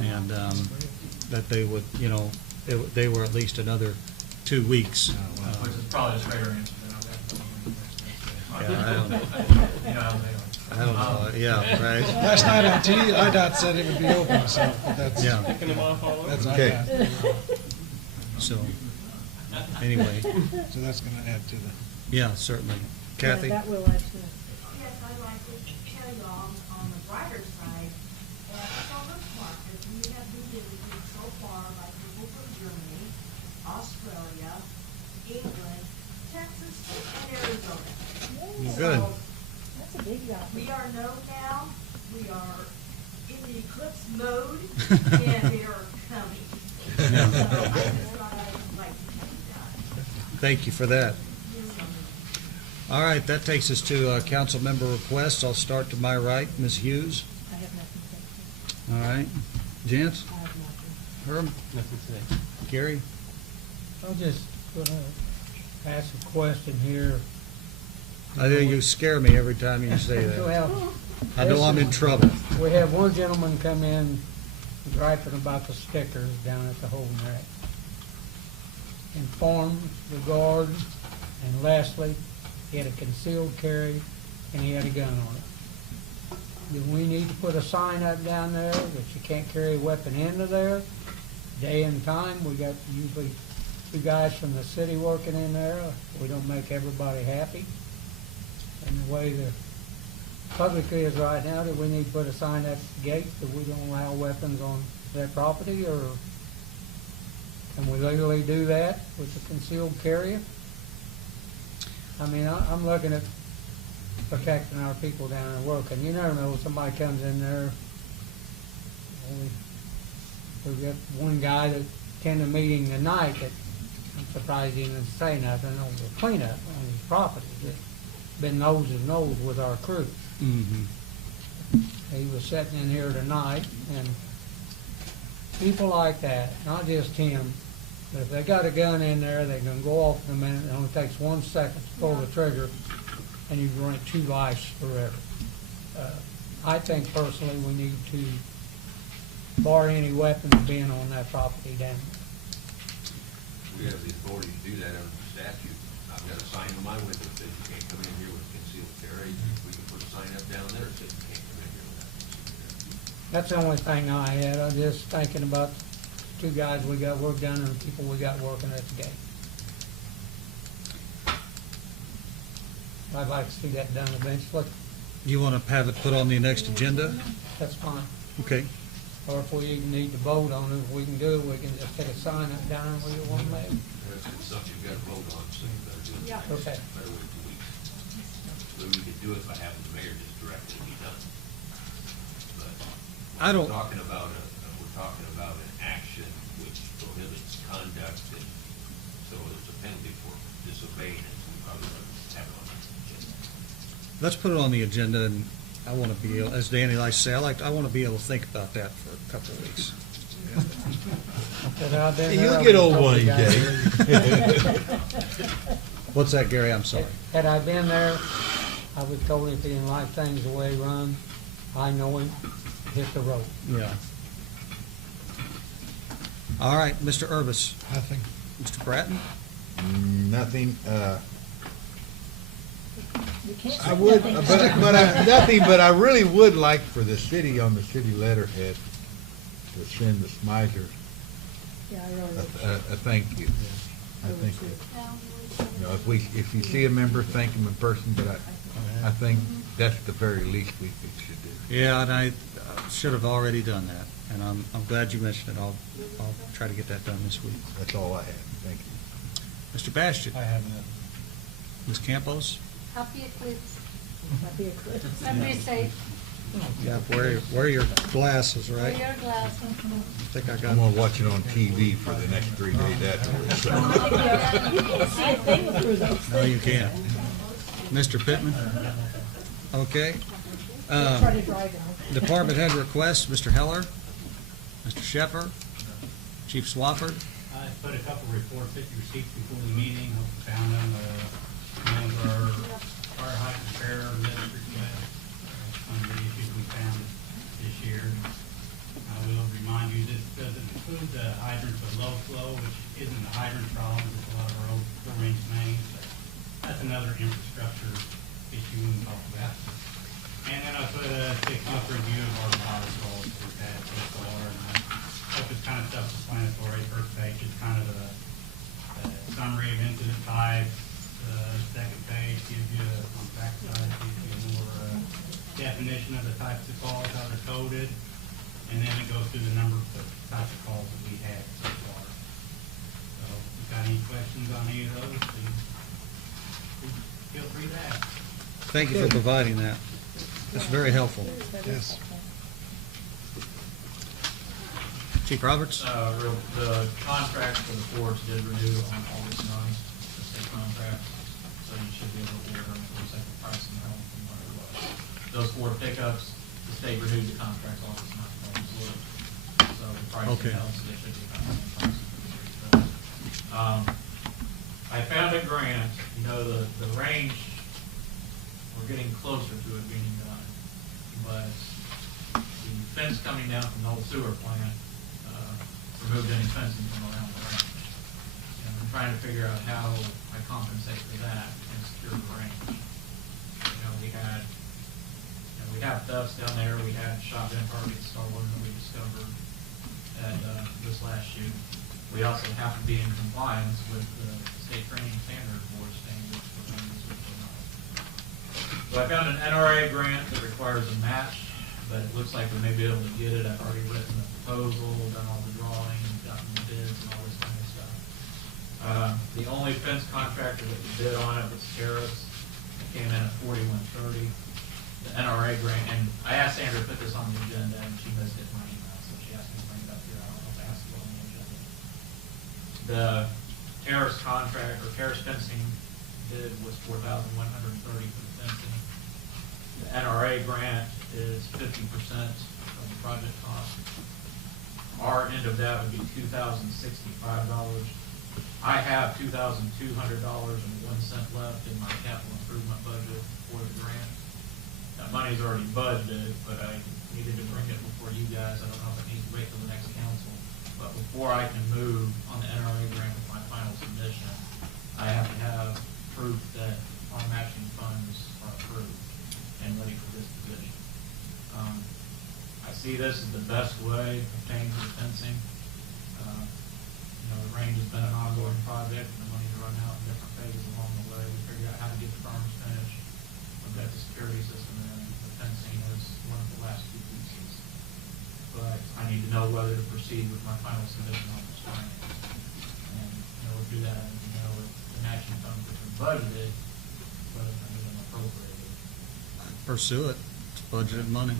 and that they would, they were at least another 2 weeks. Which is probably a straighter answer than I've got. Yeah, I don't know. You know how they are. I don't know, yeah, right. Last night on TV, IDOT said it would be open, so that's. Yeah. Picking them off all over. That's Okay. IDOT. So, anyway. So that's gonna add to the. Yeah, certainly. Kathy? That will add to it. Yes, I'd like to tell you on the brighter side, at the farmer's market, we have been getting so far, like people from Germany, Australia, England, Texas, and Arizona. Good. So, That's a big job. we are known now, we are in the eclipse mode, and they are coming. So I just thought I'd like to do that. Thank you for that. All right, that takes us to council member requests. I'll start to my right, Ms. Hughes. I have nothing, thank you. All right, Gents, I have nothing. Herb, Nothing today. Gary. I'm just gonna ask a question here. I know you scare me every time you say that. Well, I know I'm in trouble. we have one gentleman come in griping about the stickers down at the holding rack. Informed the guard and Leslie he had a concealed carry and he had a gun on it. Do we need to put a sign up down there that you can't carry a weapon into there? Day and time, we got usually two guys from the city working in there. We don't make everybody happy. And the way the public is right now, do we need to put a sign at the gate that we don't allow weapons on that property, or can we legally do that with a concealed carrier? I mean, I'm looking at protecting our people down there working. You never know, somebody comes in there. We've got one guy that attended a meeting tonight that I'm surprised he didn't say nothing on the cleanup on his property. That been nose to nose with our crew. Mm-hmm. He was sitting in here tonight, and people like that, not just him, but if they got a gun in there, they can go off in a minute. It only takes 1 second to pull the trigger, and you can run 2 lives forever. I think personally we need to bar any weapons being on that property down there. We have the authority to do that under the statute. I've got a sign on my window that says you can't come in here with concealed carry. We can put a sign up down there that says you can't come in here without concealed carry. That's the only thing I had. I was just thinking about the 2 guys we got work done and the people we got working at the gate. I'd like to see that done eventually. You want to have it put on the next agenda? That's fine. Okay. Or if we even need to vote on it, if we can do it, we can just take a sign up down where you want to make. It's something you've got to vote on, so you better do it. Yeah. Okay. Better wait 2 weeks. So we could do it by having the mayor just direct it to be done. But I don't- We're talking about an action which prohibits conduct, and so there's a penalty for disobeying it. So we probably ought to have it on the agenda. Let's put it on the agenda, and I want to be able, as Danny likes to say, I want to be able to think about that for a couple of weeks. You'll get old one day. What's that, Gary? I'm sorry. Had I been there, I would told him if he didn't like things the way he run, I know him, hit the road. Yeah. All right, Mr. Urbis. Nothing. Mr. Bratton? Nothing, You can't I say would, nothing. but I really would like for the city on the city letterhead to send the Smizer Yeah, I really a thank you. I think that, you know, if you see a member, thank him in person, but I think that's the very least we should do. Yeah, and I should have already done that, and I'm glad you mentioned it. I'll try to get that done this week. That's all I have. Thank you. Mr. Bastian? I have none. Ms. Campos? Happy eclipse. Happy eclipse. And be safe. Yeah, wear your glasses, Wear right? your glasses. I think I got I'm gonna watch it on TV for the next 3 days afterwards. So. You can't see a thing through those. No, you can't. Mr. Pittman? Okay. Try to drive down. Department head requests, Mr. Heller, Mr. Shepherd, Chief Swafford. I put a couple reports at your seats before the meeting, hope you found them, one of our fire hydrant repair, electric, some of the issues we found this year. I will remind you, this doesn't include the hydrants with low flow, which isn't a hydrant problem, it's a lot of our old 4-inch mains, but that's another infrastructure issue we can talk about. And then I put a 6-month review of our power calls we've had so far, and I hope it's kind of self-explanatory. First page is kind of a summary of incident types. Second page gives you, on the back side, gives you a more definition of the types of calls, how they're coded. and then it goes through the number of types of calls that we had so far. So, if you've got any questions on any of those, please feel free to ask. Thank you for providing that. It's very helpful. Yes. Chief Roberts? The contract for the Fords did renew on August 9th, the state contract, so you should be able to order them. It looks like the pricing held from what it was. Those Ford pickups, the state renewed the contracts August 9th, so the pricing Okay. held, so they should be about the same price. I found a grant, you know, the range, we're getting closer to it being done, but the fence coming down from the old sewer plant removed any fencing from around the range. And I'm trying to figure out how I compensate for that and secure the range. You know, we have thefts down there. We had shotgun targets stolen that we discovered at this last shoot. We also have to be in compliance with the state training standard board standards for ranges which are not. So I found an NRA grant that requires a match, but it looks like we may be able to get it. I've already written the proposal, done all the drawings, gotten the bids and all this kind of stuff. The only fence contractor that bid on it was Terrace. It came in at $41.30. The NRA grant, and I asked Sandra to put this on the agenda, and she missed it in my email, so she asked me to bring it up here. I don't know if I asked it on the agenda. The Terrace contract, or Terrace fencing bid was $4,130 for the fencing. The NRA grant is 50% of the project cost. Our end of that would be $2,065. I have $2,200.01 left in my capital improvement budget for the grant. That money's already budgeted, but I needed to bring it before you guys. I don't know if it needs to wait till the next council. But before I can move on the NRA grant with my final submission, I have to have proof that our matching funds are approved and ready for disposition. I see this as the best way of paying for the fencing. You know, the range has been an ongoing project, and the money's run out in different phases along the way. We figured out how to get the farms finished. We've got the security system in. The fencing is one of the last two pieces. But I need to know whether to proceed with my final submission on this grant. And, you know, we'll do that, and, you know, with the matching funds which are budgeted, whether I need them appropriated. Pursue it. It's budgeted money.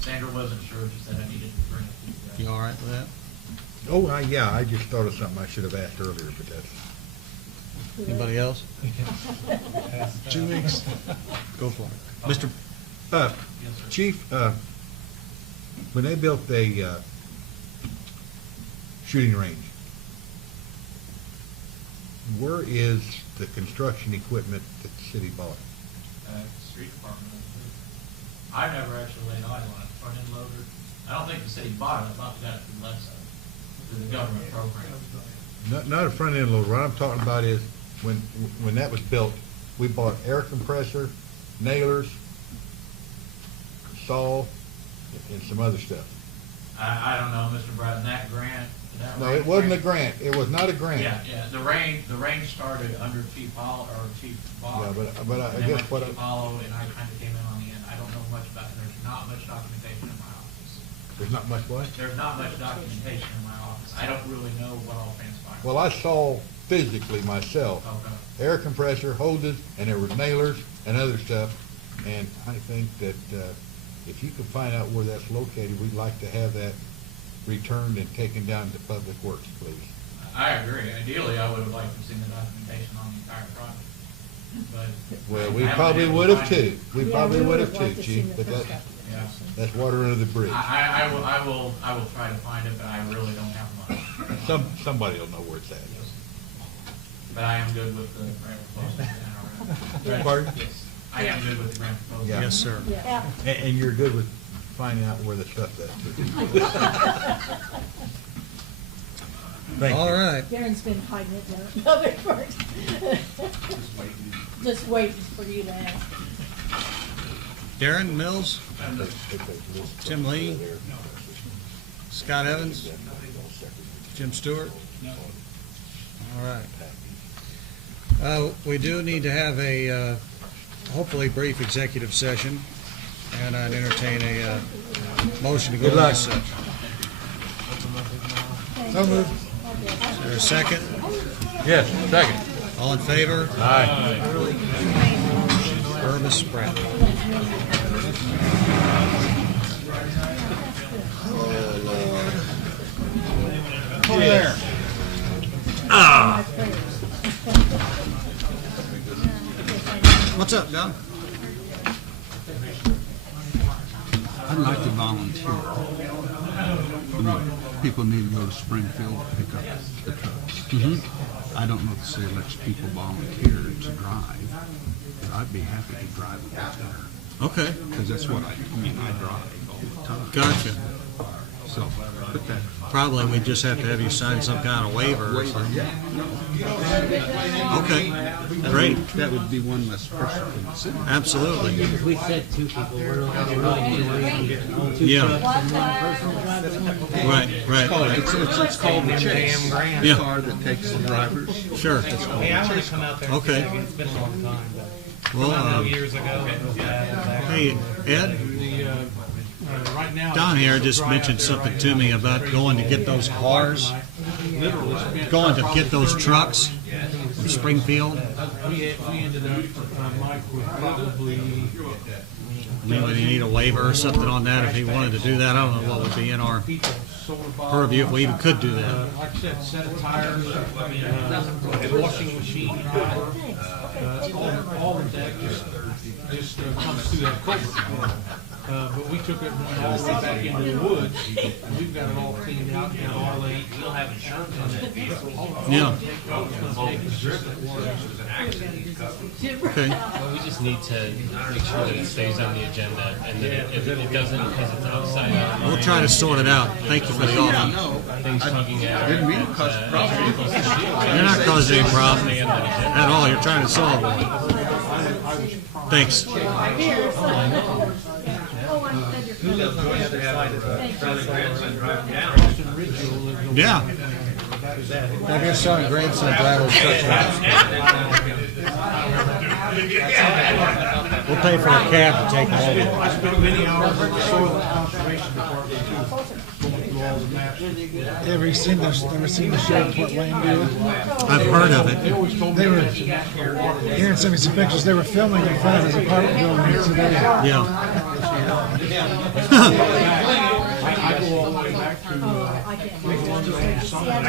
Sandra wasn't sure, she said I needed to bring it to you guys. You all right with that? Oh, yeah, I just thought of something I should have asked earlier, but that's. Anybody else? 2 weeks. Go for it. Mr. Yes, sir. Chief, when they built a shooting range, where is the construction equipment that the city bought? Street department. I've never actually laid eyes on it, front end loader. I don't think the city bought it, I thought we got it through Lexa, through the government program. Not a front end loader. What I'm talking about is when that was built, we bought air compressor, nailers, saw, and some other stuff. I don't know, Mr. Bratton, that grant. No, it wasn't a grant. It was not a grant. Yeah, the range started under Chief Paulo, or Chief Bob. Yeah, but I and then guess went to what Chief Paulo, and I kind of came in on the end. I don't know much about it. There's not much documentation in my office. There's not much what? There's not much documentation in my office. I don't really know what all transpired. Well, I saw physically myself, Okay. air compressor, hoses, and there was nailers and other stuff. And I think that if you could find out where that's located, we'd like to have that returned and taken down to Public Works, please. I agree. Ideally, I would have liked to have seen the documentation on the entire project. But Well, I we haven't probably been able would to have find too. it. We Yeah, probably we would would've have liked too, to Chief, seen but the that's, first Yeah. that's water under the bridge. I will try to find it, but I really don't have much. Somebody will know where it's at. But I am good with the grant proposal. Pardon? Yes, I am good with the grant proposal. Yeah. Yes, sir. Yeah. And you're good with finding out where the stuff's at too. Thank All you. right. Darren's been hiding it down at Public Works. Just waiting for you to ask. Darren Mills, Tim Lee, Scott Evans, Jim Stewart. All right. We do need to have a hopefully brief executive session. and I'd entertain a motion to go Good into luck. session. So moved. Is there a second? Yes, second. All in favor? Aye. Purvis, Brown. Over there. What's up, Don? I'd like to volunteer. You know, people need to go to Springfield to pick up the trucks. I don't know if the city lets people volunteer to drive, but I'd be happy to drive a bus there. Okay, Because that's what I drive all the time. gotcha. So, put that. Probably we just have to have you sign some kind of waiver or something. Okay, great. That would be one less person in the city. Absolutely. If we said two people, we're only really doing two Yeah. trucks and one person to drive the one. Right. It's called the chase. Yeah. The car that takes the drivers. Sure. Hey, I want to come out there. and Okay. see it. It's been a long time, but Well, I know years ago. It was bad. hey, Ed, Right now. Don here just mentioned something to me about going to get those cars, going to get those trucks from Springfield. We ended up, Mike would probably. Would he need a waiver or something on that if he wanted to do that? I don't know what would be in our purview if we even could do that. Like I said, set of tires, washing machine, all of that just comes through that culvert. But we took it all the way back into the woods, and we've got it all cleaned out, got all late. We'll have insurance on that vehicle. Yeah. Okay. Well, we just need to make sure that it stays on the agenda, and that if it doesn't, because it's outside our line. We'll try to sort it out. Thank you for the offer. Things tugging at. Didn't mean to cause problems. You're not causing any problem at all. You're trying to solve one. Thanks. Yeah. Have your son and grandson drive those trucks around. We'll pay for a cab to take them over. I spent many hours in the soil conservation department too, going through all the maps. Ever seen the show What Land Do? I've heard of They it. always told me. They were, Aaron sent me some pictures, they were filming in front of his apartment building today. Yeah. I go all the way back to, the ones on Summit.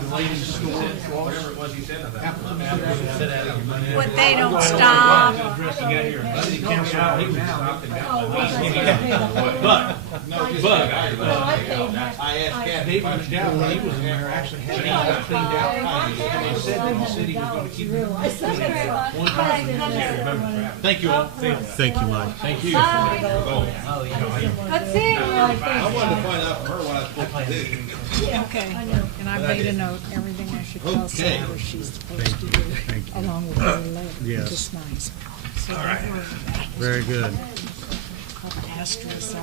The ladies' store, whatever it was he said about it. What they don't stop. Addressing out here, but he counts out, he was stopped and down. But, I asked Kathy. David McDowell, when he was in there, actually had it all cleaned out. And they said that the city was gonna keep it one time in the year. Thank you all. Thank you, Mike. Thank you. That's it. I wanted to find out from her what I was supposed to do. Okay, and I made a note, everything I should tell Okay. Sarah she's supposed to do, along with her letter, Yes. which is nice. So don't worry about it. Very good. I'll ask her, so.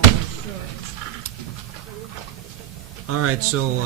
All right, so